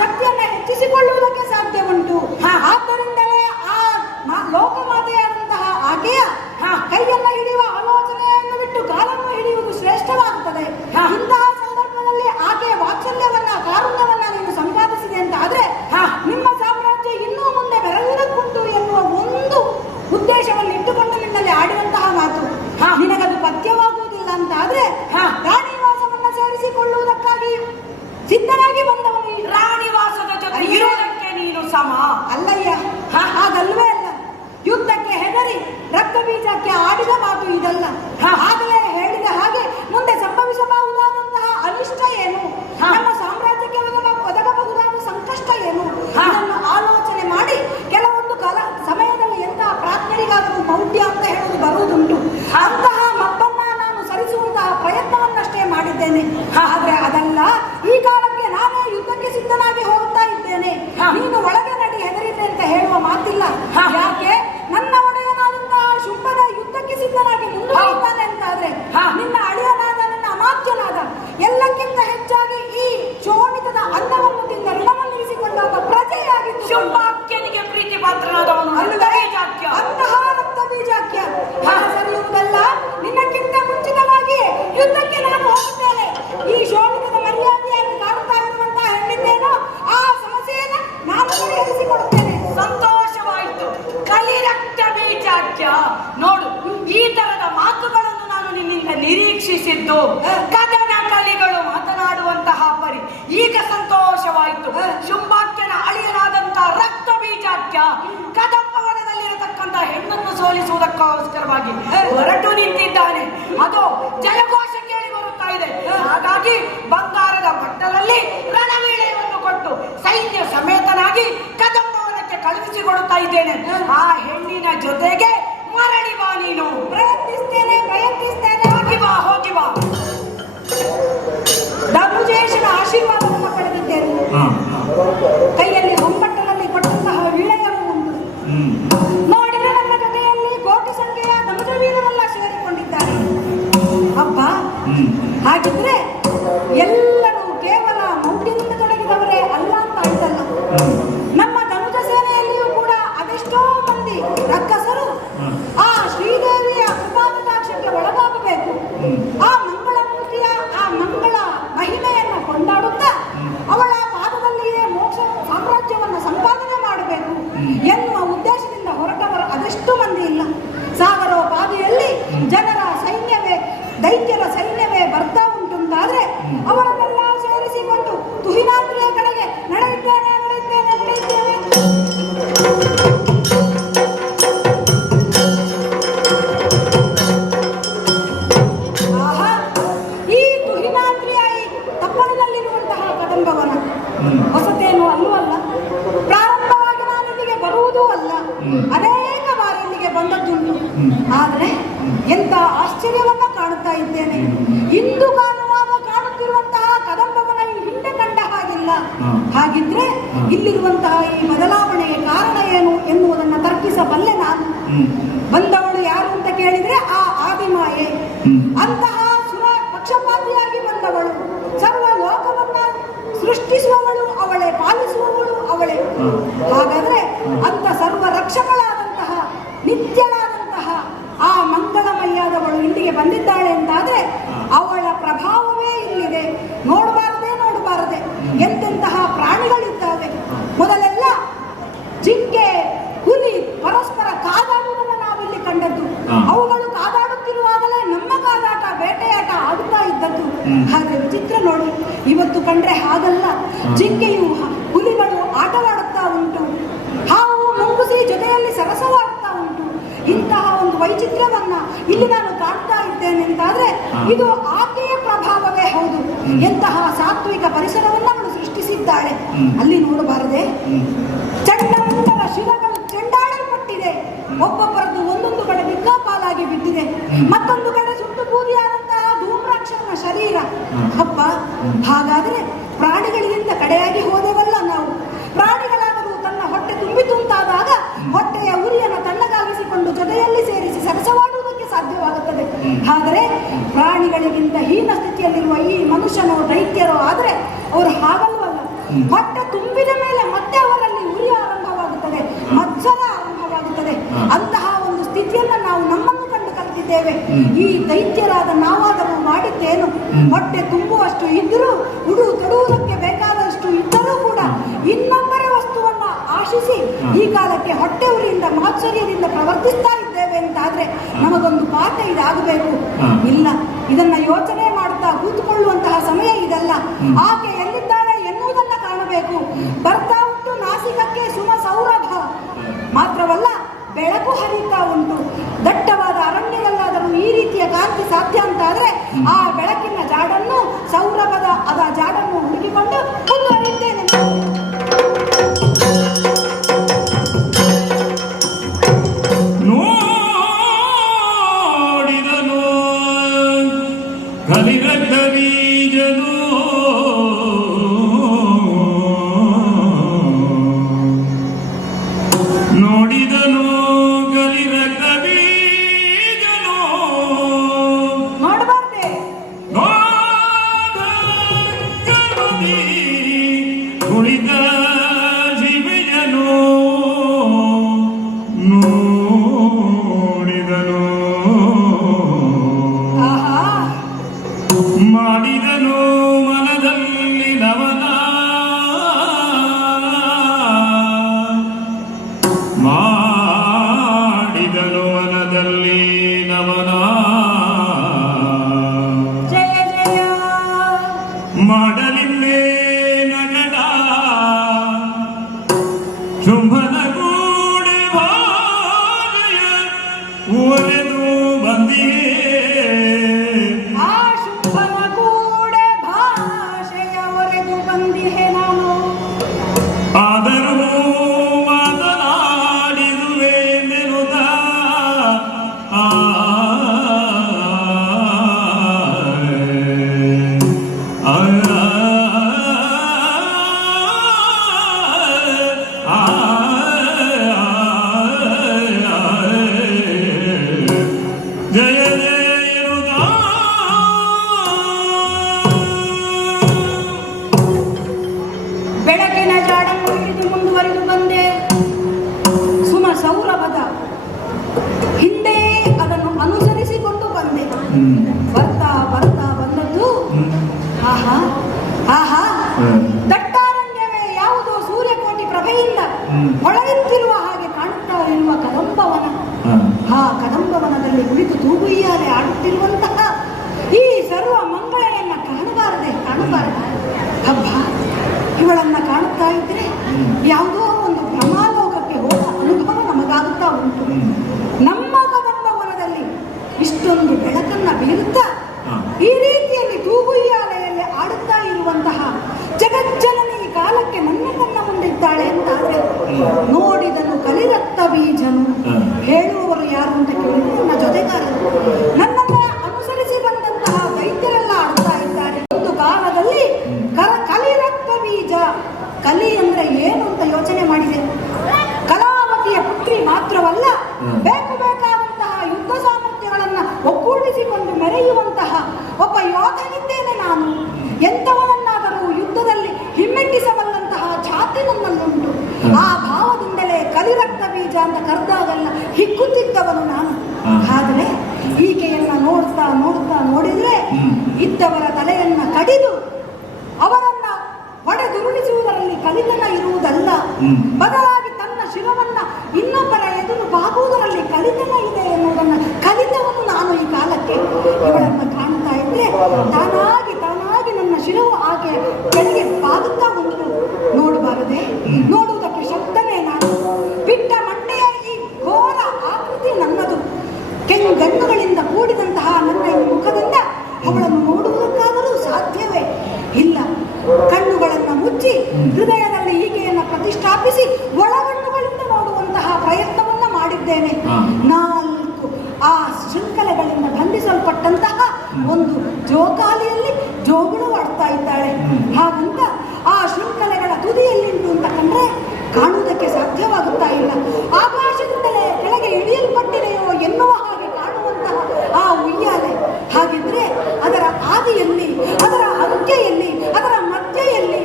ಶಕ್ತಿಯನ್ನ ಹೆಚ್ಚಿಸಿಕೊಳ್ಳುವುದಕ್ಕೆ ಸಾಧ್ಯ ಉಂಟು. ಆದ್ದರಿಂದಲೇ ಆ ಲೋಕಮಾತೆಯಾದಂತಹ ಆಕೆಯ ಕೈಯನ್ನು ಹಿಡಿಯುವ ಆಲೋಚನೆಯನ್ನು ಬಿಟ್ಟು ಕಾಲನ್ನು ಹಿಡಿಯುವುದು ಶ್ರೇಷ್ಠವಾಗುತ್ತದೆ. ಇಂತಹ ಸಂದರ್ಭದಲ್ಲಿ ಆಕೆಯ ವಾತ್ಸಲ್ಯವನ್ನ ಕಾರುಣ್ಯವನ್ನ ನೀನು ಸಂಪಾದಿಸಿದೆ ಅಂತ ಆದ್ರೆ ನಿಮ್ಮ ಸಾಮ್ರಾಜ್ಯ ಇನ್ನೂ ಮುಂದೆ ಬೆಳೆಯುವುದಕ್ಕುಂಟು ಎನ್ನುವ ಒಂದು ಉದ್ದೇಶವನ್ನು ಇಟ್ಟುಕೊಂಡು ನಿನ್ನಲ್ಲಿ ಆಡುವಂತಹ ಮಾತು ನಿನಗದು ಪಥ್ಯವಾಗುವುದಿಲ್ಲ ಅಂತ ಆದ್ರೆ ರಾಣಿವಾಸವನ್ನ ಸೇರಿಸಿಕೊಳ್ಳುವುದಕ್ಕಾಗಿ ಸಿದ್ಧನಾಗಿ ಬಂದವನು ರಾಣಿವಾಸದ ಜೊತೆ ಇರೋದಕ್ಕೆ ನೀನು ಸಮ ಅಲ್ಲಯ್ಯ. ಹಾಗಲ್ವೇ ಅಲ್ಲ. ಯುದ್ಧಕ್ಕೆ ಹೆದರಿ ರಕ್ತ ಬೀಜಕ್ಕೆ ಆಡಿದ ಮಾತು ಇದಲ್ಲ. ಆಗಲೇ ಹೇಳಿದ ಹಾಗೆ ಮುಂದೆ ಸಂಭವಿಸಬಹುದಾದಂತಹ ಅನಿಷ್ಟ ಏನು, ನಮ್ಮ ಸಾಮ್ರಾಜ್ಯಕ್ಕೆ ಒದಗಬಹುದಾದ ಸಂಕಷ್ಟ ಏನು, ಇದನ್ನು ಆಲೋಚನೆ ಮಾಡಿ ಕೆಲವೊಂದು ಸಮಯದಲ್ಲಿ ಎಂತಹ ಪ್ರಾಜ್ಞರಿಗಾದರೂ ಮೌಢ್ಯ ಅಂತ ಹೇಳುವುದು ಬರುವುದುಂಟು. ಅಂತಹ ಮಬ್ಬನ್ನ ನಾನು ಸರಿಸುವಂತಹ ಪ್ರಯತ್ನವನ್ನಷ್ಟೇ ಮಾಡಿದ್ದೇನೆ. ಆದ್ರೆ ಅದಲ್ಲ, ಈ ಕಾಲಕ್ಕೆ ನಾನೇ ಯುದ್ಧಕ್ಕೆ ಸಿದ್ಧನಾಗಿ ಹೋಗ್ತಾ ಇದ್ದೇನೆ. ನೀನು ಒಳಗೆ ನಡಿ, ಹೆದರಿದೆ ಅಂತ ಹೇಳುವ ಮಾತಿಲ್ಲ. ಯಾಕೆ? ನನ್ನ ಒಡೆಯನಾದಂತಹ ಶುಂಭದ ಯುದ್ಧಕ್ಕೆ ಸಿದ್ಧನಾಗಿ ಮುಂದುವರಿಯುತ್ತಾನೆ ಅಂತ ಆದ್ರೆ ನಿನ್ನ ಅಳಿಯನಾದ ನನ್ನ ಅಮಾತ್ಯನಾದ ಎಲ್ಲಕ್ಕಿಂತ ಹೆಚ್ಚಾಗಿ ಈ ಶೋಣಿತದ ಅನ್ನವನ್ನು ತಿಂದ ಋಣವನ್ನು ಇರಿಸಿಕೊಂಡಾಗ ಪ್ರಜೆಯಾಗಿದ್ದು ಶುಂಭಾಕ್ಯನಿಗೆ ಪ್ರೀತಿ ಪಾತ್ರನಾದವನು ಅಂತಹ ರಕ್ತ ಬೀಜಾಕ್ಯ ಸರಿಯುವುದಲ್ಲ. ನಿನ್ನಕ್ಕಿಂತ ಮುಂಚಿತವಾಗಿ ಯುದ್ಧಕ್ಕೆ ನಾನು ಹೋಗುತ್ತೇನೆ. ಈ ಶೋಣಿತದ ಮರ್ಯಾದೆಯನ್ನು ಕಾಣುತ್ತಾ ಇರುವಂತಹ ಹೆಣ್ಣಿದ್ದೇನೋ ಆ ಸಮಸ್ಯೆಯನ್ನು ನಾನು ಪರಿಹರಿಸಿಕೊಡುತ್ತೇನೆ. ಸಂತೋಷವಾಯಿತು. ಕಲಿರಕ್ತ ಬೀಜಾಕ್ಯ. ನೋಡು, ಈ ತರದ ಮಾತುಗಳನ್ನು ನಾನು ನಿನ್ನಿಂದ ನಿರೀಕ್ಷಿಸಿದ್ದು. ಕದನ ಕಲಿಗಳು ಮಾತನಾಡುವಂತಹ ಪರಿ ಈಗ ಸಂತೋಷವಾಯಿತು. ಶುಂಭಾಕ್ಯನ ಅಳಿಯನಾದಂತಹ ರಕ್ತ ಬೀಜಾಕ್ಯ ಕದಂಬವನದಲ್ಲಿರತಕ್ಕಂತಹ ಹೆಣ್ಣನ್ನು ಸೋಲಿಸುವುದಕ್ಕೋಸ್ಕರವಾಗಿ ಹೊರಟು ನಿಂತಿದ್ದಾನೆ. ಅದು ಜಯಘೋಷ ಕೇಳಿ ಬರುತ್ತಾ ಇದೆ. ಹಾಗಾಗಿ ಬಂಗಾರದ ಬಟ್ಟಲಲ್ಲಿ ರಣವೀಳೆಯನ್ನು ಕೊಟ್ಟು ಸೈನ್ಯ ಸಮೇತನಾಗಿ ಕದಂಬವನಕ್ಕೆ ಕಳುಹಿಸಿಕೊಡುತ್ತಾ ಇದ್ದೇನೆ. ಆ ಹೆಣ್ಣಿನ ಜೊತೆಗೆ ಮರಳಿ ಬಾ ನೀನು. ಪ್ರಯತ್ನಿಸ್ತೇನೆ. ಹೋಗಿ ಬಾ. ಧನುಜೇಶನ ಆಶೀರ್ವಾದವನ್ನು ಪಡೆದಿದ್ದೇನೆ. ಕೈಯಲ್ಲಿ ಹೊಂಬಟ್ಟಲಲ್ಲಿ ಕೊಟ್ಟಂತಹ ವಿಳೆಯನ್ನು ಉಂಟು. ನೋಡಿದರೆ ನನ್ನ ಜೊತೆಯಲ್ಲಿ ಕೋಟಿ ಸಂಖ್ಯೆಯ ಧನುಜ ವೀರರೆಲ್ಲ ಸೇರಿಕೊಂಡಿದ್ದಾರೆ. ಅಬ್ಬ, ಹಾಗಿದ್ರೆ ಎಲ್ಲರೂ ಕೇವಲ ಮೌಢ್ಯದಿಂದ ತೊಡಗಿದವರೇ ಅಲ್ಲ ಅಂತ ಅರ್ಥಲ್ಲ. ನಮ್ಮ ಧನುಜ ಸೇನೆಯಲ್ಲಿಯೂ ಕೂಡ ಅದೆಷ್ಟೋ ಮಂದಿ ರಕ್ಕಸರು ಆ ಶ್ರೀದೇವಿಯ ಕೃಪಾಕಟಾಕ್ಷಕ್ಕೆ ಒಳಗಾಗಬೇಕು, ಆ ಮಂಗಳ ಮೂರ್ತಿಯ ಆ ಮಂಗಳ ಮಹಿಮೆಯನ್ನು ಕೊಂಡಾಡುತ್ತಾ ಅವಳ ಪಾದದಲ್ಲಿಯೇ ಮೋಕ್ಷ ಸಾಮ್ರಾಜ್ಯವನ್ನು ಸಂಪಾದನೆ ಮಾಡಬೇಕು ಎನ್ನುವ ಉದ್ದೇಶದಿಂದ ಹೊರಟವರು ಅದೆಷ್ಟು ಮಂದಿ ಇಲ್ಲ. ಸಾಗರೋಪಾದಿಯಲ್ಲಿ ಜನರ ಸೈನ್ಯವೇ, ದೈತ್ಯರ ಸೈನ್ಯವೇ ಬರ್ತಾ ಉಂಟು ಅಂತಾದ್ರೆ ಅವರನ್ನೆಲ್ಲ ಸೇರಿಸಿಕೊಂಡು ತುಹಿನಾದ್ರಿಯ ಕಡೆಗೆ ನಡೆಯುತ್ತೇನೆ. ಆಹಾ, ಈ ತುಹಿನಾದ್ರಿಯ ಈ ತಪ್ಪಲಿನಲ್ಲಿರುವಂತಹ ಕದಂಬವನ ಹೊಸತೇನು ಅಲ್ಲವಲ್ಲ. ಪ್ರಾರಂಭ ಅನೇಕ ಬಾರಿ ಇಲ್ಲಿಗೆ ಬಂದದ್ದುಂಟು. ಆದರೆ ಎಂತ ಆಶ್ಚರ್ಯವನ್ನ ಕಾಣುತ್ತಾ ಇದ್ದೇನೆ. ಇಂದು ಕಾಣುವಾಗ ಕಾಣುತ್ತಿರುವಂತಹ ಕದಂಬವನ ಈ ಹಿಂದೆ ಕಂಡ ಹಾಗಿಲ್ಲ. ಹಾಗಿದ್ರೆ ಇಲ್ಲಿರುವಂತಹ ಈ ಬದಲಾವಣೆಯ ಕಾರಣ ಏನು ಎನ್ನುವುದನ್ನು ತರ್ಕಿಸಬಲ್ಲೆ ನಾನು. ಬಂದವಳು ಯಾರು ಅಂತ ಕೇಳಿದ್ರೆ ಆ ಆದಿಮಾಯೆ. ಅಂತಹ ಪಕ್ಷಪಾತಿಯಾಗಿ ಬಂದವಳು, ಸರ್ವ ಲೋಕವನ್ನ ಸೃಷ್ಟಿಸುವವಳು ಅವಳೇ, ಪಾಲಿಸುವವಳು ಅವಳೇ. ಹಾಗಾದ್ರೆ ಅಂತ ಸರ್ವ ರಕ್ಷಕಳಾದಂತಹ ನಿತ್ಯಳಾದಂತಹ ಆ ಮಂಗಳಮಯ್ಯಾದವಳು ಇಲ್ಲಿಗೆ ಬಂದಿದ್ದಾಳೆ ಅಂತಾದ್ರೆ ಅವಳ ಪ್ರಭಾವವೇ ಇಲ್ಲಿದೆ. ನೋಡಬಾರದೆ ಎಂತೆಂತಹ ಪ್ರಾಣಿಗಳಿದ್ದಾವೆ. ಮೊದಲೆಲ್ಲ ಜಿಂಕೆ, ಹುಲಿ ಪರಸ್ಪರ ಕಾದಾಡುವುದನ್ನು ನಾವಿಲ್ಲಿ ಕಂಡದ್ದು. ಅವುಗಳು ಕಾದಾಡುತ್ತಿರುವಾಗಲೇ ನಮ್ಮ ಕಾದಾಟ, ಬೇಟೆಯಾಟ ಆಡುತ್ತಾ ಇದ್ದದ್ದು. ಹಾಗೆ ವಿಚಿತ್ರ ನೋಡಿ, ಇವತ್ತು ಕಂಡ್ರೆ ಹಾಗಲ್ಲ. ಜಿಂಕೆಯು ಹುಲಿಗಳು ಆಟವಾಡುತ್ತಾ ಉಂಟು, ಹಾವು ಮುಂಗುಸಿ ಜೊತೆಯಲ್ಲಿ ಸರಸವಾಡುತ್ತಾ ಉಂಟು. ಇಂತಹ ಒಂದು ವೈಚಿತ್ರ್ಯವನ್ನ ಇಲ್ಲಿ ನಾನು ಕಾಣ್ತಾ ಇದ್ದೇನೆ ಅಂತಾದ್ರೆ ಇದು ಆಕೆಯ ಪ್ರಭಾವವೇ ಹೌದು. ಎಂತಹ ಸಾತ್ವಿಕ ಪರಿಸರವನ್ನ ಅವಳು ಸೃಷ್ಟಿಸಿದ್ದಾಳೆ. ಅಲ್ಲಿ ನೋಡಬಾರದೆ ಚಂಡಮುಂಡರ ಶಿರಗಳು ಚೆಂಡಾಡಲ್ಪಟ್ಟಿದೆ. ಒಬ್ಬೊಬ್ಬರದ್ದು ಒಂದೊಂದು ಕಡೆ ದಿಕ್ಕಾಪಾಲಾಗಿ ಬಿಟ್ಟಿದೆ. ಮತ್ತೊಂದು ಕಡೆ ಸುಟ್ಟು ಬೂದಿಯಾದಂತಹ ಧೂಮ್ರಾಕ್ಷನ ಶರೀರ. ಹಬ್ಬ, ಹಾಗಾದ್ರೆ ಪ್ರಾಣಿಗಳಿಗಿಂತ ಕಡೆಯಾಗಿ ಹೋದೆವಲ್ಲ ನಾವು. ಪ್ರಾಣಿಗಳಾದರೂ ತನ್ನ ಹೊಟ್ಟೆ ತುಂಬಿತುಂತಾದಾಗ ಹೊಟ್ಟೆಯ ಉರಿಯನ್ನು ತಣ್ಣಗಾಗಿಸಿಕೊಂಡು ಜೊತೆಯಲ್ಲಿ ಸೇರಿಸಿ ಸರಸವಾಡುವುದಕ್ಕೆ ಸಾಧ್ಯವಾಗುತ್ತದೆ. ಆದರೆ ಪ್ರಾಣಿಗಳಿಗಿಂತ ಹೀನ ಸ್ಥಿತಿಯಲ್ಲಿರುವ ಈ ಮನುಷ್ಯನೋ ದೈತ್ಯರೋ ಆದ್ರೆ ಅವರು ಹಾಗಲ್ವಲ್ಲ. ಹೊಟ್ಟೆ ತುಂಬಿದ ಮೇಲೆ ಮತ್ತೆ ಅವರಲ್ಲಿ ಉರಿ ಆರಂಭವಾಗುತ್ತದೆ, ಮತ್ಸರ ಆರಂಭವಾಗುತ್ತದೆ. ಅಂತಹ ಒಂದು ಸ್ಥಿತಿಯನ್ನ ನಾವು ನಮ್ಮನ್ನು ಕಂಡು ಕಲಿತಿದ್ದೇವೆ. ಈ ದೈತ್ಯರಾದ ನಾವಾದರೂ ಮಾಡಿದ್ದೇನು? ಹೊಟ್ಟೆ ತುಂಬುವಷ್ಟು ಇದ್ದರೂ, ಉಡು ತೊಡುವುದಕ್ಕೆ ಬೇಕಾದಷ್ಟು ಇದ್ದರೂ ಕೂಡ ಇನ್ನೊಬ್ಬರ ವಸ್ತುವನ್ನ ಆಶಿಸಿ ಈ ಕಾಲಕ್ಕೆ ಹೊಟ್ಟೆ ಉರಿಯಿಂದ ಮಾತ್ಸರ್ಯದಿಂದ ಪ್ರವರ್ತಿಸ್ತಾ ಇದ್ದೇವೆ ಅಂತಾದ್ರೆ ನಮಗೊಂದು ಪಾಠ ಇದಾಗಬೇಕು. ಇಲ್ಲ, ಇದನ್ನ ಯೋಚನೆ ಮಾಡ್ತಾ ಕೂತುಕೊಳ್ಳುವಂತಹ ಸಮಯ ಇದಲ್ಲ. ಆಕೆ ಎಲ್ಲಿದ್ದಾಳೆ ಎನ್ನುವುದನ್ನ ಕಾಣಬೇಕು. ಬರ್ತಾ ಉಂಟು ನಾಸಿಕಕ್ಕೆ ಸುಮ ಸೌರಭ. ಮಾತ್ರವಲ್ಲ, ಬೆಳಕು ಹರಿತಾ ಉಂಟು. ದಟ್ಟವಾದ ಅರಣ್ಯದಲ್ಲಾದರೂ ಈ ರೀತಿಯ ಕಾಂತಿ ಸಾಧ್ಯ ಅಂತಾದ್ರೆ ಆ ಬೆಳಕಿನ ಜಾಡನ್ನು, ಸೌರಭದ ಅದ ಜಾಡನ್ನು ಹುಡುಕಿಕೊಂಡು ಮುಂದುವರಿಯುತ್ತೇನೆ. ನೋಡಿದನು ಕಲಿರಕ್ಕ ಬೀಜನು ನೋಡಿದನು ಕಲಿರಕ್ಕ ಬೀಜನು ನೋಡಬಾರ್ದೆ ನೋಡಕರುಣಿ ಕುಳಿತ ಶಿಬಿಯನು ನೋಡಿದನು ಆಹಾ, ಮಾಡಿದನು ಮನದಲ್ಲಿ ನವನ ಮಾಡಿದನು ಮನದಲ್ಲಿ ನವನ ಜಯ ಜಯ. ಮಾಡಲಿಲ್ಲೇ ನಗಡ ಶುಂಭನ ಗೂಡೆ ಭಾಜಯ ಒಲೆದು ಬಂದಿಯೇ ಆ ಶುಂಭನ ಕೂಡೆ ಭಾಷೆಯ ಒರೆದು ಬಂದಿಹೆ ನಾನು. ಆದರೂ ಮಾತನಾಡಿರುವೆ ನೆನುತ ಜಯ ಜಯ ಬೆಳಕಿನ ಜಾಡನ್ನು ಹಿಡಿದು ಮುಂದುವರಿದು ಬಂದೆ. ಸುಮ ಸೌರಭದ ಹಿಂದೆ ಅದನ್ನು ಅನುಸರಿಸಿಕೊಂಡು ಬಂದೆ. ಬರ್ತಾ ಬರ್ತಾ ಬಂದದ್ದು ಆಹಾ ಆಹಾ, ದಟ್ಟಾರಣ್ಯವೇ ಯಾವುದೋ ಸೂರ್ಯಕೋಟಿ ಪ್ರಭೆಯಿಂದ ಹೊಳೆಯುತ್ತಿರುವ ಹಾಗೆ ಕಾಣುತ್ತಾ ಇರುವ ಕದಂಬವನ. ಆ ಕದಂಬವನದಲ್ಲಿ ಕುಳಿತು ತೂಗುಯ್ಯಾಲೆ ಆಡುತ್ತಿರುವಂತಹ ಈ ಸರ್ವ ಮಂಗಳೆಯನ್ನ ಕಾಣಬಾರದೆ. ಹಬ್ಬ, ಇವಳನ್ನ ಕಾಣುತ್ತಾ ಇದ್ರೆ ಯಾವುದೋ ಒಂದು ಭ್ರಮಾಲೋಕಕ್ಕೆ ಹೋದ ಅನುಭವ ನಮಗಾಗುತ್ತಾ ಉಂಟು. ನಮ್ಮ ಕದಂಬವನದಲ್ಲಿ ಇಷ್ಟೊಂದು ಬೆಳಕನ್ನ ಬೀರುತ್ತಾ ಈ ರೀತಿಯಲ್ಲಿ ತೂಗುಯ್ಯಾಲೆಯಲ್ಲಿ ಆಡುತ್ತಾ ಇರುವಂತಹ ಜಗಜ್ಜನನಿ ಈ ಕಾಲಕ್ಕೆ ನನ್ನ ಮುಂದಿದ್ದಾಳೆ ಅಂತಾದ್ರೆ ನೋಡಿದನು ಕಲಿರಕ್ತ ಬೀಜ ಬೀಜನು ಹೇಳುವವರು ಯಾರು ಅಂತ ಕೇಳಿದ್ರೆ ನನ್ನ ಜೊತೆಗಾರರು. ನನ್ನನ್ನ ಅನುಸರಿಸಿ ಬಂದಂತಹ ವೈದ್ಯರೆಲ್ಲ ಆಡ್ತಾ ಇದ್ದಾರೆ. ಒಂದು ಕಾಲದಲ್ಲಿ ಕಲಿ ರಕ್ತ ಬೀಜ. ಕಲಿ ಅಂದ್ರೆ ಏನು ಅಂತ ಯೋಚನೆ ಮಾಡಿದೆ. ಕಲಾವತಿಯ ಪುತ್ರಿ ಮಾತ್ರವಲ್ಲ, ಬೇಕಾದಂತಹ ಯುದ್ಧ ಸಾಮರ್ಥ್ಯಗಳನ್ನ ಒಗ್ಗೂಡಿಸಿಕೊಂಡು ಮೆರೆಯುವಂತಹ ಒಬ್ಬ ಯೋಧನಿದ್ದೇನೆ ನಾನು. ಎಂಥವನನ್ನಾದರೂ ಯುದ್ಧದಲ್ಲಿ ಹಿಮ್ಮೆಟ್ಟಿಸಬಲ್ಲಂತಹ ಛಾತಿ ನನ್ನಲ್ಲುಂಟು. ಆ ಭಾವದಿಂದಲೇ ಕಲಿರಕ್ತ ಬೀಜ ಅಂತ ಕರೆದಾಗಲ್ಲ ಹಿಕ್ಕುತ್ತಿದ್ದವನು ನಾನು. ಆದರೆ ಈಕೆಯನ್ನ ನೋಡ್ತಾ ನೋಡಿದ್ರೆ ಇದ್ದವರ ತಲೆಯನ್ನ ಕಡಿದು ಅವರನ್ನ ಒಡೆದುರುಳಿಸುವುದರಲ್ಲಿ ಕಲಿತನ ಇರುವುದಲ್ಲ, ಬದಲಾಗಿ ತನ್ನ ಶಿರವನ್ನ ಇನ್ನೊಬ್ಬರ ಎದುರು ಬಾಗುವುದರಲ್ಲಿ ಕಲಿತನ ಇದೆ ಎನ್ನುವುದನ್ನ ಕಲಿತವನು ನಾನು ಈ ಕಾಲಕ್ಕೆ. ಇವಳನ್ನು ಕಾಣ್ತಾ ಇದ್ರೆ ತಾನಾಗಿ ನನ್ನ ಶಿರವು ಆಕೆ ಕೆಳಗೆ ಬಾಗುತ್ತಾ ಉಂಟು. ನೋಡಬಾರದೆ, ನೋಡುವುದಕ್ಕೆ ಶಬ್ದನೇ ನಾನು. ಬಿಟ್ಟ ಮಂಡೆಯ ಈ ಘೋರ ಆಕೃತಿ ನನ್ನದು. ಗಣ್ಣುಗಳಿಂದ ಕೂಡಿದಂತಹ ನನ್ನ ಈ ಮುಖದಿಂದ ಅವಳನ್ನು ನೋಡುವುದಕ್ಕಾದರೂ ಸಾಧ್ಯವೇ ಇಲ್ಲ. ಕಣ್ಣುಗಳನ್ನು ಮುಚ್ಚಿ ಹೃದಯದಲ್ಲಿ ಈಕೆಯನ್ನು ಪ್ರತಿಷ್ಠಾಪಿಸಿ ಒಳಗಣ್ಣುಗಳಿಂದ ನೋಡುವಂತಹ ಪ್ರಯತ್ನವನ್ನ ಮಾಡಿದ್ದೇನೆ. 4 ಆ ಶೃಂಖಲೆಗಳಿಂದ ಬಂಧಿಸಲ್ಪಟ್ಟಂತಹ ಒಂದು ಜೋಕಾಲಿಯಲ್ಲಿ ಜೋಗುಳು ಆಡ್ತಾ ಇದ್ದಾಳೆ. ಹಾಗಂತ ಆ ಶೃಂಖಲೆಗಳ ತುದಿಯಲ್ಲಿಂಟು ಅಂತ ಕಂಡ್ರೆ ಕಾಣುವುದಕ್ಕೆ ಸಾಧ್ಯವಾಗುತ್ತಾ ಇಲ್ಲ. ಆಕಾಶದಿಂದಲೇ ಕೆಳಗೆ ಇಳಿಯಲ್ಪಟ್ಟಿದೆಯೋ ಎನ್ನುವ ಹಾಗೆ ಕಾಣುವಂತಹ ಆ ಉಯ್ಯಾಲೆ. ಹಾಗಿದ್ರೆ ಅದರ ಆದಿಯಲ್ಲಿ, ಅದರ ಅಂತ್ಯೆಯಲ್ಲಿ, ಅದರ ಮಧ್ಯೆಯಲ್ಲಿ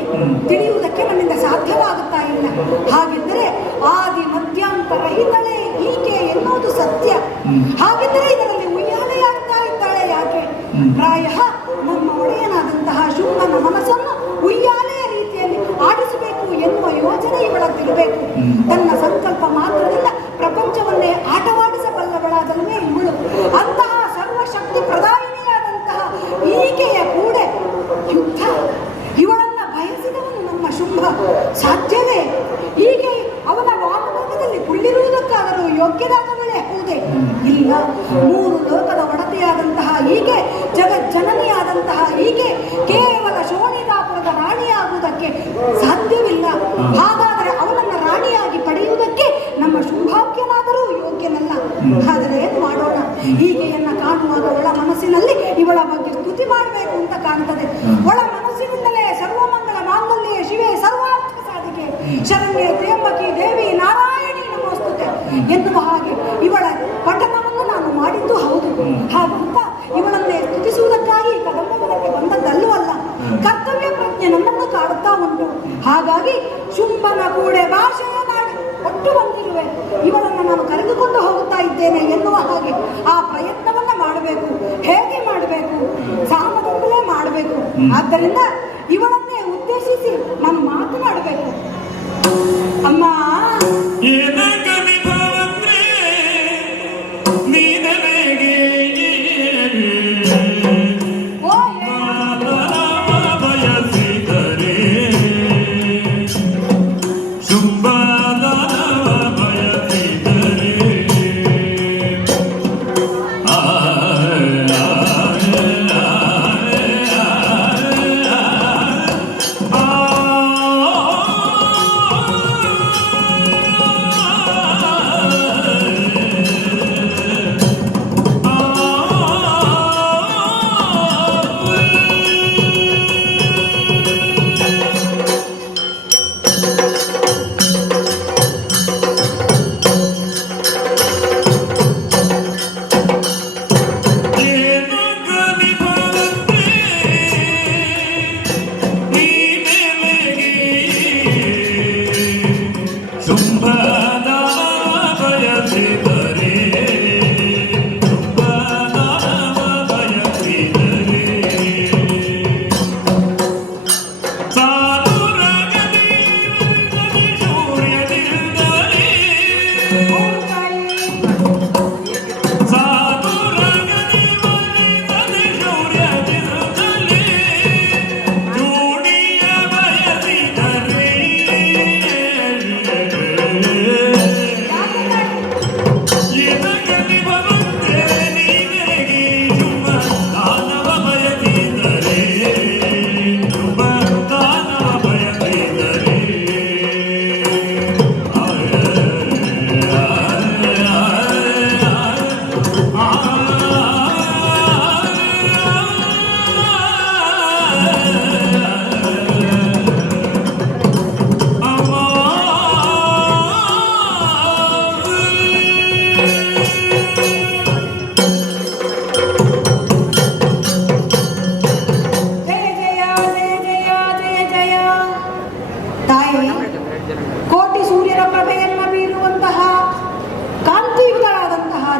ತಿಳಿಯುವುದಕ್ಕೆ ನನ್ನಿಂದ ಸಾಧ್ಯವಾಗುತ್ತಾ ಇಲ್ಲ. ಹಾಗಿದ್ದರೆ ಆದಿ ಮಧ್ಯಾಂತರಹಿತಳೇ ಈಕೆ ಎನ್ನುವುದು ಸತ್ಯ. ಹಾಗಿದ್ದರೆ ಇದರಲ್ಲಿ ಉಯ್ಯಾಲೆಯಾಗ್ತಾ ಇದ್ದಾಳೆ ಯಾಕೆ? ಪ್ರಾಯ ನಮ್ಮ ಒಡೆಯನಾದಂತಹ ಶುಂಭನ ಮನಸ್ಸನ್ನು ಉಯ್ಯಾಲೆಯ ರೀತಿಯಲ್ಲಿ ಆಡಿಸಬೇಕು ಎನ್ನುವ ಯೋಚನೆ ಇವಳದ್ದಿರಬೇಕು. ತನ್ನ ಸಂಕಲ್ಪ ಮಾತ್ರದಿಂದ ಪ್ರಪಂಚವನ್ನೇ ಆಟವಾಡಿಸಬಲ್ಲವಳಾದಲೇ ಇವಳು. ಅಂತಹ ಸರ್ವಶಕ್ತಿ ಪ್ರದಾಯಿನಿಯಾದಂತಹ ಈಕೆಯ ಕೂಡ ಯುದ್ಧ. ಇವಳನ್ನ ಬಯಸಿದವನು ನಮ್ಮ ಶುಂಭ. ಸಾಧ್ಯವೇ? ಹೀಗೆ ಅವನ ವಾಮಭಾಗದಲ್ಲಿ ಕುಳ್ಳಿರುವುದಕ್ಕಾದರೂ ಯೋಗ್ಯರಾದವಳೇ ಹೌದೇ? ಇಲ್ಲ. 3 ಲೋಕದ ಒಡತೆಯಾದಂತಹ ಹೀಗೆ, ಜಗಜ್ಜನನಿಯಾದಂತಹ ಹೀಗೆ ಕೇವಲ ಶೋಣಿದಾಪುರದ ರಾಣಿಯಾಗುವುದಕ್ಕೆ ಸಾಧ್ಯವಿಲ್ಲ. ಹಾಗಾದರೆ ಅವನನ್ನ ರಾಣಿಯಾಗಿ ಪಡೆಯುವುದಕ್ಕೆ ನಮ್ಮ ಶುಂಭಾಖ್ಯನಾದರೂ ಯೋಗ್ಯನಲ್ಲ. ಆದರೆ ಏನು ಮಾಡೋಣ? ಹೀಗೆಯನ್ನ ಕಾಣುವಾಗ ಒಳ ಮನಸ್ಸಿನಲ್ಲಿ ಇವಳ ಬಗ್ಗೆ ಸ್ತುತಿ ಮಾಡಬೇಕು ಅಂತ ಕಾಣ್ತದೆ. ಒಳ ಮನಸ್ಸಿನಿಂದಲೇ ಸರ್ವಮಂಗಲ ಮಾಂಗಲ್ಯ ಶಿವೆ ಸರ್ವಾರ್ಥ ಸಾಧಿಕೆ ಶರಣ್ಯ ತ್ರ್ಯಂಬಕಿ ದೇವಿ ನಾರಾಯಣಿ ನಮೋಸ್ತುತೆ ಎನ್ನುವ ಹಾಗೆ ಇವಳ ಪಠಣವನ್ನು ನಾನು ಮಾಡಿದ್ದು ಹೌದು. ಹಾಗಂತ ಇವಳನ್ನೇ ಸ್ತುತಿಸುವುದಕ್ಕಾಗಿ ಕದಂಬವನಕ್ಕೆ ಬಂದದ್ದಲ್ಲೂ ಅಲ್ಲ. ಕರ್ತವ್ಯ ಪ್ರಜ್ಞೆ ನನ್ನನ್ನು ಕಾಡುತ್ತಾ ಉಂಟು. ಹಾಗಾಗಿ ಶುಂಭನ ಕೂಡೆ ಭಾಷೆಯ ನಾಡಿ ಒಟ್ಟು ಬಂದಿರುವೆ. ಇವಳನ್ನು ನಾನು ಕರೆದುಕೊಂಡು ಹೋಗುತ್ತಾ ಇದ್ದೇನೆ ಎನ್ನುವ ಹಾಗೆ ಆ ಪ್ರಯತ್ನವನ್ನ ಮಾಡಬೇಕು. ಹೇಗೆ ಮಾಡಬೇಕು? ಸಾಮದಿಂದಲೇ ಮಾಡಬೇಕು. ಆದ್ದರಿಂದ ಇವಳನ್ನೇ ಉದ್ದೇಶಿಸಿ ನಾನು ಮಾತನಾಡಬೇಕು. ಅಮ್ಮ,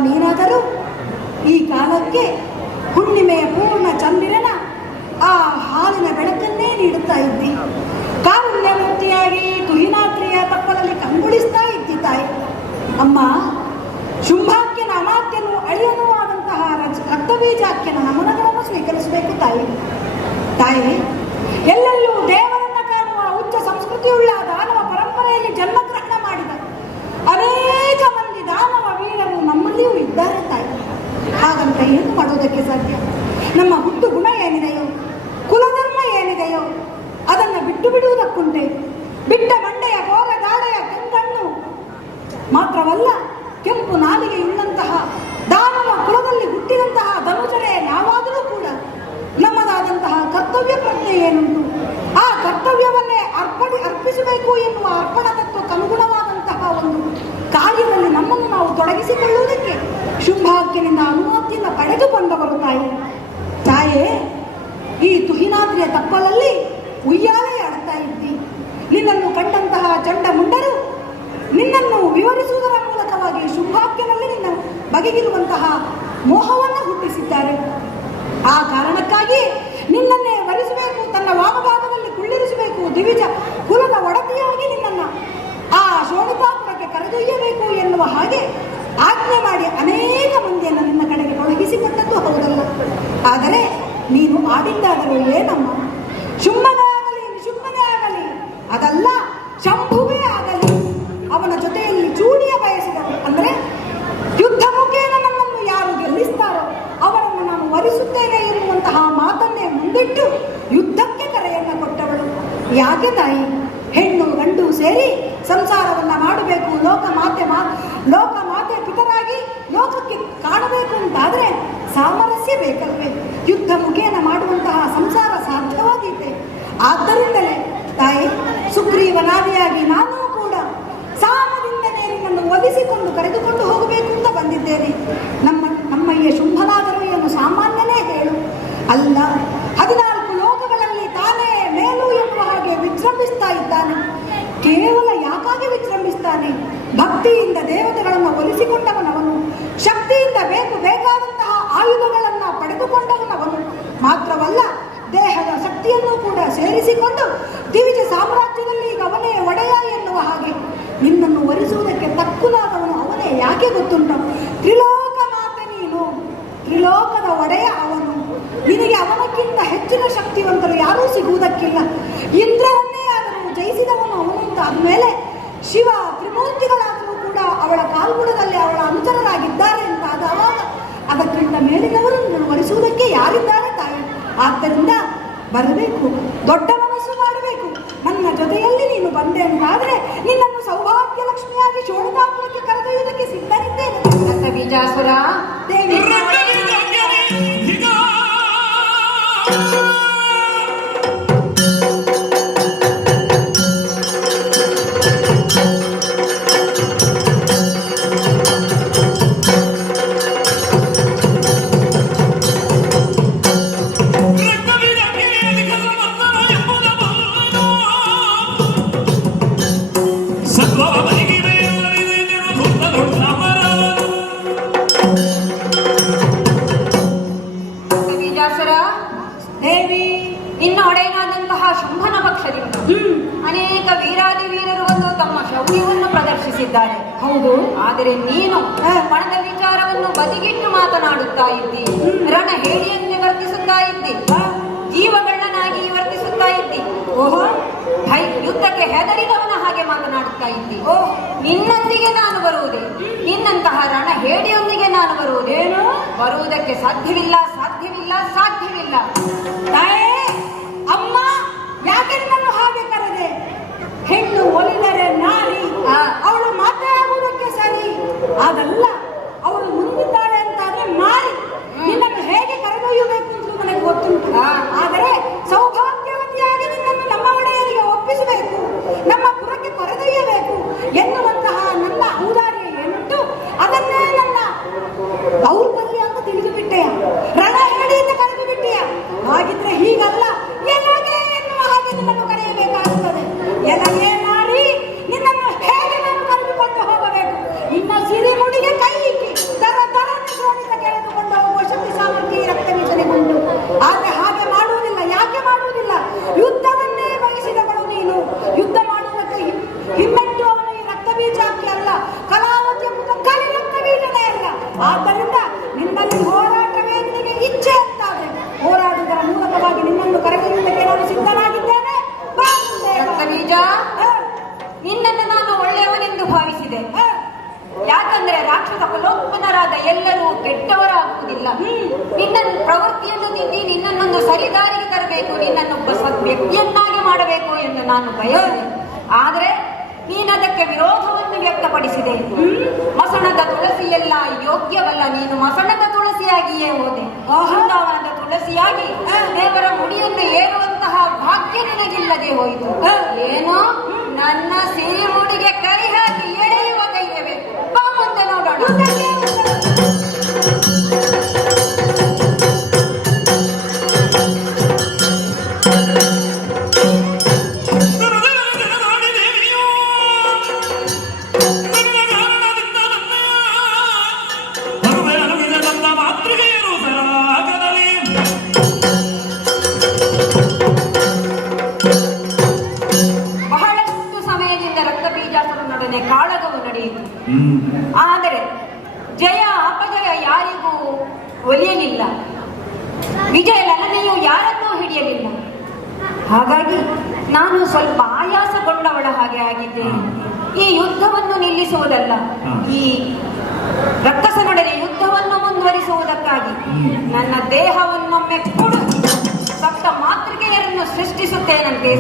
ನೀನಾದರೂ ಈ ಕಾಲಕ್ಕೆ ಹುಣ್ಣಿಮೆಯ ಪೂರ್ಣ ಚಂದಿರನ ಆ ಹಾಲಿನ ಬೆಳಕನ್ನೇ ನೀಡುತ್ತಾ ಇದ್ದಿ. ಕಾರುಣ್ಯಮೂರ್ತಿಯಾಗಿ ತುಹಿನಾತ್ರಿಯ ತಪ್ಪಲಲ್ಲಿ ಕಂಗೊಳಿಸ್ತಾ ಇದ್ದಿ ತಾಯಿ. ಅಮ್ಮ, ಶುಂಭಾಕ್ಯನ ಅಮಾತ್ಯನು ಅಳಿಯನೂ ಆದಂತಹ ರಕ್ತಬೀಜಾಕ್ಯನ ನಮನಗಳನ್ನು ಸ್ವೀಕರಿಸಬೇಕು ತಾಯಿ. ತಾಯಿ, ಎಲ್ಲೆಲ್ಲೂ ದೇವರನ್ನ ಕಾಣುವ ಉಚ್ಚ ಸಂಸ್ಕೃತಿಯುಳ್ಳ ದಾನವ ಪರಂಪರೆಯಲ್ಲಿ ಜನ್ಮಗ್ರಹಣ ಮಾಡಿದ ಅನೇಕ ಮಂದಿ ದಾನವ ವೀರರು ನಮ್ಮಲ್ಲಿಯೂ ಇದ್ದಾರೆ ತಾಯಿ. ಹಾಗಂತ ಏನು ಮಾಡೋದಕ್ಕೆ ಸಾಧ್ಯ? ನಮ್ಮ ಹುಟ್ಟು ಗುಣ ಏನಿದೆಯೋ, ಕುಲಧರ್ಮ ಏನಿದೆಯೋ ಅದನ್ನು ಬಿಟ್ಟು ಬಿಡುವುದಕ್ಕುಂಟೆ. ಬಿಟ್ಟ ಮಂಡೆಯ ಗೋರಗಾಡೆಯ ಕೆಂಗಣ್ಣು ಮಾತ್ರವಲ್ಲ, ಕೆಂಪು ನಾಲಿಗೆಯುಳ್ಳಂತಹ ದಾನವ ಕುಲದಲ್ಲಿ ಹುಟ್ಟಿದಂತಹ ಧನುಜರೇ ನಾವಾದರೂ ಕೂಡ ನಮ್ಮದಾದಂತಹ ಕರ್ತವ್ಯ ಪ್ರಜ್ಞೆ ಏನುಂಟು, ಆ ಕರ್ತವ್ಯವನ್ನೇ ಅರ್ಪಿಸಬೇಕು ಎನ್ನುವ ಅರ್ಪಣ ತತ್ವಕ್ಕನುಗುಣವಾದಂತಹ ಒಂದು ಕಾರ್ಯದಲ್ಲಿ ನಮ್ಮನ್ನು ನಾವು ತೊಡಗಿಸಿಕೊಳ್ಳುವುದಕ್ಕೆ ಶುಂಭಾಕ್ಯನಿಂದ ಅನುಮತಿಯಿಂದ ಪಡೆದು ಬಂದವರು ತಾಯಿ. ತಾಯೇ, ಈ ತುಹಿನಾದ್ರಿಯ ತಪ್ಪಲಲ್ಲಿ ಉಯ್ಯಾಲೆ ಆಡ್ತಾ ಇದ್ದಿ. ನಿನ್ನನ್ನು ಕಂಡಂತಹ ಚಂಡಮುಂಡರು ನಿನ್ನನ್ನು ವಿವರಿಸುವುದರ ಮೂಲಕವಾಗಿ ಶುಂಭಾಕ್ಯನಲ್ಲಿ ನಿನ್ನ ಬಗೆಗಿರುವಂತಹ ಮೋಹವನ್ನು ಹುಟ್ಟಿಸಿದ್ದಾರೆ. ಆ ಕಾರಣಕ್ಕಾಗಿ ನಿನ್ನನ್ನೇ ವರಿಸಬೇಕು, ತನ್ನ ವಾಮಭಾಗದಲ್ಲಿ ಕುಳ್ಳಿರಿಸಬೇಕು, ದಿವಿಜ ಕುಲದ ಒಡತಿಯಾಗಿ ನಿನ್ನನ್ನು ಆ ಶೋಣಿತಾಪುರಕ್ಕೆ ಕರೆದೊಯ್ಯಬೇಕು ಎನ್ನುವ ಹಾಗೆ ಆಜ್ಞೆ ಮಾಡಿ ಅನೇಕ ಮಂದಿಯನ್ನು ನಿನ್ನ ಕಡೆಗೆ ತೊಡಗಿಸಿಕೊಟ್ಟದ್ದು ಹೌದಲ್ಲ. ಆದರೆ ನೀನು ಆಡಿದ್ದಾದರೂ ಏನಮ್ಮ? ಶುಂಭನೇ ಆಗಲಿ ನಿಶುಂಭನೇ ಆಗಲಿ, ಅದಲ್ಲ ಶಂಭುವೇ ಆಗಲಿ, ಅವನ ಜೊತೆಯಲ್ಲಿ ಚೂಡಿಯ ಬಯಸಿದರು. ಅಂದರೆ ಯುದ್ಧ ಮುಖೇನ ನನ್ನನ್ನು ಯಾರು ಗೆಲ್ಲಿಸ್ತಾರೋ ಅವರನ್ನು ನಾನು ವರಿಸುತ್ತೇನೆ ಎನ್ನುವಂತಹ ಮಾತನ್ನೇ ಮುಂದಿಟ್ಟು ಯುದ್ಧಕ್ಕೆ ಕರೆಯನ್ನು ಕೊಟ್ಟವಳು. ಯಾಕೆ ತಾಯಿ? ಹೆಣ್ಣು ಗಂಡು ಸೇರಿ ಸಂಸಾರವನ್ನ ಮಾಡಬೇಕು, ಲೋಕ ಮಾತೆ ಪಿತರಾಗಿ ಲೋಕಕ್ಕೆ ಕಾಣಬೇಕು ಅಂತಾದ್ರೆ ಸಾಮರಸ್ಯ ಬೇಕಲ್ವೇ? ಯುದ್ಧ ಮುಖೇನ ಮಾಡುವಂತಹ ಸಂಸಾರ ಸಾಧ್ಯವಾದೀತೆ. ಆದ್ದರಿಂದಲೇ ತಾಯಿ, ಸುಗ್ರೀವನಾದಿಯಾಗಿ ನಾನೂ ಕೂಡ ಸಾಮದಿಂದಲೇ ನಿನ್ನನ್ನು ಒಲಿಸಿಕೊಂಡು ಕರೆದುಕೊಂಡು ಹೋಗಬೇಕು ಅಂತ ಬಂದಿದ್ದೇನೆ. ನಮ್ಮ ಈ ಶುಂಭನಾದರೂ ಏನು ಸಾಮಾನ್ಯನೇ ಹೇಳು ಅಲ್ಲ. 14 ಲೋಕಗಳಲ್ಲಿ ತಾನೇ ಮೇಲು ಎನ್ನುವ ಹಾಗೆ ವಿಜೃಂಭಿಸ್ತಾ ಇದ್ದಾನೆ. ಕೇವಲ ಯಾಕಾಗಿ ವಿಜೃಂಭಿಸ್ತಾನೆ? ಭಕ್ತಿಯಿಂದ ದೇವತೆಗಳನ್ನು ಒಲಿಸಿಕೊಂಡವನವನು, ಶಕ್ತಿಯಿಂದ ಬೇಕಾದಂತಹ ಆಯುಧಗಳನ್ನು ಪಡೆದುಕೊಂಡವನವನು. ಮಾತ್ರವಲ್ಲ, ದೇಹದ ಶಕ್ತಿಯನ್ನು ಕೂಡ ಸೇರಿಸಿಕೊಂಡು ದಿವಿಜ ಸಾಮ್ರಾಜ್ಯದಲ್ಲಿ ಈಗ ಅವನೇ ಒಡೆಯ ಎನ್ನುವ ಹಾಗೆ ನಿನ್ನನ್ನು ವರಿಸುವುದಕ್ಕೆ ತಕ್ಕುಲಾದವನು ಅವನೇ. ಯಾಕೆ ಗೊತ್ತುಂಟು? ತ್ರಿಲೋಕ ಮಾತೆ ನೀನು, ತ್ರಿಲೋಕದ ಒಡೆಯ ಅವನು. ನಿನಗೆ ಅವನಕ್ಕಿಂತ ಹೆಚ್ಚಿನ ಶಕ್ತಿವಂತರು ಯಾರೂ ಸಿಗುವುದಕ್ಕಿಲ್ಲ. ಇಂದ್ರನನ್ನೇ ಆದರೂ ಜಯಿಸಿದವನು ಅವನು ಅಂತ ಆದಮೇಲೆ ಶಿವ ತ್ರಿಮೂರ್ತಿಗಳಾದರೂ ಕೂಡ ಅವಳ ಕಾಲ್ಬುಡದಲ್ಲಿ ಅವಳ ಅನುಚರರಾಗಿದ್ದಾರೆ ಅಂತ ಆದಾಗ ಅದಕ್ಕಿಂತ ಮೇಲಿನವರು ನಿನ್ನನ್ನು ವರಿಸುವುದಕ್ಕೆ ಯಾರಿದ್ದಾರೆ ತಾಯಿ? ಆದ್ದರಿಂದ ಬರಬೇಕು, ದೊಡ್ಡ ಮನಸ್ಸು ಮಾಡಬೇಕು. ನನ್ನ ಜೊತೆಯಲ್ಲಿ ನೀನು ಬಂದೆ ಅಂತಾದ್ರೆ ನಿನ್ನನ್ನು ಸೌಭಾಗ್ಯ ಲಕ್ಷ್ಮಿಯಾಗಿ ಶೋಣಿತಾಪುರಕ್ಕೆ ಕರೆದೊಯ್ಯುವುದಕ್ಕೆ ಸಿದ್ಧನಿದ್ದೇನೆ. ಬೀಜಾಸುರ ದೇವಿ, ದೇವಿ, ನಿನ್ನ ಒಡೆಯನಾದಂತಹ ಶುಂಭನ ಪಕ್ಷದಿಂದ ಅನೇಕ ವೀರಾದಿ ವೀರರು ಬಂದು ತಮ್ಮ ಶೌರ್ಯವನ್ನು ಪ್ರದರ್ಶಿಸಿದ್ದಾರೆ. ಹೌದು. ಆದರೆ ನೀನು ಪಣದ ವಿಚಾರವನ್ನು ಬದಿಗಿಟ್ಟು ಮಾತನಾಡುತ್ತಾ ಇದ್ದಿ, ರಣ ಹೇಳಿಯನ್ನೇ ವರ್ತಿಸುತ್ತಾ ಇದ್ದಿ, ಜೀವಗಳ್ಳನಾಗಿ ವರ್ತಿಸುತ್ತಾ ಇದ್ದಿ. ಓಹೋ, ಯುದ್ಧಕ್ಕೆ ಹೆದರಿದವನ ಹಾಗೆ ಮಾತನಾಡುತ್ತಾ ಇದ್ದಿ. ನಿನ್ನೊಂದಿಗೆ ನಾನು ಬರುವುದೇ, ನಿನ್ನಂತಹ ರಣ ಹೇಳಿಯೊಂದಿಗೆ ನಾನು ಬರುವುದೇನು? ಬರುವುದಕ್ಕೆ ಸಾಧ್ಯವಿಲ್ಲ, ಸಾಧ್ಯವಿಲ್ಲ, ಸಾಧ್ಯವಿಲ್ಲ. ಅಮ್ಮ, ಯಾಕೆ ನನ್ನನ್ನು ಹಾಗೆ ಕರೆದೆ? ಹೆಣ್ಣು ಒಲಿದರೆ ನಾರಿ, ಅವಳು ಮಾತಾಡುವುದಕ್ಕೆ ಸರಿ. ಅದಲ್ಲ, ಅವಳು ಮುಂದಿದ್ದಾಳೆ ಅಂತಾದ್ರೆ ಮಾರಿ. ನಿನ್ನನ್ನು ಹೇಗೆ ಕರೆದೊಯ್ಯಬೇಕು ಅಂತ ನನಗೆ ಗೊತ್ತುಂಟು. ಆದರೆ ಸೌಭಾಗ್ಯವತಿಯಾಗಿ ನಿನ್ನನ್ನು ನಮ್ಮ ಒಡೆಯರಿಗೆ ಒಪ್ಪಿಸಬೇಕು, ನಮ್ಮ ಪುರಕ್ಕೆ ಕರೆದೊಯ್ಯಬೇಕು ಎನ್ನುವಂತಹ ನನ್ನ ಔದಾರ್ಯ ಏನುಂಟು ಅದನ್ನೇ ನನ್ನ ದೌರ್ಬಲ್ಯ ಅಂತ ತಿಳಿದು ಬಿಟ್ಟೆಯ. ರಣ ಹೇಳಿಯಿಂದ ಕರೆದು ಬಿಟ್ಟೆಯ. ಹಾಗಿದ್ರೆ ಹೀಗಲ್ಲ, ಎಲಗೆ ಎನ್ನುವ ಹಾಗೆ ನಿನ್ನನ್ನು ಕರೆಯಬೇಕಾಗುತ್ತದೆ. ಎಲಗೆ ನಾರಿ, ನಿನ್ನನ್ನು ಹೇಗೆ ನಾನು ಕರೆದುಕೊಂಡು ಹೋಗಬೇಕು? ನಿನ್ನ ಸಿರಿಮುಡಿಗೆ ಕೈ ಇಕ್ಕಿ ದರ ಆದ್ದರಿಂದ ನಿನ್ನಲ್ಲಿ ಹೋರಾಟವೇ ನಿನಗೆ ಇಚ್ಛೆ ಅಂತಾದ್ರೆ ಹೋರಾಡುವುದರ ಮೂಲಕವಾಗಿ ನಿನ್ನನ್ನು ಕರೆದೊಯ್ಯುವುದಕ್ಕೆ ನಾನು ಸಿದ್ಧನಾಗಿದ್ದೇನೆ. ಬಾ ಮುಂದೆ ಬಾ. ರಕ್ತಬೀಜ, ನಿನ್ನನ್ನು ನಾನು ಒಳ್ಳೆಯವನೆಂದು ಭಾವಿಸಿದೆ. ಹ, ಯಾಕಂದ್ರೆ ರಾಕ್ಷಸ ಕುಲೋತ್ಪನ್ನರಾದ ಎಲ್ಲರೂ ಕೆಟ್ಟವರಾಗುವುದಿಲ್ಲ. ನಿನ್ನ ಪ್ರವೃತ್ತಿಯನ್ನು ತಿದ್ದಿ ನಿನ್ನನ್ನೊಂದು ಸರಿದಾರಿಗೆ ತರಬೇಕು, ನಿನ್ನನ್ನೊಬ್ಬ ವ್ಯಕ್ತಿಯನ್ನಾಗಿ ಮಾಡಬೇಕು ಎಂದು ನಾನು ಬಯಸಿದೆ. ಆದರೆ ನೀನದಕ್ಕೆ ವಿರೋಧವನ್ನು ವ್ಯಕ್ತಪಡಿಸಿದೆ. ಮಸಣದ ತುಳಸಿಯೆಲ್ಲ ಯೋಗ್ಯವಲ್ಲ, ನೀನು ಮಸಣದ ತುಳಸಿಯಾಗಿಯೇ ಹೋದೆ. ಬೃಂದಾವನದ ತುಳಸಿಯಾಗಿ ದೇವರ ಮುಡಿಯನ್ನು ಏರುವಂತಹ ಭಾಗ್ಯ ನಿನಗಿಲ್ಲದೆ ಹೋಯಿತು. ಏನೋ ನನ್ನ ಸಿರಿ ಮುಡಿಗೆ ಕೈ ಹಾಕಿ ಎಳೆಯುವ ಧೈರ್ಯವೇ? ಬಾ ಮುಂದೆ ನೋಡೋಣ. ಬಹಳಷ್ಟು ಸಮಯದಿಂದ ರಕ್ತಬೀಜಾಸುರನೊಡನೆ ಕಾಳಗವು ನಡೆಯಿತು. ಆದರೆ ಜಯ ಅಪಜಯ ಯಾರಿಗೂ ಒಲಿಯಲಿಲ್ಲ. ವಿಜಯ ಲಲನೆಯು ಯಾರನ್ನೂ ಹಿಡಿಯಲಿಲ್ಲ. ಹಾಗಾಗಿ ನಾನು ಸ್ವಲ್ಪ ಆಯಾಸಗೊಂಡವಳ ಹಾಗೆ ಆಗಿದ್ದೇನೆ. ಈ ಯುದ್ಧವನ್ನು ನಿಲ್ಲಿಸುವುದಲ್ಲ, ಈ ರಕ್ಕಸನೊಡನೆ ಯುದ್ಧವನ್ನು ಮುಂದುವರಿಸುವುದಕ್ಕಾಗಿ ನನ್ನ ದೇಹವನ್ನೊಮ್ಮೆ ಕೊಡು, ಸಪ್ತ ಮಾತೃಕೆಯರನ್ನು ಸೃಷ್ಟಿಸುತ್ತೇನಂತೆ.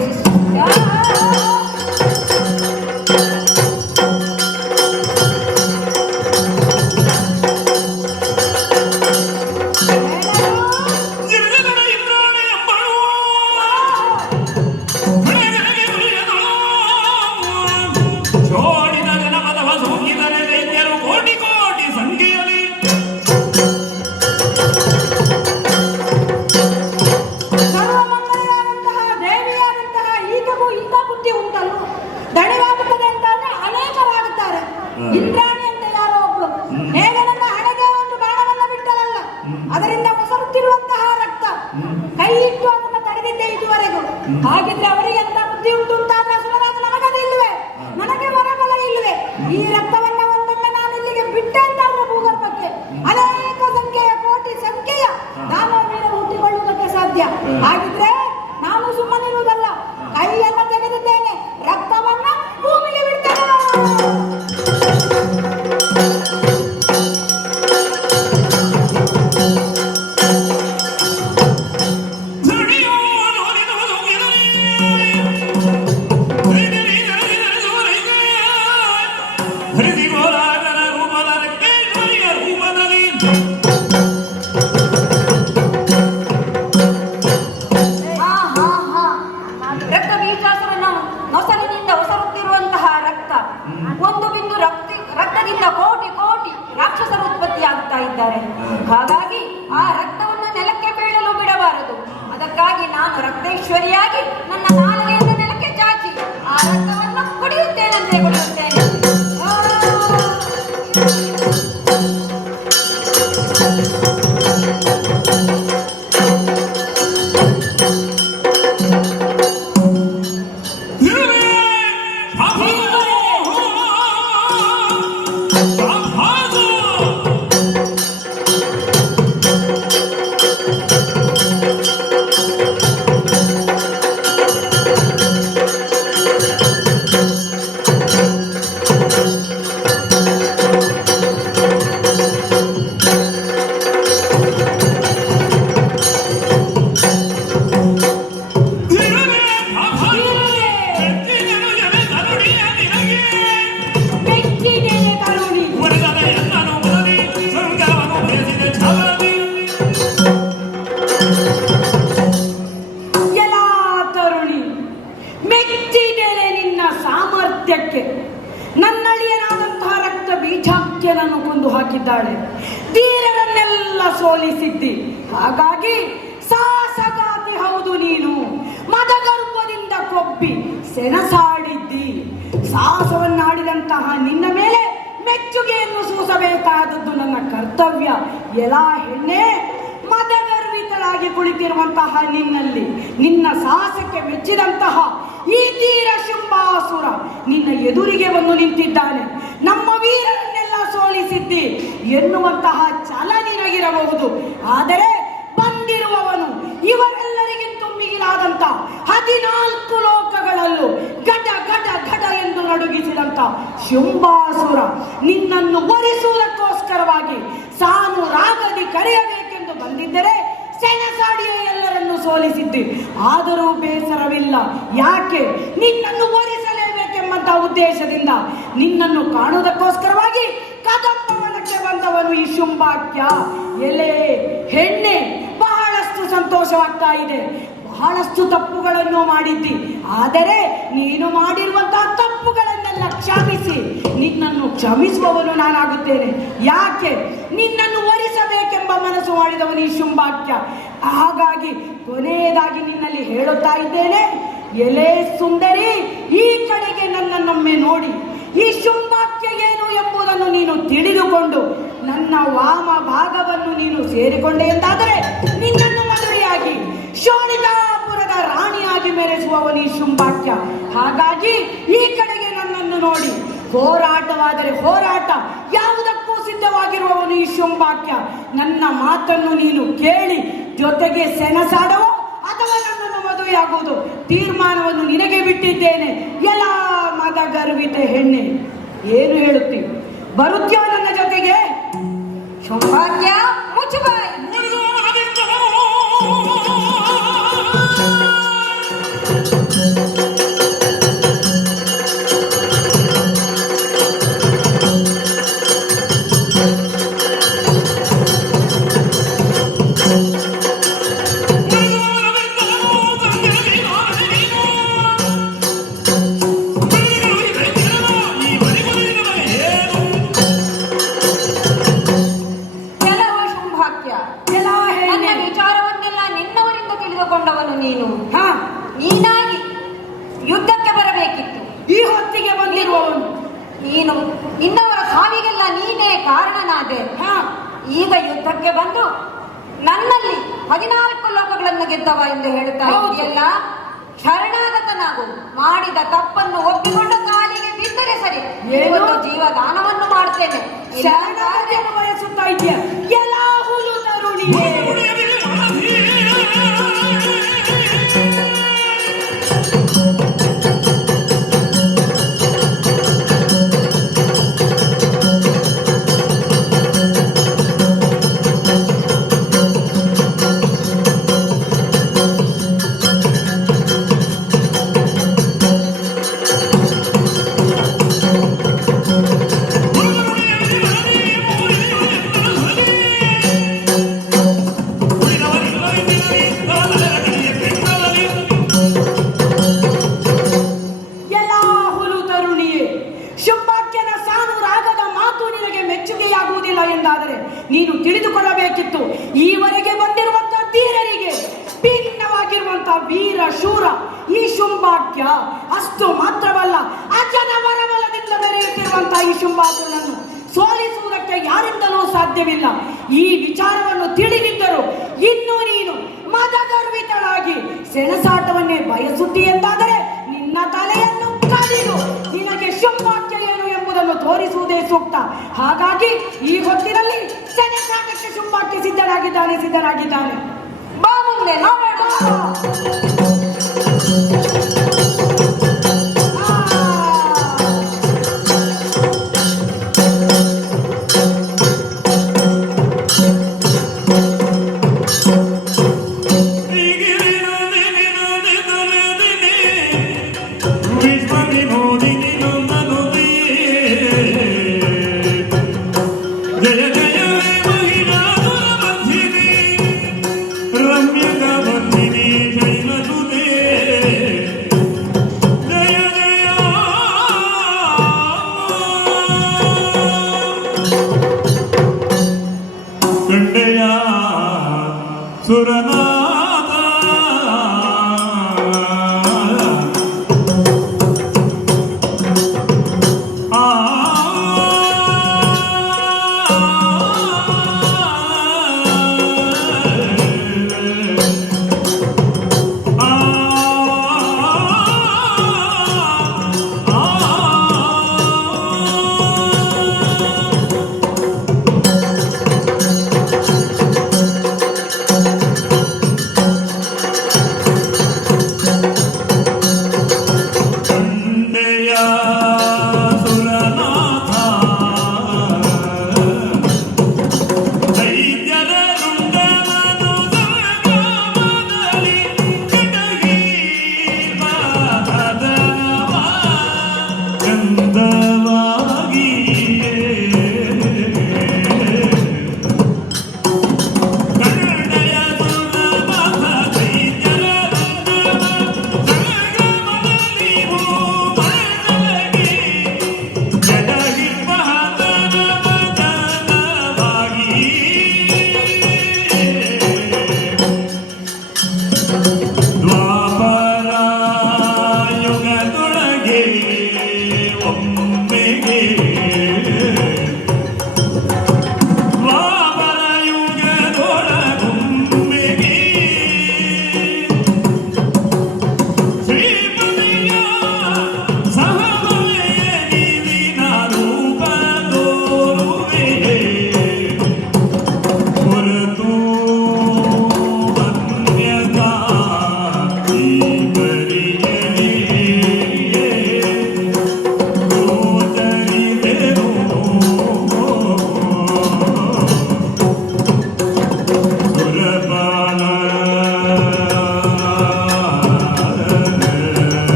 ಸರ್ವಮಂಗಳಾದಂತಹ ದೇವಿಯಾದಂತಹ ಈತಗೂ ಇಂಥ ಬುದ್ಧಿ ಉಂಟಲ್ಲ. ದಣಿವಾಗುತ್ತದೆ ಅಂತಂದ್ರೆ ಅನೇಕರಾಗುತ್ತಾರೆ. ಇಂದ್ರಾಣಿ ಅಂತ ಯಾರೋ ಒಬ್ಳು ಮೇಘನನ್ನ ಹಣೆಗೆ ಒಂದು ಬಾಣವನ್ನ ಬಿಟ್ಟರಲ್ಲ, ಅದರಿಂದ ಹೊಸರುತ್ತಿರುವಂತಹ ರಕ್ತ ಕೈ ಇಟ್ಟು ಅದನ್ನು ತಡೆದಿದ್ದೆ ಇದುವರೆಗೂ. ಹಾಗಿದ್ರೆ ಅವರಿಗೆ ಎಂತ ಬುದ್ಧಿ ಉಂಟು ಅಂತಾದ್ರೆ ಸುಲಭ ನಮಗದು ಇಲ್ವೇ? ನನಗೆ ವರಬಲ ಇಲ್ವೇ? ಈ ರಕ್ತವನ್ನ ಒಂದೊಮ್ಮೆ ನಾನು ಇಲ್ಲಿಗೆ ಬಿಟ್ಟೆ ಅಂತಾದ್ರೆ ಭೂಗರ್ಭಕ್ಕೆ ಅನೇಕ ಸಂಖ್ಯೆಯ ಕೋಟಿ ಸಂಖ್ಯೆಯ ದಾನವ ವೀರರು ಹುಟ್ಟಿಕೊಳ್ಳುವುದಕ್ಕೆ ಸಾಧ್ಯ. ಹಾಗಿದ್ರೆ ನಾನು ಸುಮ್ಮನಿರುವುದಲ್ಲ, ಕೈಯನ್ನ ತೆಗೆದಿದ್ದೇನೆ, ರಕ್ತವನ್ನ ಭೂಮಿಗೆ ಬಿಡ್ತೇನೆ. ರಕ್ತಬೀಜಾಸುರನ ನೊಸಲಿನಿಂದ ಹೊಸರುತ್ತಿರುವಂತಹ ರಕ್ತ, ಒಂದು ಬಿಂದು ರಕ್ತದಿಂದ ಕೋಟಿ ಕೋಟಿ ರಾಕ್ಷಸರು ಉತ್ಪತ್ತಿಯಾಗುತ್ತಾ ಇದ್ದಾರೆ. ಹಾಗಾಗಿ ಆ ರಕ್ತವನ್ನು ನೆಲಕ್ಕೆ ಬೀಳಲು ಬಿಡಬಾರದು. ಅದಕ್ಕಾಗಿ ನಾನು ರಕ್ತೇಶ್ವರಿಯಾಗಿ ನನ್ನ ನಾಲಿಗೆಯನ್ನು ನೆಲಕ್ಕೆ ಚಾಚಿ ಆ ರಕ್ತವನ್ನು ಕುಡಿಯುತ್ತೇನಂತೆ ಕುಡಿಯುತ್ತೇನೆ. ನನ್ನಳಿಯನಾದಂತಹ ರಕ್ತ ಬೀಜಾಖ್ಯನನ್ನು ಕೊಂದು ಹಾಕಿದ್ದಾಳೆ. ಧೀರರನ್ನೆಲ್ಲ ಸೋಲಿಸಿದ್ದಿ. ಹಾಗಾಗಿ ಸಾಹಸಗಾತಿ ಹೌದು ನೀನು. ಮದಗರ್ಭದಿಂದ ಕೊಬ್ಬಿ ಸೆಣಸಾಡಿದ್ದಿ. ಸಾಹಸವನ್ನಾಡಿದಂತಹ ನಿನ್ನ ಮೇಲೆ ಮೆಚ್ಚುಗೆಯನ್ನು ಸೂಸಬೇಕಾದದ್ದು ನನ್ನ ಕರ್ತವ್ಯ. ಎಲ್ಲಾ ಹೆಣ್ಣೆ, ಮದಗರ್ವಿತಳಾಗಿ ಕುಳಿತಿರುವಂತಹ ನಿನ್ನಲ್ಲಿ ನಿನ್ನ ಸಾಹಸಕ್ಕೆ ಮೆಚ್ಚಿದಂತಹ ಈ ತೀರ ಶುಂಭಾಸುರ ನಿನ್ನ ಎದುರಿಗೆ ಬಂದು ನಿಂತಿದ್ದಾನೆ. ನಮ್ಮ ವೀರರನ್ನೆಲ್ಲ ಸೋಲಿಸಿದ್ದಿ ಎನ್ನುವಂತಹ ಛಲ ನಿನಗಿರಬಹುದು. ಆದರೆ ಬಂದಿರುವವನು ಇವರೆಲ್ಲರಿಗಿಂತ ಮಿಗಿಲಾದಂತ 14 ಲೋಕಗಳಲ್ಲೂ ಘಟ ಘಟ ಘಟ ಎಂದು ನಡುಗಿಸಿದಂತ ಶುಂಭಾಸುರ ನಿನ್ನನ್ನು ಒರಿಸುವುದಕ್ಕೋಸ್ಕರವಾಗಿ ಸಾನು ರಾಗದಿ ಕರೆಯಬೇಕೆಂದು ಬಂದಿದ್ದರೆ ಸೆಣಸಾಡಿಯೇ ಎಲ್ಲರನ್ನು ಸೋಲಿಸಿದ್ದಿ. ಆದರೂ ಬೇಸರವಿಲ್ಲ. ಯಾಕೆ? ನಿನ್ನನ್ನು ಒರಿಸಲೇಬೇಕೆಂಬಂತ ಉದ್ದೇಶದಿಂದ ನಿನ್ನನ್ನು ಕಾಣುವುದಕ್ಕೋಸ್ಕರವಾಗಿ ಕದಂಬವನಕ್ಕೆ ಬಂದವನು ಈ ಶುಂಭಾಕ್ಯ. ಎಲೆ ಹೆಣ್ಣೆ, ಬಹಳಷ್ಟು ಸಂತೋಷವಾಗ್ತಾ ಇದೆ. ಬಹಳಷ್ಟು ತಪ್ಪುಗಳನ್ನು ಮಾಡಿದ್ದಿ. ಆದರೆ ನೀನು ಮಾಡಿರುವಂತಹ ತಪ್ಪುಗಳನ್ನೆಲ್ಲ ಕ್ಷಮಿಸಿ ನಿನ್ನನ್ನು ಕ್ಷಮಿಸುವವನು ನಾನಾಗುತ್ತೇನೆ. ಯಾಕೆ? ನಿನ್ನನ್ನು ಒರಿಸಬೇಕೆಂಬ ಮನಸ್ಸು ಮಾಡಿದವನು ಈ ಶುಂಭಾಕ್ಯ. ಹಾಗಾಗಿ ಕೊನೆಯದಾಗಿ ನಿನ್ನಲ್ಲಿ ಹೇಳುತ್ತಾ ಇದ್ದೇನೆ, ಎಲೆ ಸುಂದರಿ, ಈ ಕಡೆಗೆ ನನ್ನನ್ನೊಮ್ಮೆ ನೋಡಿ. ಈ ಶುಂಭಾಕ್ಯ ಏನು ಎಂಬುದನ್ನು ನೀನು ತಿಳಿದುಕೊಂಡು ನನ್ನ ವಾಮ ಭಾಗವನ್ನು ನೀನು ಸೇರಿಕೊಂಡೆ ಎಂದಾದರೆ ನಿನ್ನನ್ನು ಮದುವೆಯಾಗಿ ಶೋಣಿತಾಪುರದ ರಾಣಿಯಾಗಿ ಮೆರೆಸುವವನು ಈ ಶುಂಭಾಕ್ಯ. ಹಾಗಾಗಿ ಈ ಕಡೆಗೆ ನನ್ನನ್ನು ನೋಡಿ. ಹೋರಾಟವಾದರೆ ಹೋರಾಟ ಯಾವುದಕ್ಕೂ ಸಿದ್ಧವಾಗಿರುವವನು ಈ ಶುಂಭಾಕ್ಯ. ನನ್ನ ಮಾತನ್ನು ನೀನು ಕೇಳಿ ಜೊತೆಗೆ ಸೆಣಸಾಡವೋ ಅಥವಾ ನನ್ನನ್ನು ಮದುವೆಯಾಗುವುದು ತೀರ್ಮಾನವನ್ನು ನಿನಗೆ ಬಿಟ್ಟಿದ್ದೇನೆ. ಎಲ್ಲ ಮದ ಗರ್ವಿತೆ ಹೆಣ್ಣೆ, ಏನು ಹೇಳುತ್ತೀವಿ? ಬರುತ್ತೀಯೋ ನನ್ನ ಜೊತೆಗೆ? ಶುಂಭಾಕ್ಯ, ಮುಚ್ಚುಬಾಯಿ. ನೀನಾಗಿ ಯುದ್ಧಕ್ಕೆ ಬರಬೇಕಿತ್ತು. ಈ ಹೊತ್ತಿಗೆ ಬಂದಿರುವವನು ನೀನು ಇನ್ನವರ ಸಾವಿಗೆಲ್ಲ ನೀನೇ ಕಾರಣನಾದೆ. ಈಗ ಯುದ್ಧಕ್ಕೆ ಬಂದು ನನ್ನಲ್ಲಿ 14 ಲೋಕಗಳನ್ನು ಗೆದ್ದವ ಎಂದು ಹೇಳುತ್ತಾ ಇದೆಯಲ್ಲ. ಶರಣಾಗತನಾಗು. ಮಾಡಿದ ತಪ್ಪನ್ನು ಒಪ್ಪಿಕೊಂಡು ಕಾಲಿಗೆ ಬಿದ್ದರೆ ಸರಿ, ಇವತ್ತು ಜೀವದಾನವನ್ನು ಮಾಡ್ತೇನೆ. ಶರಣಾಗತಿಯನ್ನು ಬಯಸುತ್ತಾ ಇದೆಯಾ? ಎಲ್ಲ ಹುಲು ತರುಣಿ ನೀನು ತಿಳಿದುಕೊಳ್ಳಬೇಕಿತ್ತು. ಈವರೆಗೆ ಬಂದಿರುವಂತಹ ಧೀರರಿಗೆ ಭಿನ್ನವಾಗಿರುವಂತಹ ವೀರ ಶೂರ ಈ ಶುಂಭಾಕ್ಯ. ಅಷ್ಟು ಮಾತ್ರವಲ್ಲ, ಅಜನ ವರಬಲದಿಂದ ಬೆರೆಯುತ್ತಿರುವಂತಹ ಈ ಶುಂಭಾಸುರನನ್ನು ಸೋಲಿಸುವುದಕ್ಕೆ ಯಾರಿಂದಲೂ ಸಾಧ್ಯವಿಲ್ಲ. ಈ ವಿಚಾರವನ್ನು ತಿಳಿದಿದ್ದರು ಇನ್ನು ನೀನು ಮದಗರ್ವಿತಳಾಗಿ ಸೆಣಸಾಟವನ್ನೇ ಬಯಸುತ್ತಿ ಎಂದಾದರೆ ನಿನ್ನ ತಲೆಯನ್ನು ಕಡಿದು ನಿನಗೆ ಶುಂಭಾಕ್ಯ ಏನು ಎಂಬುದನ್ನು ತೋರಿಸುವುದೇ ಸೂಕ್ತ. ಹಾಗಾಗಿ ಈ ಹೊತ್ತಿನಲ್ಲಿ ಸೆಣಸಾಟಕ್ಕೆ ಶುಂಭಾಕ್ಯ ಸಿದ್ಧರಾಗಿದ್ದಾನೆ. ಬಾ ಮುಂದೆ ನೋಡೋಣ.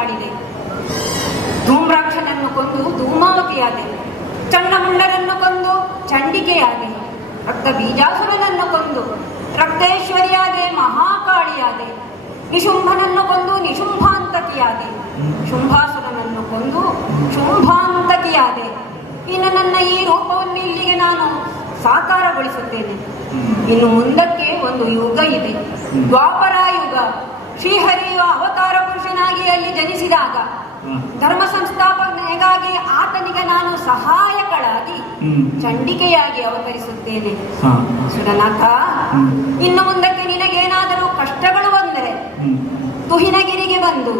ಕಾಡಿದೆ. ಧೂಮ್ರಾಕ್ಷನನ್ನು ಕೊಂದು ಧೂಮಾವತಿಯಾದೆ, ಚಂಡಮುಂಡರನ್ನು ಕೊಂದು ಚಂಡಿಕೆಯಾದೆ, ರಕ್ತ ಬೀಜಾಸುರನನ್ನು ಕೊಂದು ರಕ್ತೇಶ್ವರಿಯಾದೆ, ಮಹಾಕಾಳಿಯಾದೆ, ನಿಶುಂಭನನ್ನು ಕೊಂದು ನಿಶುಂಭಾಂತಕಿಯಾದೆ, ಶುಂಭಾಸುರನನ್ನು ಕೊಂದು ಶುಂಭಾಂತಕಿಯಾದೆ. ಇನ್ನು ನನ್ನ ಈ ರೂಪವನ್ನು ಇಲ್ಲಿಗೆ ನಾನು ಸಾಕಾರಗೊಳಿಸುತ್ತೇನೆ. ಇನ್ನು ಮುಂದಕ್ಕೆ ಒಂದು ಯುಗ ಇದೆ, ದ್ವಾಪರ ಯುಗ. ಶ್ರೀಹರಿಯು ಅವತಾರ ಪುರುಷನಾಗಿ ಅಲ್ಲಿ ಜನಿಸಿದಾಗ ಧರ್ಮ ಸಂಸ್ಥಾಪನೆಗಾಗಿ ಆತನಿಗೆ ನಾನು ಸಹಾಯಕಳಾಗಿ ಚಂಡಿಕೆಯಾಗಿ ಅವತರಿಸುತ್ತೇನೆ. ಸುರನಾಥ, ಇನ್ನು ಮುಂದಕ್ಕೆ ನಿನಗೇನಾದರೂ ಕಷ್ಟಗಳು ಬಂದರೆ ತುಹಿನಗಿರಿಗೆ ಬಂದು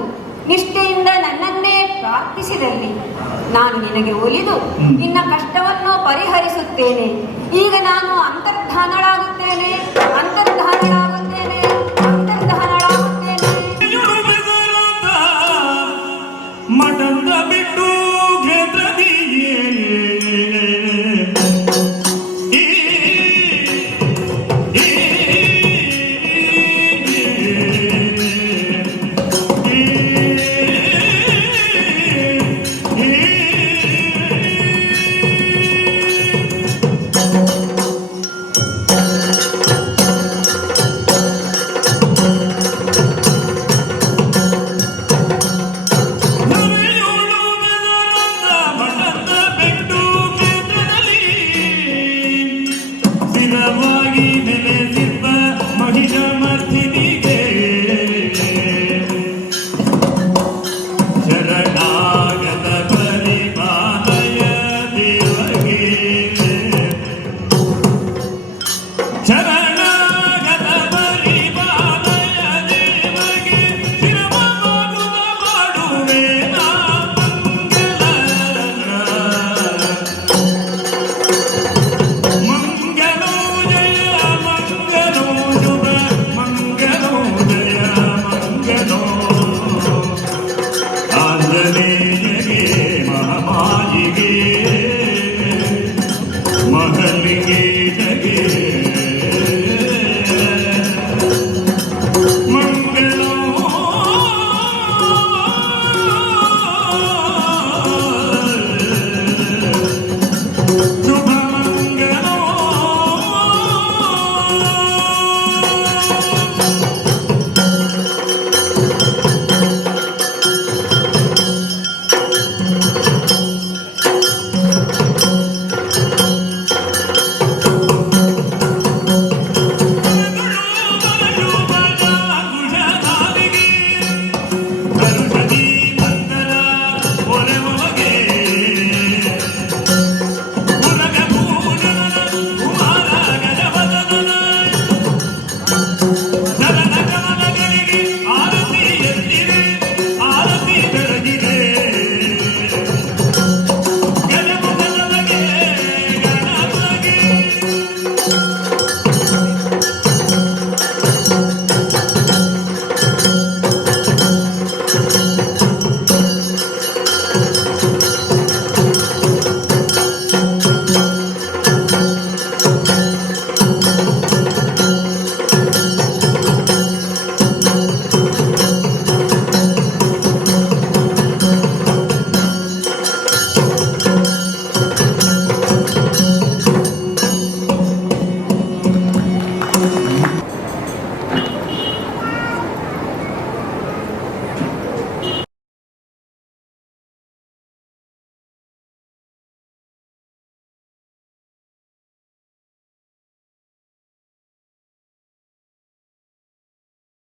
ನಿಷ್ಠೆಯಿಂದ ನನ್ನನ್ನೇ ಪ್ರಾರ್ಥಿಸಿದಲ್ಲಿ ನಾನು ನಿನಗೆ ಒಲಿದು ನಿನ್ನ ಕಷ್ಟವನ್ನು ಪರಿಹರಿಸುತ್ತೇನೆ. ಈಗ ನಾನು ಅಂತರ್ಧಾನಳಾಗುತ್ತೇನೆ, ಅಂತರ್ಧಾನಳಾಗುತ್ತೇನೆ, ಅಂತರ್ಧಾನಳಾಗುತ್ತೇನೆ. ಮಟಂದ